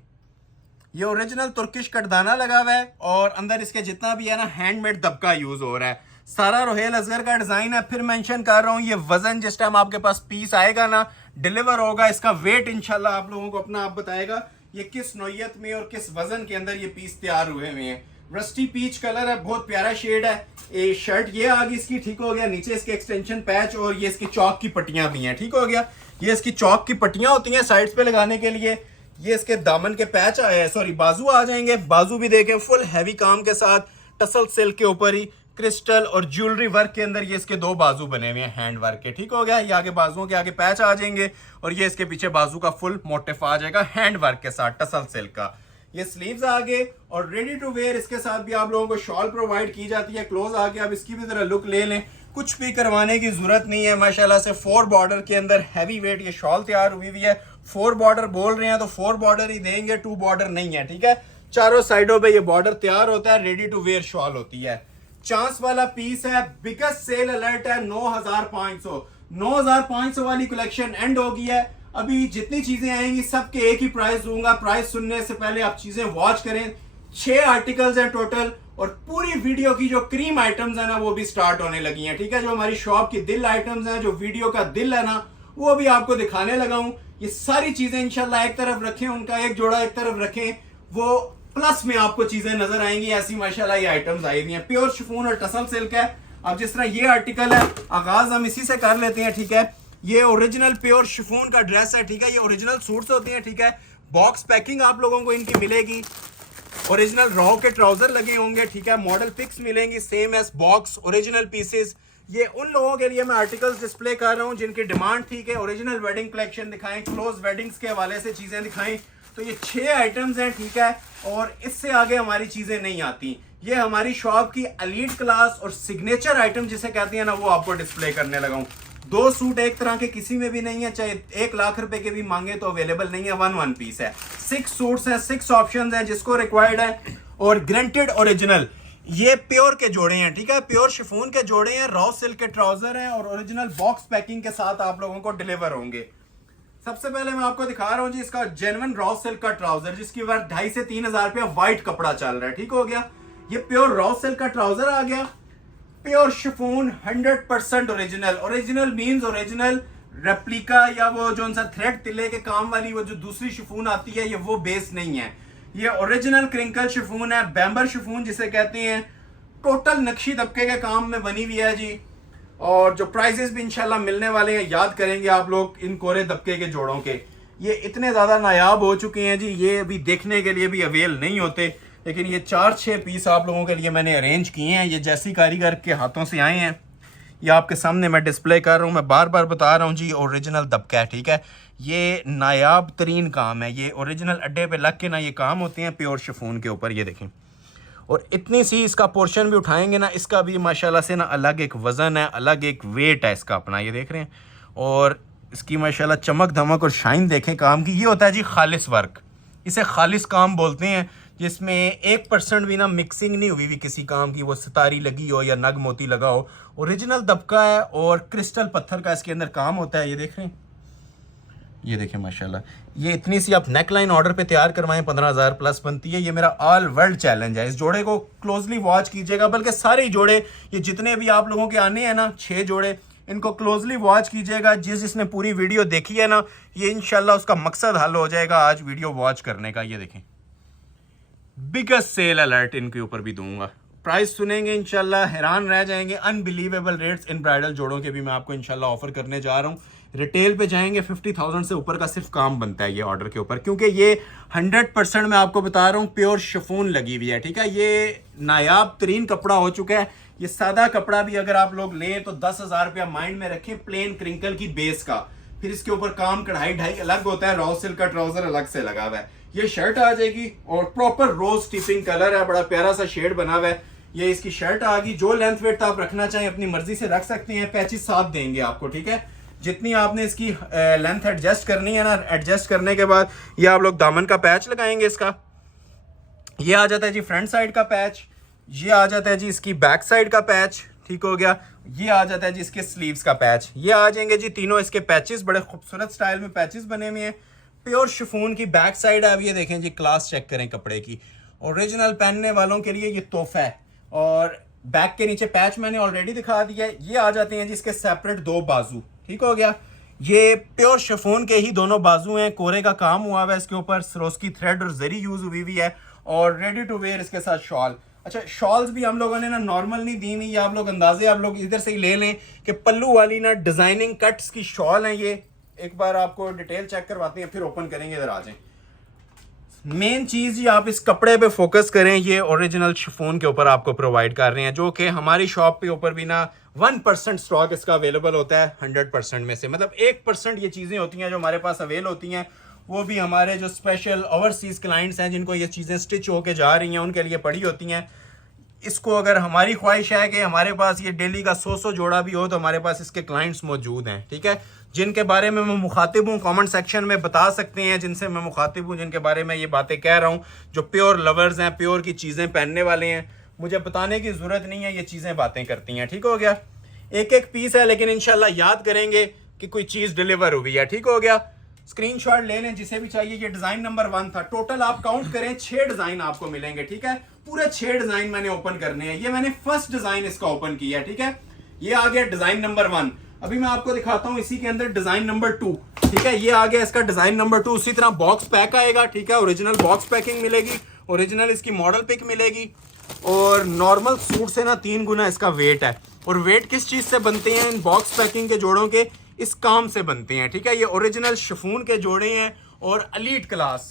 ये ओरिजिनल तुर्किश कटदाना लगा हुआ है और अंदर इसके जितना भी है ना हैंडमेड दबका यूज हो रहा है। सारा रोहेल असगर का डिजाइन है। फिर मेंशन कर रहा हूँ, ये वजन जिस टाइम आपके पास पीस आएगा ना, डिलीवर होगा, इसका वेट इंशाल्लाह आप लोगों को अपना आप बताएगा ये किस नौयत में और किस वजन के अंदर ये पीस तैयार हुए हुए हैं। रस्टी पीच कलर है, बहुत प्यारा शेड है। ये शर्ट ये आ गई इसकी, ठीक हो गया। नीचे इसके एक्सटेंशन पैच और ये इसकी चौक की पट्टियां भी हैं, ठीक हो गया। ये इसकी चौक की पट्टियां होती हैं साइड्स पे लगाने के लिए। ये इसके दामन के पैच आए, सॉरी बाजू आ जाएंगे। बाजू भी देखें फुल हैवी काम के साथ टसल सिल्क के ऊपर ही क्रिस्टल और ज्वेलरी वर्क के अंदर ये इसके 2 बाजू बने हुए हैं हैंड वर्क के, ठीक हो गया। ये आगे बाजुओं के आगे पैच आ जाएंगे और ये इसके पीछे बाजू का फुल मोटिफ आ जाएगा हैंड वर्क के साथ टसल सिल्क का। ये स्लीव्स आगे और रेडी टू वेयर इसके साथ भी आप लोगों को शॉल प्रोवाइड की जाती है। क्लोज आगे आप इसकी भी जरा लुक ले लें, कुछ भी करवाने की जरूरत नहीं है। माशाल्लाह से 4 बॉर्डर के अंदर हैवी वेट ये शॉल तैयार हुई हुई है। 4 बॉर्डर बोल रहे हैं तो 4 बॉर्डर ही देंगे, 2 बॉर्डर नहीं है, ठीक है। चारों साइडों पे ये बॉर्डर तैयार होता है, रेडी टू वेयर शॉल होती है। चांस वाला पीस है, बिगेस्ट सेल अलर्ट है 9,500। 9,500 वाली कलेक्शन एंड हो गई है। अभी जितनी चीजें आएंगी सबके एक ही प्राइस दूंगा। प्राइस सुनने से पहले आप चीजें वॉच करें। 6 आर्टिकल्स हैं टोटल और पूरी वीडियो की जो क्रीम आइटम्स है ना वो भी स्टार्ट होने लगी हैं, ठीक है। जो हमारी शॉप की दिल आइटम्स हैं, जो वीडियो का दिल है ना, वो भी आपको दिखाने लगा हूं। ये सारी चीजें इंशाल्लाह एक तरफ रखें, उनका एक जोड़ा एक तरफ रखें, वो प्लस में आपको चीजें नजर आएंगी। ऐसी माशाल्लाह ये आइटम्स आई हुई हैं। प्योर शिफॉन और टसल सिल्क है। अब जिस तरह ये आर्टिकल है, आगाज हम इसी से कर लेते हैं, ठीक है। ये ओरिजिनल प्योर शिफॉन का ड्रेस है, ठीक है। ये ओरिजिनल सूट्स होती हैं, ठीक है। बॉक्स पैकिंग आप लोगों को इनकी मिलेगी। ओरिजिनल रॉ के ट्राउजर लगे होंगे, ठीक है। मॉडल पिक्स मिलेंगी same S box, original pieces. ये उन लोगों के लिए मैं आर्टिकल्स डिस्प्ले कर रहा हूँ जिनकी डिमांड ठीक है। ओरिजिनल वेडिंग कलेक्शन दिखाएं, क्लोज वेडिंग्स के हवाले से चीजें दिखाएं। तो ये 6 आइटम्स हैं, ठीक है। और इससे आगे हमारी चीजें नहीं आती। ये हमारी शॉप की एलीट क्लास और सिग्नेचर आइटम जिसे कहते हैं ना, वो आपको डिस्प्ले करने लगा हूं। 2 सूट एक तरह के किसी में भी नहीं है, चाहे 1 लाख रुपए के भी मांगे तो अवेलेबल नहीं है। 1 पीस है। 6 सूट्स हैं, 6 ऑप्शंस हैं जिसको रिक्वायर्ड है। और ग्रंटेड ओरिजिनल ये प्योर के जोड़े हैं, ठीक है। प्योर शिफॉन के जोड़े हैं, रॉ सिल्क के ट्राउजर हैं और ओरिजिनल बॉक्स पैकिंग के साथ आप लोगों को डिलीवर होंगे। सबसे पहले मैं आपको दिखा रहा हूं जी इसका जेन्युइन रॉ सिल्क का ट्राउजर, जिसकी वर्थ 2,500 से 3,000 रुपया व्हाइट कपड़ा चल रहा है, ठीक हो गया। ये प्योर रॉ सिल्क का ट्राउजर आ गया। Pure chiffon 100% original. Original means original, replica या वो जो सा थ्रेड तिले के काम वाली वो जो दूसरी शिफॉन आती है, ये वो बेस नहीं है। ये ओरिजिनल क्रिंकल शिफॉन है, बैम्बर शिफॉन जिसे कहते हैं। टोटल नक्शी दबके के काम में बनी हुई है जी। और जो प्राइजेस भी इंशाल्लाह मिलने वाले हैं, याद करेंगे आप लोग इन कोरे दबके के जोड़ों के। ये इतने ज़्यादा नायाब हो चुके हैं जी, ये अभी देखने के लिए भी अवेल नहीं होते, लेकिन ये 4-6 पीस आप लोगों के लिए मैंने अरेंज किए हैं। ये जैसी कारीगर के हाथों से आए हैं, ये आपके सामने मैं डिस्प्ले कर रहा हूँ। मैं बार बार बता रहा हूँ जी, ओरिजिनल दबका है, ठीक है। ये नायाब तरीन काम है, ये ओरिजिनल अड्डे पे लग के ना ये काम होते हैं प्योर शिफॉन के ऊपर। ये देखें, और इतनी सी इसका पोर्शन भी उठाएंगे ना, इसका भी माशाल्लाह से ना अलग एक वज़न है, अलग एक वेट है इसका अपना। ये देख रहे हैं, और इसकी माशाल्लाह चमक धमक और शाइन देखें काम की। ये होता है जी खालिस वर्क, इसे खालिस काम बोलते हैं, जिसमें 1% भी ना मिक्सिंग नहीं हुई हुई किसी काम की, वो सितारी लगी हो या नग मोती लगा हो। ओरिजिनल दबका है और क्रिस्टल पत्थर का इसके अंदर काम होता है। ये देख रहे हैं, ये देखें माशाल्लाह, ये इतनी सी आप नेकलाइन ऑर्डर पे तैयार करवाएं 15,000 प्लस बनती है। ये मेरा ऑल वर्ल्ड चैलेंज है। इस जोड़े को क्लोजली वॉच कीजिएगा, बल्कि सारे ही जोड़े, ये जितने भी आप लोगों के आने हैं ना 6 जोड़े, इनको क्लोजली वॉच कीजिएगा। जिसने पूरी वीडियो देखी है ना, ये इंशाल्लाह उसका मकसद हल हो जाएगा आज वीडियो वॉच करने का। ये देखें, बिगेस्ट सेल अलर्ट इनके ऊपर भी दूंगा। प्राइस सुनेंगे इंशाल्लाह हैरान रह जाएंगे। अनबिलीवेबल रेट्स इन ब्राइडल जोड़ों के भी मैं आपको इंशाल्लाह ऑफर करने जा रहा हूँ। रिटेल पे जाएंगे 50,000 से ऊपर का सिर्फ काम बनता है ये ऑर्डर के ऊपर, क्योंकि ये 100% मैं आपको बता रहा हूँ प्योर शिफॉन लगी हुई है, ठीक है। ये नायाब तरीन कपड़ा हो चुका है। ये सादा कपड़ा भी अगर आप लोग लें तो 10,000 रुपया माइंड में रखें, प्लेन क्रिंकल की बेस का। फिर इसके ऊपर काम कढ़ाई ढाई अलग होता है, रॉ सिल्क का ट्राउजर अलग से लगा हुआ है। ये शर्ट आ जाएगी और प्रॉपर रोज टिपिंग कलर है, बड़ा प्यारा सा शेड बना हुआ है। ये इसकी शर्ट आ गई। जो लेंथ वेट आप रखना चाहें अपनी मर्जी से रख सकते हैं, पैचेस साथ देंगे आपको, ठीक है। जितनी आपने इसकी लेंथ एडजस्ट करनी है ना, एडजस्ट करने के बाद ये आप लोग दामन का पैच लगाएंगे इसका। ये आ जाता है जी फ्रंट साइड का पैच, ये आ जाता है जी इसकी बैक साइड का पैच, ठीक हो गया। ये आ जाता है जी इसके स्लीव्स का पैच। ये आ जाएंगे जी तीनों इसके पैचेस, बड़े खूबसूरत स्टाइल में पैचेस बने हुए हैं। प्योर शिफॉन की बैक साइड है। अब ये देखें जी, क्लास चेक करें कपड़े की। ओरिजिनल पहनने वालों के लिए ये तोहफा है। और बैक के नीचे पैच मैंने ऑलरेडी दिखा दिया है। ये आ जाते हैं जी इसके सेपरेट 2 बाजू, ठीक हो गया। ये प्योर शिफॉन के ही दोनों बाजू हैं, कोरे का काम हुआ हुआ है इसके ऊपर, सरोस्की थ्रेड और जरी यूज हुई हुई है, और रेडी टू वेयर इसके साथ शॉल। अच्छा, शॉल्स भी हम लोगों ने ना नॉर्मल नहीं दी हुई, आप लोग अंदाजे आप लोग इधर से ही ले लें कि पल्लू वाली ना डिजाइनिंग कट्स की शॉल है ये। एक बार आपको डिटेल चेक करवाते हैं, फिर ओपन करेंगे, इधर आ जाएं। मेन चीज ये आप इस कपड़े पे फोकस करें, ये ओरिजिनल शिफॉन के ऊपर आपको प्रोवाइड कर रहे हैं, जो कि हमारी शॉप पे ऊपर भी ना 1% स्टॉक इसका अवेलेबल होता है 100% में से। मतलब 1% ये चीजें होती हैं जो हमारे पास अवेल होती हैं, वो भी हमारे जो स्पेशल ओवरसीज क्लाइंट्स हैं जिनको ये चीजें स्टिच होके जा रही हैं उनके लिए पड़ी होती हैं। इसको अगर हमारी ख्वाहिश है कि हमारे पास ये डेली का 100 जोड़ा भी हो, तो हमारे पास इसके क्लाइंट्स मौजूद हैं, ठीक है, जिनके बारे में मैं मुखातिब हूँ। कमेंट सेक्शन में बता सकते हैं जिनसे मैं मुखातिब हूँ, जिनके बारे में ये बातें कह रहा हूँ, जो प्योर लवर्स हैं, प्योर की चीज़ें पहनने वाले हैं। मुझे बताने की ज़रूरत नहीं है, ये चीज़ें बातें करती हैं, ठीक हो गया। एक एक पीस है, लेकिन इंशाल्लाह याद करेंगे कि कोई चीज़ डिलीवर हुई है, ठीक हो गया। स्क्रीनशॉट ले लें जिसे भी चाहिए। ये डिजाइन नंबर 1 था। टोटल आप काउंट करें 6 डिजाइन आपको मिलेंगे, ठीक है। पूरे 6 डिजाइन मैंने ओपन करने हैं। ये मैंने फर्स्ट डिजाइन इसका ओपन किया है, ठीक है। ये आ गया डिजाइन नंबर 1। अभी मैं आपको दिखाता हूं इसी के अंदर डिजाइन नंबर 2, ठीक है। ये आ गया इसका डिजाइन नंबर 2। उसी तरह बॉक्स पैक आएगा, ठीक है। ओरिजिनल बॉक्स पैकिंग मिलेगी, ओरिजिनल इसकी मॉडल पिक मिलेगी, और नॉर्मल सूट से ना 3 गुना इसका वेट है। और वेट किस चीज से बनते हैं इन बॉक्स पैकिंग के जोड़ों के? इस काम से बनते हैं, ठीक है। ये ओरिजिनल शिफॉन के जोड़े हैं और एलीट क्लास।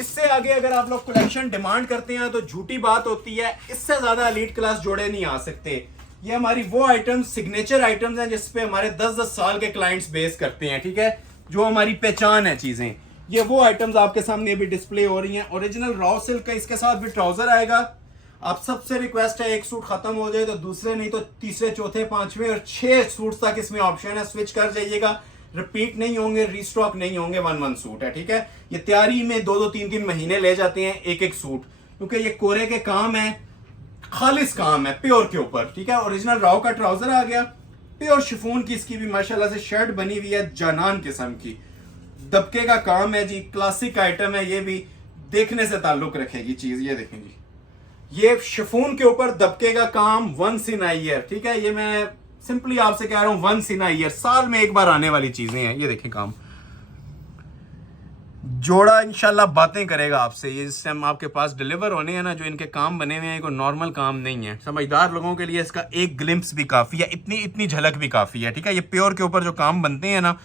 इससे आगे अगर आप लोग कलेक्शन डिमांड करते हैं तो झूठी बात होती है, इससे ज्यादा एलीट क्लास जोड़े नहीं आ सकते। ये हमारी वो आइटम्स, सिग्नेचर आइटम्स हैं जिस पे हमारे 10-10 साल के क्लाइंट्स बेस करते हैं, ठीक है, जो हमारी पहचान है चीजें। ये वो आइटम्स आपके सामने भी डिस्प्ले हो रही हैं। ओरिजिनल रॉ सिल्क का इसके साथ भी ट्राउजर आएगा। आप सबसे रिक्वेस्ट है, एक सूट खत्म हो जाए तो दूसरे, नहीं तो तीसरे, चौथे, 5वें और 6 सूट तक इसमें ऑप्शन है, स्विच कर जाइएगा। रिपीट नहीं होंगे, रीस्टॉक नहीं होंगे। 1 सूट है, ठीक है। ये तैयारी में 2-2, 3-3 महीने ले जाते हैं एक एक सूट, क्योंकि ये कोरे के काम है, खालिस काम है प्योर के ऊपर, ठीक है। ओरिजिनल रॉ का ट्राउजर आ गया। प्योर शिफॉन की इसकी भी माशाल्लाह से शर्ट बनी हुई है, जानान किस्म की, दबके का काम है जी। क्लासिक आइटम है, ये भी देखने से ताल्लुक रखेगी चीज। ये देखें जी, ये शिफॉन के ऊपर दबके का काम वंस इन अ ईयर, ठीक है, ये मैं सिंपली आपसे कह रहा हूं, वंस इन अ ईयर, साल में एक बार आने वाली चीजें हैं। ये देखें काम, जोड़ा इंशाल्लाह बातें करेगा आपसे। ये इस टाइम आपके पास डिलीवर होने हैं ना, जो इनके काम बने हुए हैं, कोई नॉर्मल काम नहीं है। समझदार लोगों के लिए इसका एक ग्लिम्स भी काफ़ी है, इतनी झलक भी काफ़ी है, ठीक है। ये प्योर के ऊपर जो काम बनते हैं ना,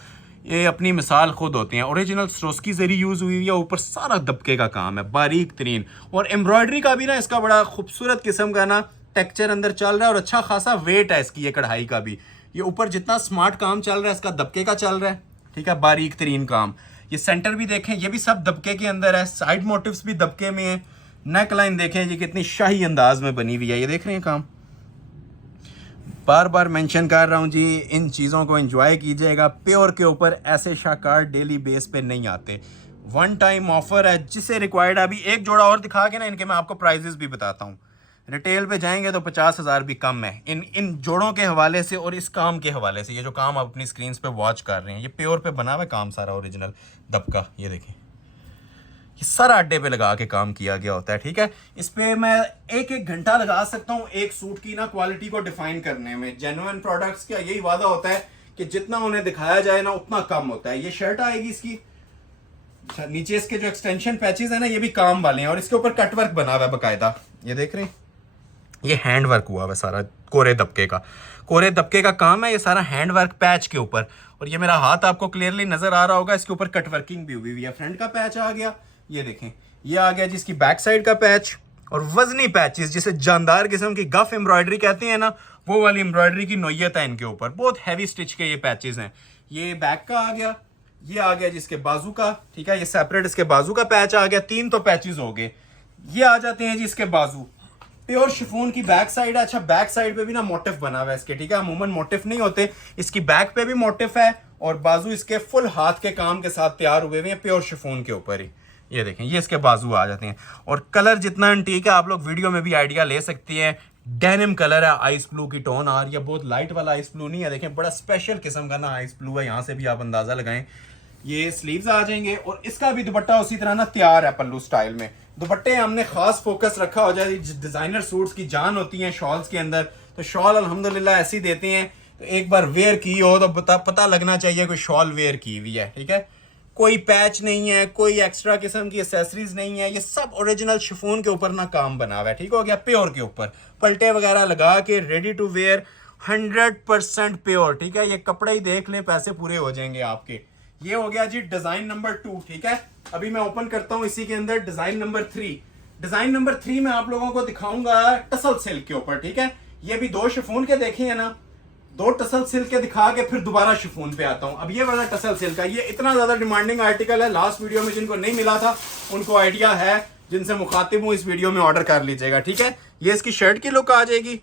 ये अपनी मिसाल खुद होते हैं। ओरिजिनल स्ट्रोस्की जरी यूज़ हुई है, ऊपर सारा दबके का काम है, बारीक तरीन। और एम्ब्रॉयडरी का भी ना इसका बड़ा खूबसूरत किस्म का ना टेक्सचर अंदर चल रहा है, और अच्छा खासा वेट है इसकी, ये कढ़ाई का भी। ये ऊपर जितना स्मार्ट काम चल रहा है, इसका दबके का चल रहा है, ठीक है, बारीक तरीन काम। ये सेंटर भी देखें, ये भी सब दबके के अंदर है, साइड मोटिव्स भी दबके में है। नेक लाइन देखें, ये कितनी शाही अंदाज में बनी हुई है, ये देख रहे हैं काम। बार बार मेंशन कर रहा हूँ जी, इन चीज़ों को एंजॉय कीजिएगा। प्योर के ऊपर ऐसे शाकार डेली बेस पे नहीं आते, वन टाइम ऑफर है। जिसे रिक्वायर्ड, अभी एक जोड़ा और दिखा के ना इनके मैं आपको प्राइजेस भी बताता हूँ। रिटेल पे जाएंगे तो 50,000 भी कम है इन जोड़ों के हवाले से और इस काम के हवाले से। ये जो काम आप अपनी स्क्रीन पे वॉच कर रहे हैं, ये प्योर पे बना हुआ काम सारा, ओरिजिनल दबका। ये देखें, ये सारा अड्डे पे लगा के काम किया गया होता है, ठीक है। इस पे मैं एक घंटा लगा सकता हूँ एक सूट की ना क्वालिटी को डिफाइन करने में। जेन्युइन प्रोडक्ट्स का यही वादा होता है कि जितना उन्हें दिखाया जाए ना, उतना कम होता है। ये शर्ट आएगी इसकी, नीचे इसके जो एक्सटेंशन पैचेस है ना, ये भी काम वाले हैं, और इसके ऊपर कटवर्क बना हुआ है बाकायदा। ये देख रहे हैं, ये हैंड वर्क हुआ हुआ है सारा, कोरे दबके का काम है ये सारा, हैंड वर्क पैच के ऊपर। और ये मेरा हाथ आपको क्लियरली नजर आ रहा होगा, इसके ऊपर कट वर्किंग भी हुई है। फ्रंट का पैच आ गया, ये देखें, ये आ गया जिसकी बैक साइड का पैच, और वजनी पैचेस जिसे जानदार किस्म की गफ एम्ब्रॉयडरी कहते हैं ना, वो वाली एम्ब्रॉयडरी की नोयत है इनके ऊपर। बहुत हैवी स्टिच के ये पैचेस हैं। ये बैक का आ गया, ये आ गया जिसके बाजू का, ठीक है, ये सेपरेट इसके बाजू का पैच आ गया। 3 तो पैचेस हो गए। ये आ जाते हैं जी इसके बाजू, प्योर शिफॉन की बैक साइड है। अच्छा, बैक साइड पे भी ना मोटिफ बना हुआ है इसके, ठीक है, अमूमन मोटिफ नहीं होते, इसकी बैक पे भी मोटिफ है, और बाजू इसके फुल हाथ के काम के साथ तैयार हुए हुए हैं प्योर शिफॉन के ऊपर ही। ये देखें, ये इसके बाजू आ जाते हैं। और कलर जितना एंटीक है, आप लोग वीडियो में भी आइडिया ले सकते हैं। डेनिम कलर है, आइस ब्लू की टोन आ रही है, बहुत लाइट वाला आइस ब्लू नहीं है, देखें बड़ा स्पेशल किस्म का ना आइस ब्लू है, यहाँ से भी आप अंदाजा लगाएं। ये स्लीव्स आ जाएंगे, और इसका भी दुपट्टा उसी तरह ना तैयार है पल्लू स्टाइल में। दुपट्टे हमने खास फोकस रखा हो जाए, डिजाइनर सूट्स की जान होती है शॉल्स के अंदर, तो शॉल अल्हम्दुलिल्लाह ऐसी देते हैं, तो एक बार वेयर की हो तो पता लगना चाहिए कोई शॉल वेयर की हुई है, ठीक है। कोई पैच नहीं है, कोई एक्स्ट्रा किस्म की एसेसरीज नहीं है, ये सब ओरिजिनल शिफॉन के ऊपर ना काम बना हुआ है, ठीक हो गया, प्योर के ऊपर पलटे वगैरह लगा के रेडी टू वेयर, 100% प्योर, ठीक है। ये कपड़े ही देख लें, पैसे पूरे हो जाएंगे आपके। ये हो गया जी डिजाइन नंबर 2, ठीक है। अभी मैं ओपन करता हूं इसी के अंदर डिजाइन नंबर 3। डिजाइन नंबर 3 में आप लोगों को दिखाऊंगा टसल सिल्क के ऊपर, ठीक है। ये भी 2 शिफॉन के देखे हैं ना, 2 टसल सिल्क के दिखा के फिर दोबारा शिफॉन पे आता हूं। अब ये वाला टसल सिल्क का, ये इतना ज्यादा डिमांडिंग आर्टिकल है, लास्ट वीडियो में जिनको नहीं मिला था उनको आइडिया है, जिनसे मुखातिब हूं, इस वीडियो में ऑर्डर कर लीजिएगा, ठीक है। ये इसकी शर्ट की लुक आ जाएगी।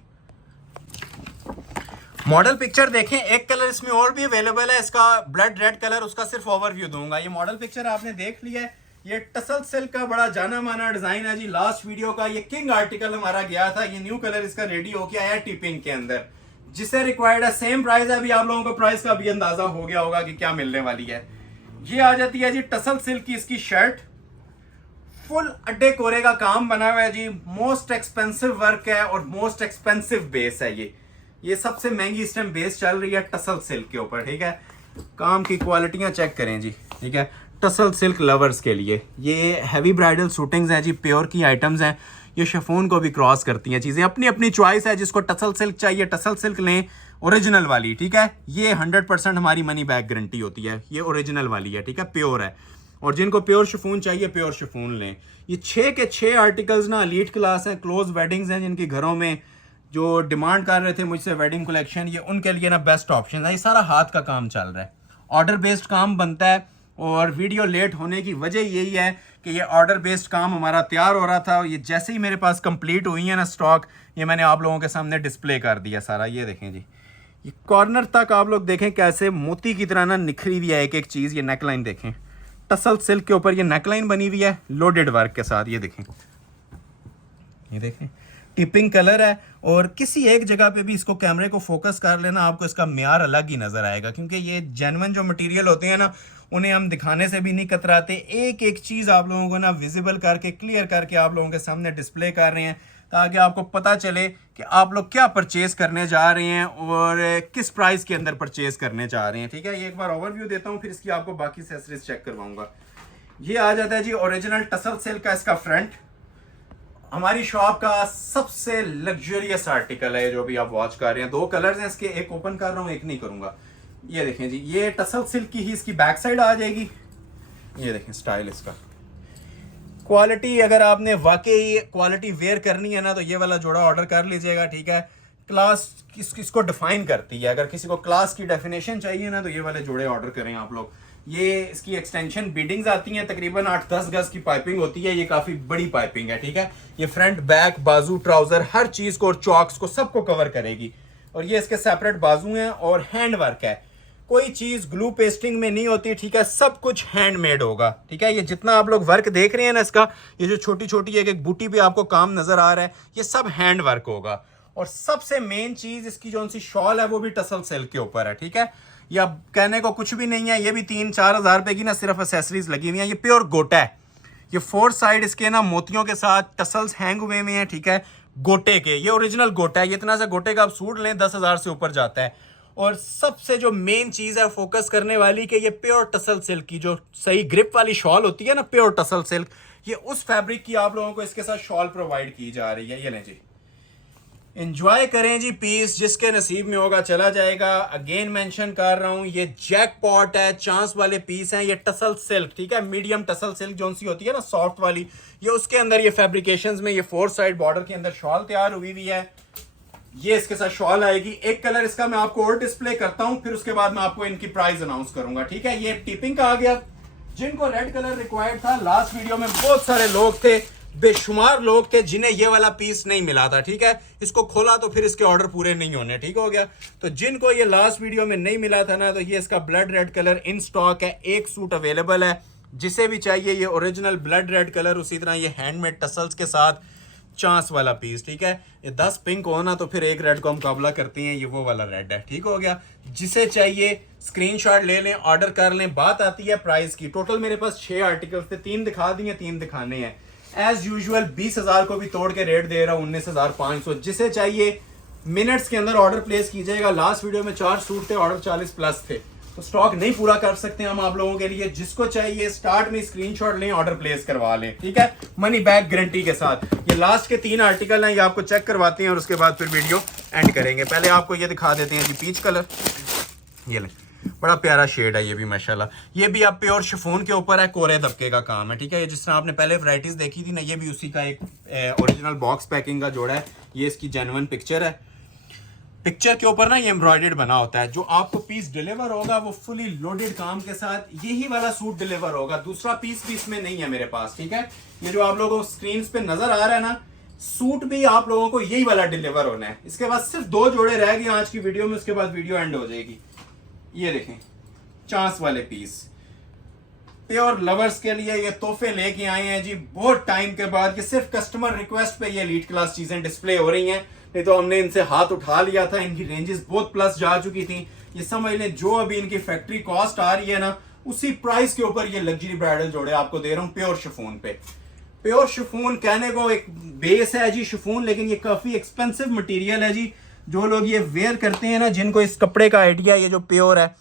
मॉडल पिक्चर देखें, एक कलर इसमें और भी अवेलेबल है, इसका ब्लड रेड कलर, उसका सिर्फ ओवरव्यू दूंगा। ये मॉडल पिक्चर आपने देख लिया है। ये टसल सिल्क का बड़ा जाना माना डिजाइन है जी, लास्ट वीडियो का ये किंग आर्टिकल हमारा गया था। ये न्यू कलर इसका रेडी होके आया टिपिंग के अंदर, जिसे रिक्वायर्ड है सेम प्राइस है। अभी आप लोगों को प्राइस का भी अंदाजा हो गया होगा कि क्या मिलने वाली है। ये आ जाती है जी टसल सिल्क की इसकी शर्ट, फुल अड्डे कोरे का काम बना हुआ है जी, मोस्ट एक्सपेंसिव वर्क है और मोस्ट एक्सपेंसिव बेस है। ये सबसे महंगी इस टाइम बेस चल रही है टसल सिल्क के ऊपर, ठीक है। काम की क्वालिटियां चेक करें जी, ठीक है, टसल सिल्क लवर्स के लिए। ये हैवी ब्राइडल सूटिंग्स हैं जी, प्योर की आइटम्स हैं, ये शिफॉन को भी क्रॉस करती हैं चीज़ें। अपनी अपनी चॉइस है, जिसको टसल सिल्क चाहिए टसल सिल्क लें, ओरिजिनल वाली, ठीक है। ये 100% हमारी मनी बैक गारंटी होती है, ये ओरिजिनल वाली है, ठीक है, प्योर है। और जिनको प्योर शिफॉन चाहिए प्योर शिफॉन लें। ये 6 के 6 आर्टिकल्स ना एलीट क्लास हैं, क्लोज वेडिंग्स हैं, जिनके घरों में जो डिमांड कर रहे थे मुझसे वेडिंग कलेक्शन, ये उनके लिए ना बेस्ट ऑप्शन है। ये सारा हाथ का काम चल रहा है, ऑर्डर बेस्ड काम बनता है, और वीडियो लेट होने की वजह यही है कि ये ऑर्डर बेस्ड काम हमारा तैयार हो रहा था, और ये जैसे ही मेरे पास कंप्लीट हुई है ना स्टॉक, ये मैंने आप लोगों के सामने डिस्प्ले कर दिया सारा। ये देखें जी, ये कॉर्नर तक आप लोग देखें कैसे मोती की तरह ना निखरी हुई है एक एक चीज़। ये नेकलाइन देखें, टसल सिल्क के ऊपर ये नेकलाइन बनी हुई है लोडेड वर्क के साथ। ये देखें, ये देखें, टिपिंग कलर है, और किसी एक जगह पे भी इसको कैमरे को फोकस कर लेना, आपको इसका म्यार अलग ही नजर आएगा, क्योंकि ये जेन्युइन जो मटेरियल होते हैं ना, उन्हें हम दिखाने से भी नहीं कतराते। एक एक चीज़ आप लोगों को ना विजिबल करके क्लियर करके आप लोगों के सामने डिस्प्ले कर रहे हैं, ताकि आपको पता चले कि आप लोग क्या परचेज करने जा रहे हैं और किस प्राइस के अंदर परचेज करने जा रहे हैं। ठीक है, ये एक बार ओवरव्यू देता हूँ, फिर इसकी आपको बाकी एक्सेसरीज चेक करवाऊंगा। ये आ जाता है जी ओरिजिनल टसल सिल्क का इसका फ्रंट। हमारी शॉप का सबसे लग्जरियस आर्टिकल है जो भी आप वॉच कर रहे हैं। 2 कलर्स हैं इसके, एक ओपन कर रहा हूँ, एक नहीं करूंगा। ये देखें जी, ये टसल सिल्क की ही इसकी बैक साइड आ जाएगी। ये देखें स्टाइल इसका, क्वालिटी अगर आपने वाकई क्वालिटी वेयर करनी है ना तो ये वाला जोड़ा ऑर्डर कर लीजिएगा। ठीक है, क्लास इसको डिफाइन करती है। अगर किसी को क्लास की डेफिनेशन चाहिए ना तो ये वाले जोड़े ऑर्डर करें आप लोग। ये इसकी एक्सटेंशन बीडिंग्स आती हैं, तकरीबन 8-10 गज की पाइपिंग होती है। ये काफी बड़ी पाइपिंग है। ठीक है, ये फ्रंट बैक बाजू ट्राउजर हर चीज को और चॉक्स को सबको कवर करेगी। और ये इसके सेपरेट बाजू हैं और हैंड वर्क है, कोई चीज ग्लू पेस्टिंग में नहीं होती। ठीक है, सब कुछ हैंडमेड होगा। ठीक है, ये जितना आप लोग वर्क देख रहे हैं ना इसका, ये जो छोटी छोटी एक बूटी पे आपको काम नजर आ रहा है, ये सब हैंड वर्क होगा। और सबसे मेन चीज इसकी जो सी शॉल है वो भी टसल सिल्क के ऊपर है। ठीक है, या कहने को कुछ भी नहीं है, ये भी 3-4 हज़ार रुपए की ना सिर्फ एसेसरीज लगी हुई है। ये प्योर गोटा है। ये 4 साइड इसके ना मोतियों के साथ टसल्स हैंग हुए हुए हैं। ठीक है, गोटे के, ये ओरिजिनल गोटा है। ये इतना सा गोटे का आप सूट लें 10,000 से ऊपर जाता है। और सबसे जो मेन चीज है फोकस करने वाली कि ये प्योर टसल सिल्क की जो सही ग्रिप वाली शॉल होती है ना, प्योर टसल सिल्क, ये उस फैब्रिक की आप लोगों को इसके साथ शॉल प्रोवाइड की जा रही है। ये लें जी, एंजॉय करें जी पीस, जिसके नसीब में होगा चला जाएगा। अगेन मेंशन कर रहा हूं, ये जैकपॉट है, चांस वाले पीस हैं। ये टसल सिल्क, ठीक है, मीडियम टसल सिल्क जो सी होती है ना सॉफ्ट वाली, ये उसके अंदर ये फैब्रिकेशंस में ये 4 साइड बॉर्डर के अंदर शॉल तैयार हुई हुई है। ये इसके साथ शॉल आएगी। एक कलर इसका मैं आपको और डिस्प्ले करता हूं, फिर उसके बाद मैं आपको इनकी प्राइस अनाउंस करूंगा। ठीक है, ये टिपिंग का आ गया। जिनको रेड कलर रिक्वायर्ड था, लास्ट वीडियो में बहुत सारे लोग थे, बेशुमार लोग थे जिन्हें ये वाला पीस नहीं मिला था। ठीक है, इसको खोला तो फिर इसके ऑर्डर पूरे नहीं होने। ठीक हो गया, तो जिनको ये लास्ट वीडियो में नहीं मिला था ना, तो ये इसका blood red colour in stock है। एक सूट अवेलेबल है, जिसे भी चाहिए ये ओरिजिनल ब्लड रेड कलर, उसी तरह ये हैंडमेड टसल्स के साथ चांस वाला पीस। ठीक है, ये 10 पिंक हो ना तो फिर एक रेड को हम मुकाबला करते हैं, ये वो वाला रेड है। ठीक हो गया, जिसे चाहिए स्क्रीनशॉट ले लें, ऑर्डर कर लें। बात आती है प्राइस की। टोटल मेरे पास 6 आर्टिकल्स थे, 3 दिखा दिए, 3 दिखाने हैं। एज यूजुअल 20,000 को भी तोड़ के रेट दे रहा हूँ 19,500। जिसे चाहिए मिनट्स के अंदर ऑर्डर प्लेस कीजिएगा। लास्ट वीडियो में 4 सूट थे, ऑर्डर 40+ थे, तो स्टॉक नहीं पूरा कर सकते हम आप लोगों के लिए। जिसको चाहिए स्टार्ट में स्क्रीनशॉट लें, ऑर्डर प्लेस करवा लें। ठीक है, मनी बैक गारंटी के साथ। ये लास्ट के 3 आर्टिकल हैं, ये आपको चेक करवाते हैं और उसके बाद फिर वीडियो एंड करेंगे। पहले आपको ये दिखा देते हैं जी, पीच कलर। ये ले, बड़ा प्यारा शेड है ये भी माशाल्लाह। ये भी आप प्योर शिफॉन के ऊपर है, कोरे दबके का काम है। ठीक है, ये जिस तरह आपने पहले वैरायटीज देखी थी ना, ये भी उसी का एक ओरिजिनल बॉक्स पैकिंग का जोड़ा है। ये इसकी जेन्युइन पिक्चर है। पिक्चर के ऊपर ना ये एम्ब्रॉयडर्ड बना होता है। जो आपको पीस डिलीवर होगा वो फुली लोडेड काम के साथ यही वाला सूट डिलीवर होगा। दूसरा पीस भी इसमें नहीं है मेरे पास। ठीक है, ये जो आप लोगों को स्क्रीन पे नजर आ रहा है ना, सूट भी आप लोगों को यही वाला डिलीवर होना है। इसके बाद सिर्फ 2 जोड़े रह गए आज की वीडियो में, उसके बाद वीडियो एंड हो जाएगी। ये देखें चांस वाले पीस, प्योर लवर्स के लिए ये तोहफे लेके आए हैं जी बहुत टाइम के बाद। कि सिर्फ कस्टमर रिक्वेस्ट पे ये एलीट क्लास चीजें डिस्प्ले हो रही हैं, नहीं तो हमने इनसे हाथ उठा लिया था। इनकी रेंजेस बहुत प्लस जा चुकी थी। ये समझ लें जो अभी इनकी फैक्ट्री कॉस्ट आ रही है ना, उसी प्राइस के ऊपर ये लग्जरी ब्राइडल जोड़े आपको दे रहा हूं प्योर शिफॉन पे। प्योर शिफॉन कहने को एक बेस है जी शिफॉन, लेकिन ये काफी एक्सपेंसिव मटेरियल है जी। जो लोग ये वेयर करते हैं ना, जिनको इस कपड़े का आइडिया ये जो प्योर है,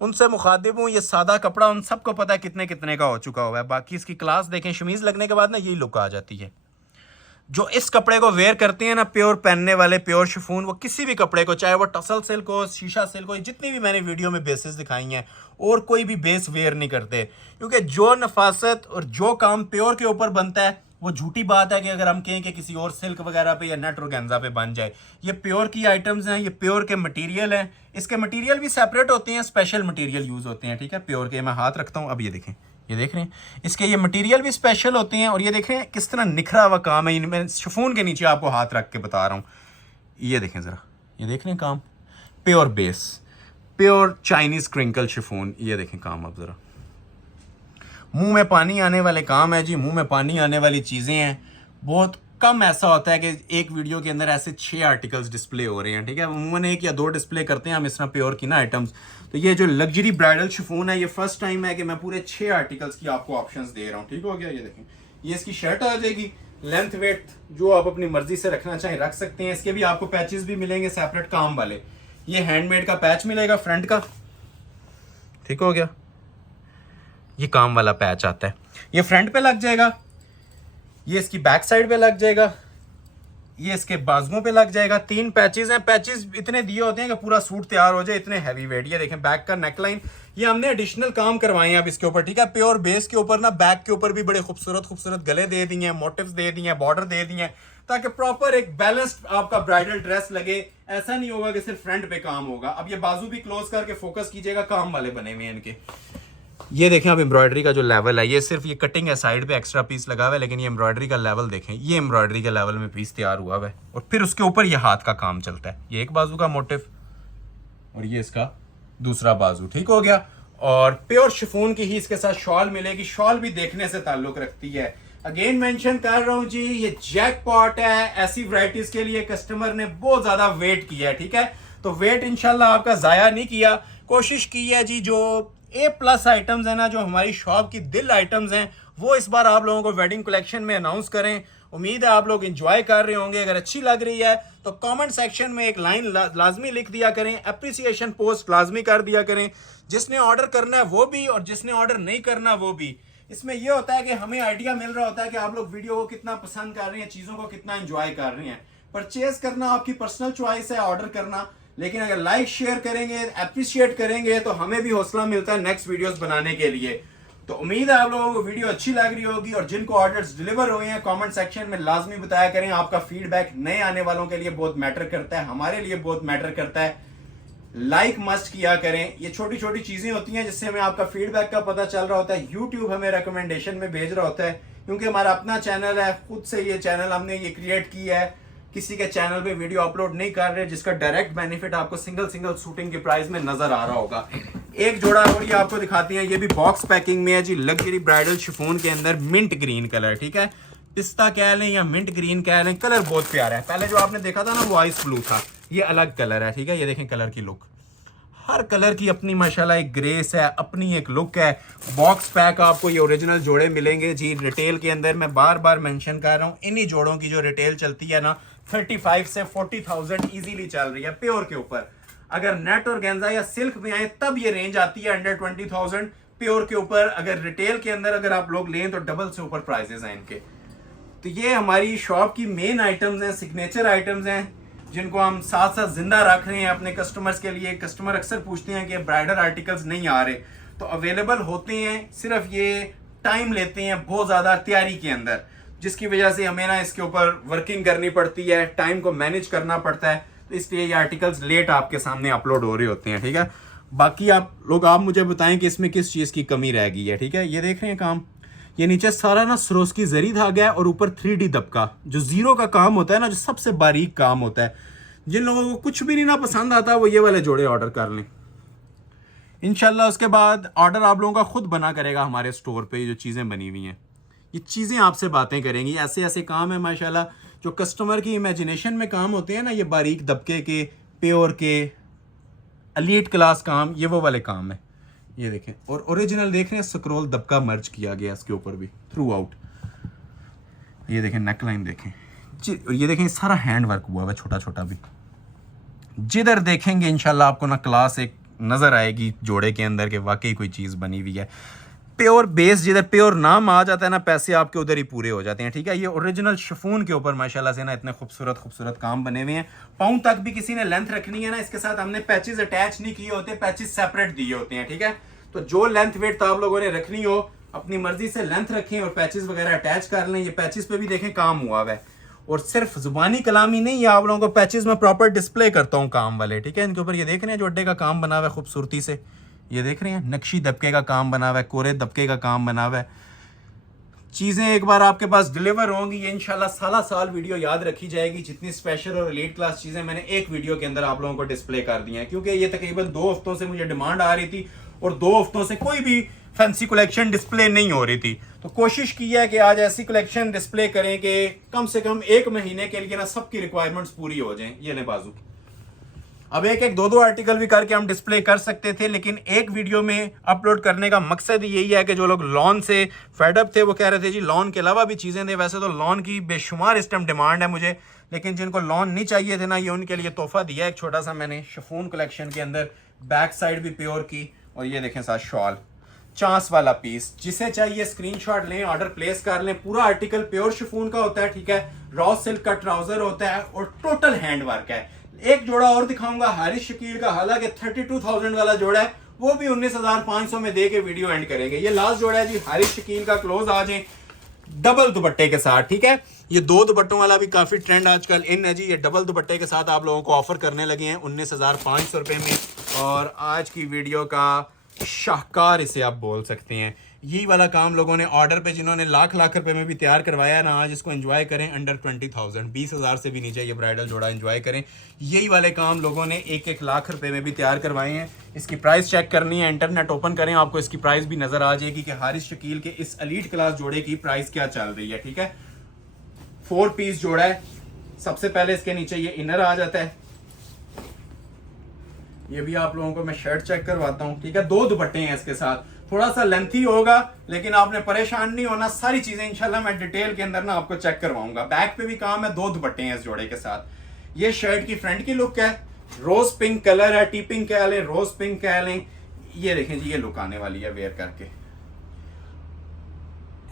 उनसे मुखातिब हूँ। ये सादा कपड़ा उन सबको पता है कितने कितने का हो चुका हुआ है। बाकी इसकी क्लास देखें, शमीज लगने के बाद ना यही लुक आ जाती है। जो इस कपड़े को वेयर करते हैं ना, प्योर पहनने वाले प्योर शिफॉन, वो किसी भी कपड़े को, चाहे वो टसल सिल्क हो, शीशा सिल्क हो, जितनी भी मैंने वीडियो में बेसेस दिखाई हैं, और कोई भी बेस वेयर नहीं करते। क्योंकि जो नफासत और जो काम प्योर के ऊपर बनता है, वो झूठी बात है कि अगर हम कहें कि किसी और सिल्क वगैरह पे या नेट ऑर्गेन्जा पे बन जाए। ये प्योर की आइटम्स हैं, ये प्योर के मटेरियल हैं। इसके मटेरियल भी सेपरेट होते हैं, स्पेशल मटेरियल यूज होते हैं। ठीक है, प्योर के मैं हाथ रखता हूँ, अब ये देखें, ये देख रहे हैं, इसके ये मटेरियल भी स्पेशल होते हैं। और ये देख रहे हैं किस तरह निखरा हुआ काम है। मैं शिफॉन के नीचे आपको हाथ रख के बता रहा हूँ। ये देखें जरा, ये देख रहे हैं काम, pure base, pure Chinese crinkle chiffon. ये देखें काम, अब जरा मुंह में पानी आने वाले काम है जी, मुंह में पानी आने वाली चीज़ें हैं। बहुत कम ऐसा होता है कि एक वीडियो के अंदर ऐसे 6 आर्टिकल्स डिस्प्ले हो रहे हैं। ठीक है, अमूमन 1 या 2 डिस्प्ले करते हैं हम इस तरह प्योर की ना आइटम्स। तो ये जो लग्जरी ब्राइडल शिफॉन है, ये फर्स्ट टाइम है कि मैं पूरे 6 आर्टिकल्स की आपको ऑप्शंस दे रहा हूँ। ठीक हो गया, ये देखें, ये इसकी शर्ट आ जाएगी। लेंथ वेट जो आप अपनी मर्जी से रखना चाहें रख सकते हैं। इसके भी आपको पैचेस भी मिलेंगे सेपरेट काम वाले। ये हैंडमेड का पैच मिलेगा फ्रंट का, ठीक हो गया, ये काम वाला पैच आता है, ये फ्रंट पे लग जाएगा, ये इसकी बैक साइड पे लग जाएगा, ये इसके बाजुओं पे लग जाएगा। 3 पैचेस हैं। पैचेस इतने दिए होते हैं कि पूरा सूट तैयार हो जाए, इतने हैवी वेट। ये देखें बैक का नेकलाइन, ये हमने एडिशनल काम करवाए हैं अब इसके ऊपर, ठीक है। प्योर बेस के ऊपर ना बैक के ऊपर भी बड़े खूबसूरत खूबसूरत गले दे दिए हैं, मोटिव्स दे दिए हैं, बॉर्डर दे दिए हैं, ताकि प्रॉपर एक बैलेंस्ड आपका ब्राइडल ड्रेस लगे। ऐसा नहीं होगा कि सिर्फ फ्रंट पे काम होगा। अब ये बाजू भी क्लोज करके फोकस कीजिएगा, काम वाले बने हुए हैं इनके। ये देखें अब एम्ब्रॉयडरी का जो लेवल है, ये सिर्फ ये कटिंग है, साइड पे एक्स्ट्रा पीस लगा हुआ है, लेकिन ये एम्ब्रॉयडरी का लेवल देखें, ये एम्ब्रॉयडरी के लेवल में पीस तैयार हुआ है। और फिर उसके ऊपर ये हाथ का काम चलता है, ये एक बाजू का मोटिव और ये इसका दूसरा बाजू, ठीक हो गया। और प्योर शिफॉन की ही इसके साथ शॉल मिलेगी। शॉल भी देखने से ताल्लुक रखती है। अगेन मेंशन कर रहा हूं जी, ये जैकपॉट है। ऐसी वैरायटीज के लिए कस्टमर ने बहुत ज्यादा वेट किया है, ठीक है। तो वेट इंशाल्लाह आपका जाया नहीं किया। कोशिश की है जी, जो A+ आइटम्स है ना, जो हमारी शॉप की दिल आइटम्स हैं, वो इस बार आप लोगों को वेडिंग कलेक्शन में अनाउंस करें। उम्मीद है आप लोग एंजॉय कर रहे होंगे। अगर अच्छी लग रही है तो कमेंट सेक्शन में एक लाइन लाजमी लिख दिया करें, अप्रिसिएशन पोस्ट लाजमी कर दिया करें। जिसने ऑर्डर करना है वो भी, और जिसने ऑर्डर नहीं करना वो भी। इसमें यह होता है कि हमें आइडिया मिल रहा होता है कि आप लोग वीडियो को कितना पसंद कर रहे हैं, चीज़ों को कितना एंजॉय कर रहे हैं। परचेज करना आपकी पर्सनल चॉइस है, ऑर्डर करना, लेकिन अगर लाइक शेयर करेंगे, अप्रिशिएट करेंगे, तो हमें भी हौसला मिलता है नेक्स्ट वीडियोस बनाने के लिए। तो उम्मीद है आप लोगों को वीडियो अच्छी लग रही होगी। और जिनको ऑर्डर्स डिलीवर हुए हैं कमेंट सेक्शन में लाजमी बताया करें। आपका फीडबैक नए आने वालों के लिए बहुत मैटर करता है, हमारे लिए बहुत मैटर करता है। लाइक मस्ट किया करें। ये छोटी छोटी चीजें होती हैं जिससे हमें आपका फीडबैक का पता चल रहा होता है। यूट्यूब हमें रिकमेंडेशन में भेज रहा होता है, क्योंकि हमारा अपना चैनल है, खुद से ये चैनल हमने ये क्रिएट किया है। किसी के चैनल पे वीडियो अपलोड नहीं कर रहे, जिसका डायरेक्ट बेनिफिट आपको सिंगल शूटिंग के प्राइस में नजर आ रहा होगा। एक जोड़ा और ये आपको दिखाती हैं, ये भी बॉक्स पैकिंग में है जी, लग्जरी ब्राइडल शिफॉन के अंदर मिंट ग्रीन कलर, ठीक है। पिस्ता कह लें या मिंट ग्रीन कह लें, कलर बहुत प्यारा है। पहले जो आपने देखा था ना वो आइस ब्लू था, ये अलग कलर है, ठीक है। ये देखें कलर की लुक, हर कलर की अपनी माशाल्लाह एक ग्रेस है, अपनी एक लुक है। बॉक्स पैक आपको ये ओरिजिनल जोड़े मिलेंगे जी रिटेल के अंदर। मैं बार बार मेंशन कर रहा हूँ, इन्हीं जोड़ों की जो रिटेल चलती है ना 35 से 40,000 इजीली चल रही है प्योर के ऊपर। अगर नेट और गेंजा या सिल्क में आए तब ये रेंज आती है अंडर 20,000 प्योर के ऊपर। अगर रिटेल के अंदर अगर आप लोग लें तो डबल से ऊपर प्राइसेस हैं इनके। तो ये हमारी शॉप की मेन आइटम्स हैं, सिग्नेचर आइटम्स हैं, जिनको हम साथ साथ जिंदा रख रहे हैं अपने कस्टमर्स के लिए। कस्टमर अक्सर पूछते हैं कि ब्राइडल आर्टिकल्स नहीं आ रहे, तो अवेलेबल होते हैं, सिर्फ ये टाइम लेते हैं बहुत ज़्यादा तैयारी के अंदर, जिसकी वजह से हमें ना इसके ऊपर वर्किंग करनी पड़ती है, टाइम को मैनेज करना पड़ता है। तो इसलिए ये आर्टिकल्स लेट आपके सामने अपलोड हो रहे होते हैं, ठीक है। बाकी आप मुझे बताएं कि इसमें किस चीज़ की कमी रह गई है, ठीक है। ये देख रहे हैं काम, ये नीचे सारा ना सरोस्की जरी धागा है और ऊपर 3D दबका, जो जीरो का काम होता है ना, जो सबसे बारीक काम होता है। जिन लोगों को कुछ भी नहीं ना पसंद आता वो ये वाले जोड़े ऑर्डर कर लें इंशाल्लाह। उसके बाद ऑर्डर आप लोगों का खुद बना करेगा हमारे स्टोर पे। ये जो चीज़ें बनी हुई हैं, ये चीज़ें आपसे बातें करेंगी। ऐसे ऐसे काम है माशाल्लाह, जो कस्टमर की इमेजिनेशन में काम होते हैं ना, ये बारीक दबके के, प्योर के, एलीट क्लास काम, ये वो वाले काम है। ये देखें, और ओरिजिनल देख रहे हैं, स्क्रोल दबका मर्ज किया गया इसके ऊपर भी थ्रू आउट। ये देखें नेकलाइन देखें, ये देखें सारा हैंड वर्क हुआ है, छोटा छोटा भी। जिधर देखेंगे इंशाल्लाह आपको ना क्लास एक नज़र आएगी जोड़े के अंदर के वाकई कोई चीज़ बनी हुई है। प्योर बेस, जिधर प्योर नाम आ जाता है ना, पैसे आपके उधर ही पूरे हो जाते हैं, ठीक है। ये ओरिजिनल शिफॉन के ऊपर माशाल्लाह से ना इतने खूबसूरत काम बने हुए हैं। पाँव तक भी किसी ने लेंथ रखनी है ना, इसके साथ हमने पैचेस अटैच नहीं किए होते, पैचेस सेपरेट दिए होते हैं, ठीक है। तो जो लेंथ वेट आप लोगों ने रखनी हो अपनी मर्जी से लेंथ रखें और पैचेस वगैरह अटैच कर लें। ये पैचेस पे भी देखें काम हुआ है, और सिर्फ जुबानी कलामी नहीं है, आप लोगों को पैचेस में प्रॉपर डिस्प्ले करता हूँ काम वाले, ठीक है। इनके ऊपर ये देख रहे हैं जोड़े का काम बना हुआ है खूबसूरती से, ये देख रहे हैं नक्शी दबके का काम बना हुआ है, कोरे दबके का काम बना हुआ है। चीज़ें एक बार आपके पास डिलीवर होंगी, ये इंशाल्लाह साला साल वीडियो याद रखी जाएगी। जितनी स्पेशल और एलीट क्लास चीज़ें मैंने एक वीडियो के अंदर आप लोगों को डिस्प्ले कर दी हैं, क्योंकि ये तकरीबन 2 हफ्तों से मुझे डिमांड आ रही थी और 2 हफ्तों से कोई भी फैंसी कलेक्शन डिस्प्ले नहीं हो रही थी। तो कोशिश की है कि आज ऐसी कलेक्शन डिस्प्ले करें कि कम से कम 1 महीने के लिए ना सबकी रिक्वायरमेंट्स पूरी हो जाएं। ये ले बाजू, अब एक एक दो दो आर्टिकल भी करके हम डिस्प्ले कर सकते थे, लेकिन एक वीडियो में अपलोड करने का मकसद यही है कि जो लोग लॉन से फेडअप थे वो कह रहे थे जी लॉन के अलावा भी चीज़ें थे। वैसे तो लॉन की बेशुमार इस टाइम डिमांड है मुझे, लेकिन जिनको लॉन नहीं चाहिए थे ना, ये उनके लिए तोहफा दिया एक छोटा सा मैंने शिफॉन कलेक्शन के अंदर। बैक साइड भी प्योर की, और ये देखें साथ शॉल, चांस वाला पीस। जिसे चाहिए स्क्रीनशॉट लें, ऑर्डर प्लेस कर लें। पूरा आर्टिकल प्योर शिफॉन का होता है, ठीक है। रॉ सिल्क का ट्राउजर होता है और टोटल हैंड वर्क है। एक जोड़ा और दिखाऊंगा हारिस शकील का, हालांकि 32,000 वाला जोड़ा है, वो भी 19,500 में दे के वीडियो एंड करेंगे। ये लास्ट जोड़ा है जी हारिस शकील का, क्लोज आ जाए डबल दुपट्टे के साथ, ठीक है। ये दो दुपट्टों वाला भी काफी ट्रेंड आजकल इन है जी। ये डबल दुपट्टे के साथ आप लोगों को ऑफर करने लगे हैं 19,500 रुपए में। और आज की वीडियो का शाहकार इसे आप बोल सकते हैं। यही वाला काम लोगों ने ऑर्डर पे, जिन्होंने लाख लाख रुपए में भी तैयार करवाया ना, आज इसको एंजॉय करें अंडर 20,000, 20,000 से भी नीचे ये ब्राइडल जोड़ा एंजॉय करें। यही वाले काम लोगों ने 1-1 लाख रुपए में भी तैयार करवाए हैं। इसकी प्राइस चेक करनी है, इंटरनेट ओपन करें, आपको इसकी प्राइस भी नजर आ जाएगी कि हारिस शकील के इस एलीट क्लास जोड़े की प्राइस क्या चल रही है, ठीक है। 4 पीस जोड़ा है। सबसे पहले इसके नीचे ये इनर आ जाता है। ये भी आप लोगों को मैं शर्ट चेक करवाता हूँ, ठीक है। 2 दुपट्टे हैं इसके साथ, थोड़ा सा लेंथी होगा, लेकिन आपने परेशान नहीं होना। सारी चीजें इंशाल्लाह मैं डिटेल के अंदर ना आपको चेक करवाऊंगा। बैक पे भी काम है, 2 दुपट्टे हैं इस जोड़े के साथ। ये शर्ट की फ्रंट की लुक है, रोज पिंक कलर है, टी पिंक कह लें, रोज पिंक कह लें। ये देखें जी, ये लुक आने वाली है वेयर करके।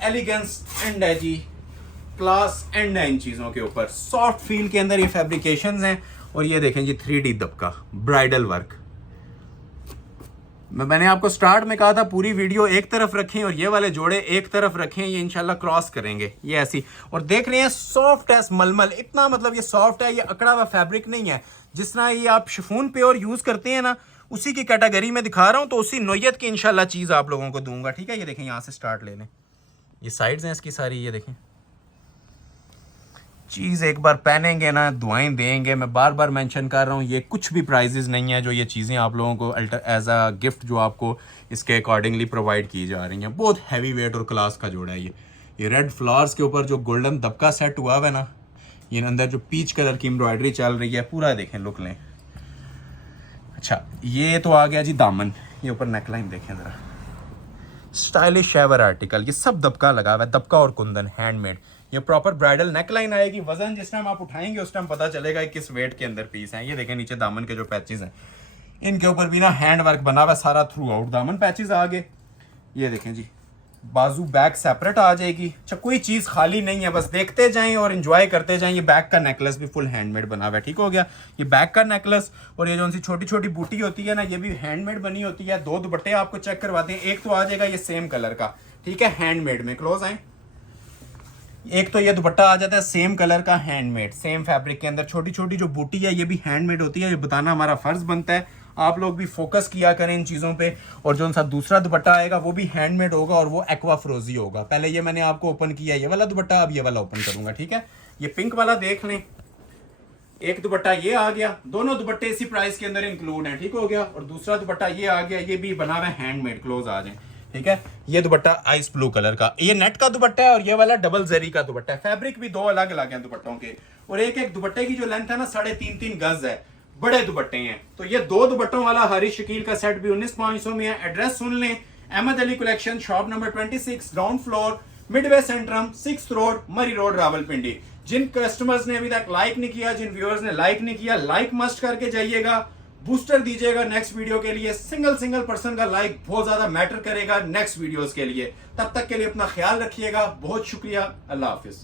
एलिगेंस एंड है जी, क्लास एंड है इन चीजों के ऊपर। सॉफ्ट फील के अंदर ये फैब्रिकेशंस हैं। और ये देखें जी 3D दबका ब्राइडल वर्क। मैंने आपको स्टार्ट में कहा था पूरी वीडियो एक तरफ रखें और ये वाले जोड़े एक तरफ रखें, ये इंशाल्लाह क्रॉस करेंगे। ये ऐसी, और देख रहे हैं सॉफ्ट है मलमल, इतना मतलब ये सॉफ्ट है, ये अकड़ा हुआ फैब्रिक नहीं है। जिस तरह ये आप शिफॉन प्योर यूज करते हैं ना, उसी की कैटेगरी में दिखा रहा हूं, तो उसी नोयत की इंशाल्लाह चीज आप लोगों को दूंगा, ठीक है। ये देखें, यहां से स्टार्ट ले लें, ये साइड्स हैं इसकी सारी, ये देखें। चीज़ एक बार पहनेंगे ना, दुआएं देंगे। मैं बार बार मेंशन कर रहा हूँ, ये कुछ भी प्राइजेस नहीं है जो ये चीज़ें आप लोगों को एज अ गिफ्ट जो आपको इसके अकॉर्डिंगली प्रोवाइड की जा रही हैं। बहुत हैवी वेट और क्लास का जोड़ा है ये रेड फ्लावर्स के ऊपर जो गोल्डन दबका सेट हुआ है ना, ये अंदर जो पीच कलर की एम्ब्रॉयडरी चल रही है, पूरा देखें, लुक लें। अच्छा, ये तो आ गया जी दामन, ये ऊपर नेकलाइन देखें ज़रा, स्टाइलिश शेवर आर्टिकल। ये सब दबका लगा हुआ है, दबका और कुंदन हैंडमेड। ये प्रॉपर ब्राइडल नेकलाइन आएगी। वजन जिस टाइम आप उठाएंगे उस टाइम पता चलेगा किस वेट के अंदर पीस है। ये देखें नीचे दामन के जो पैचेस हैं, इनके ऊपर भी ना हैंड वर्क बना हुआ है सारा थ्रू आउट। दामन पैचेस आगे, ये देखें जी, बाजू बैक सेपरेट आ जाएगी। अच्छा, कोई चीज़ खाली नहीं है, बस देखते जाएं और एंजॉय करते जाएं। ये बैक का नेकलेस भी फुल हैंडमेड बना हुआ है, ठीक हो गया। ये बैक का नेकलेस, और ये जो सी छोटी छोटी बूटी होती है ना, ये भी हैंडमेड बनी होती है। 2 दुपट्टे आपको चेक करवाते हैं। एक तो आ जाएगा ये सेम कलर का, ठीक है, हैंडमेड में। क्लोज आए, एक तो ये दुपट्टा आ जाता है सेम कलर का हैंडमेड, सेम फैब्रिक के अंदर। छोटी छोटी जो बूटी है ये भी हैंडमेड होती है, ये बताना हमारा फर्ज बनता है। आप लोग भी फोकस किया करें इन चीज़ों पे। और जो सा दूसरा दुपट्टा आएगा वो भी हैंडमेड होगा, और वो एक्वा फ्रोजी होगा। पहले ये मैंने आपको ओपन किया ये वाला दुपट्टा, अब ये वाला ओपन करूंगा, ठीक है। ये पिंक वाला देख लें, एक दुपट्टा ये आ गया, दोनों दुपट्टे इसी प्राइस के अंदर इंक्लूड हैं, ठीक हो गया। और दूसरा दुपट्टा ये आ गया, ये भी बना हुआ है हैंडमेड। क्लोज आ जाए, ठीक है। ये दुपट्टा आइस ब्लू कलर का, ये नेट का दुपट्टा है, और ये वाला डबल जरी का दुपट्टा है। फैब्रिक भी 2 अलग अलग हैं दुपट्टों के, और एक एक दुपट्टे की जो लेंथ है ना 3.5 गज है। बड़े दुपट्टे हैं। तो ये 2 दुपट्टों वाला हारिस शकील का सेट भी 19,500 में है। एड्रेस सुन लें, Ahmed Ali collection, shop number 26, ground floor, Midway Centrum, 6th road, Murree road, Rawalpindi. जिन कस्टमर्स ने अभी तक लाइक नहीं किया, जिन व्यूअर्स ने लाइक नहीं किया, लाइक मस्ट करके जाइएगा, बूस्टर दीजिएगा नेक्स्ट वीडियो के लिए। सिंगल पर्सन का लाइक बहुत ज्यादा मैटर करेगा नेक्स्ट वीडियोस के लिए। तब तक के लिए अपना ख्याल रखिएगा। बहुत शुक्रिया, अल्लाह हाफिज।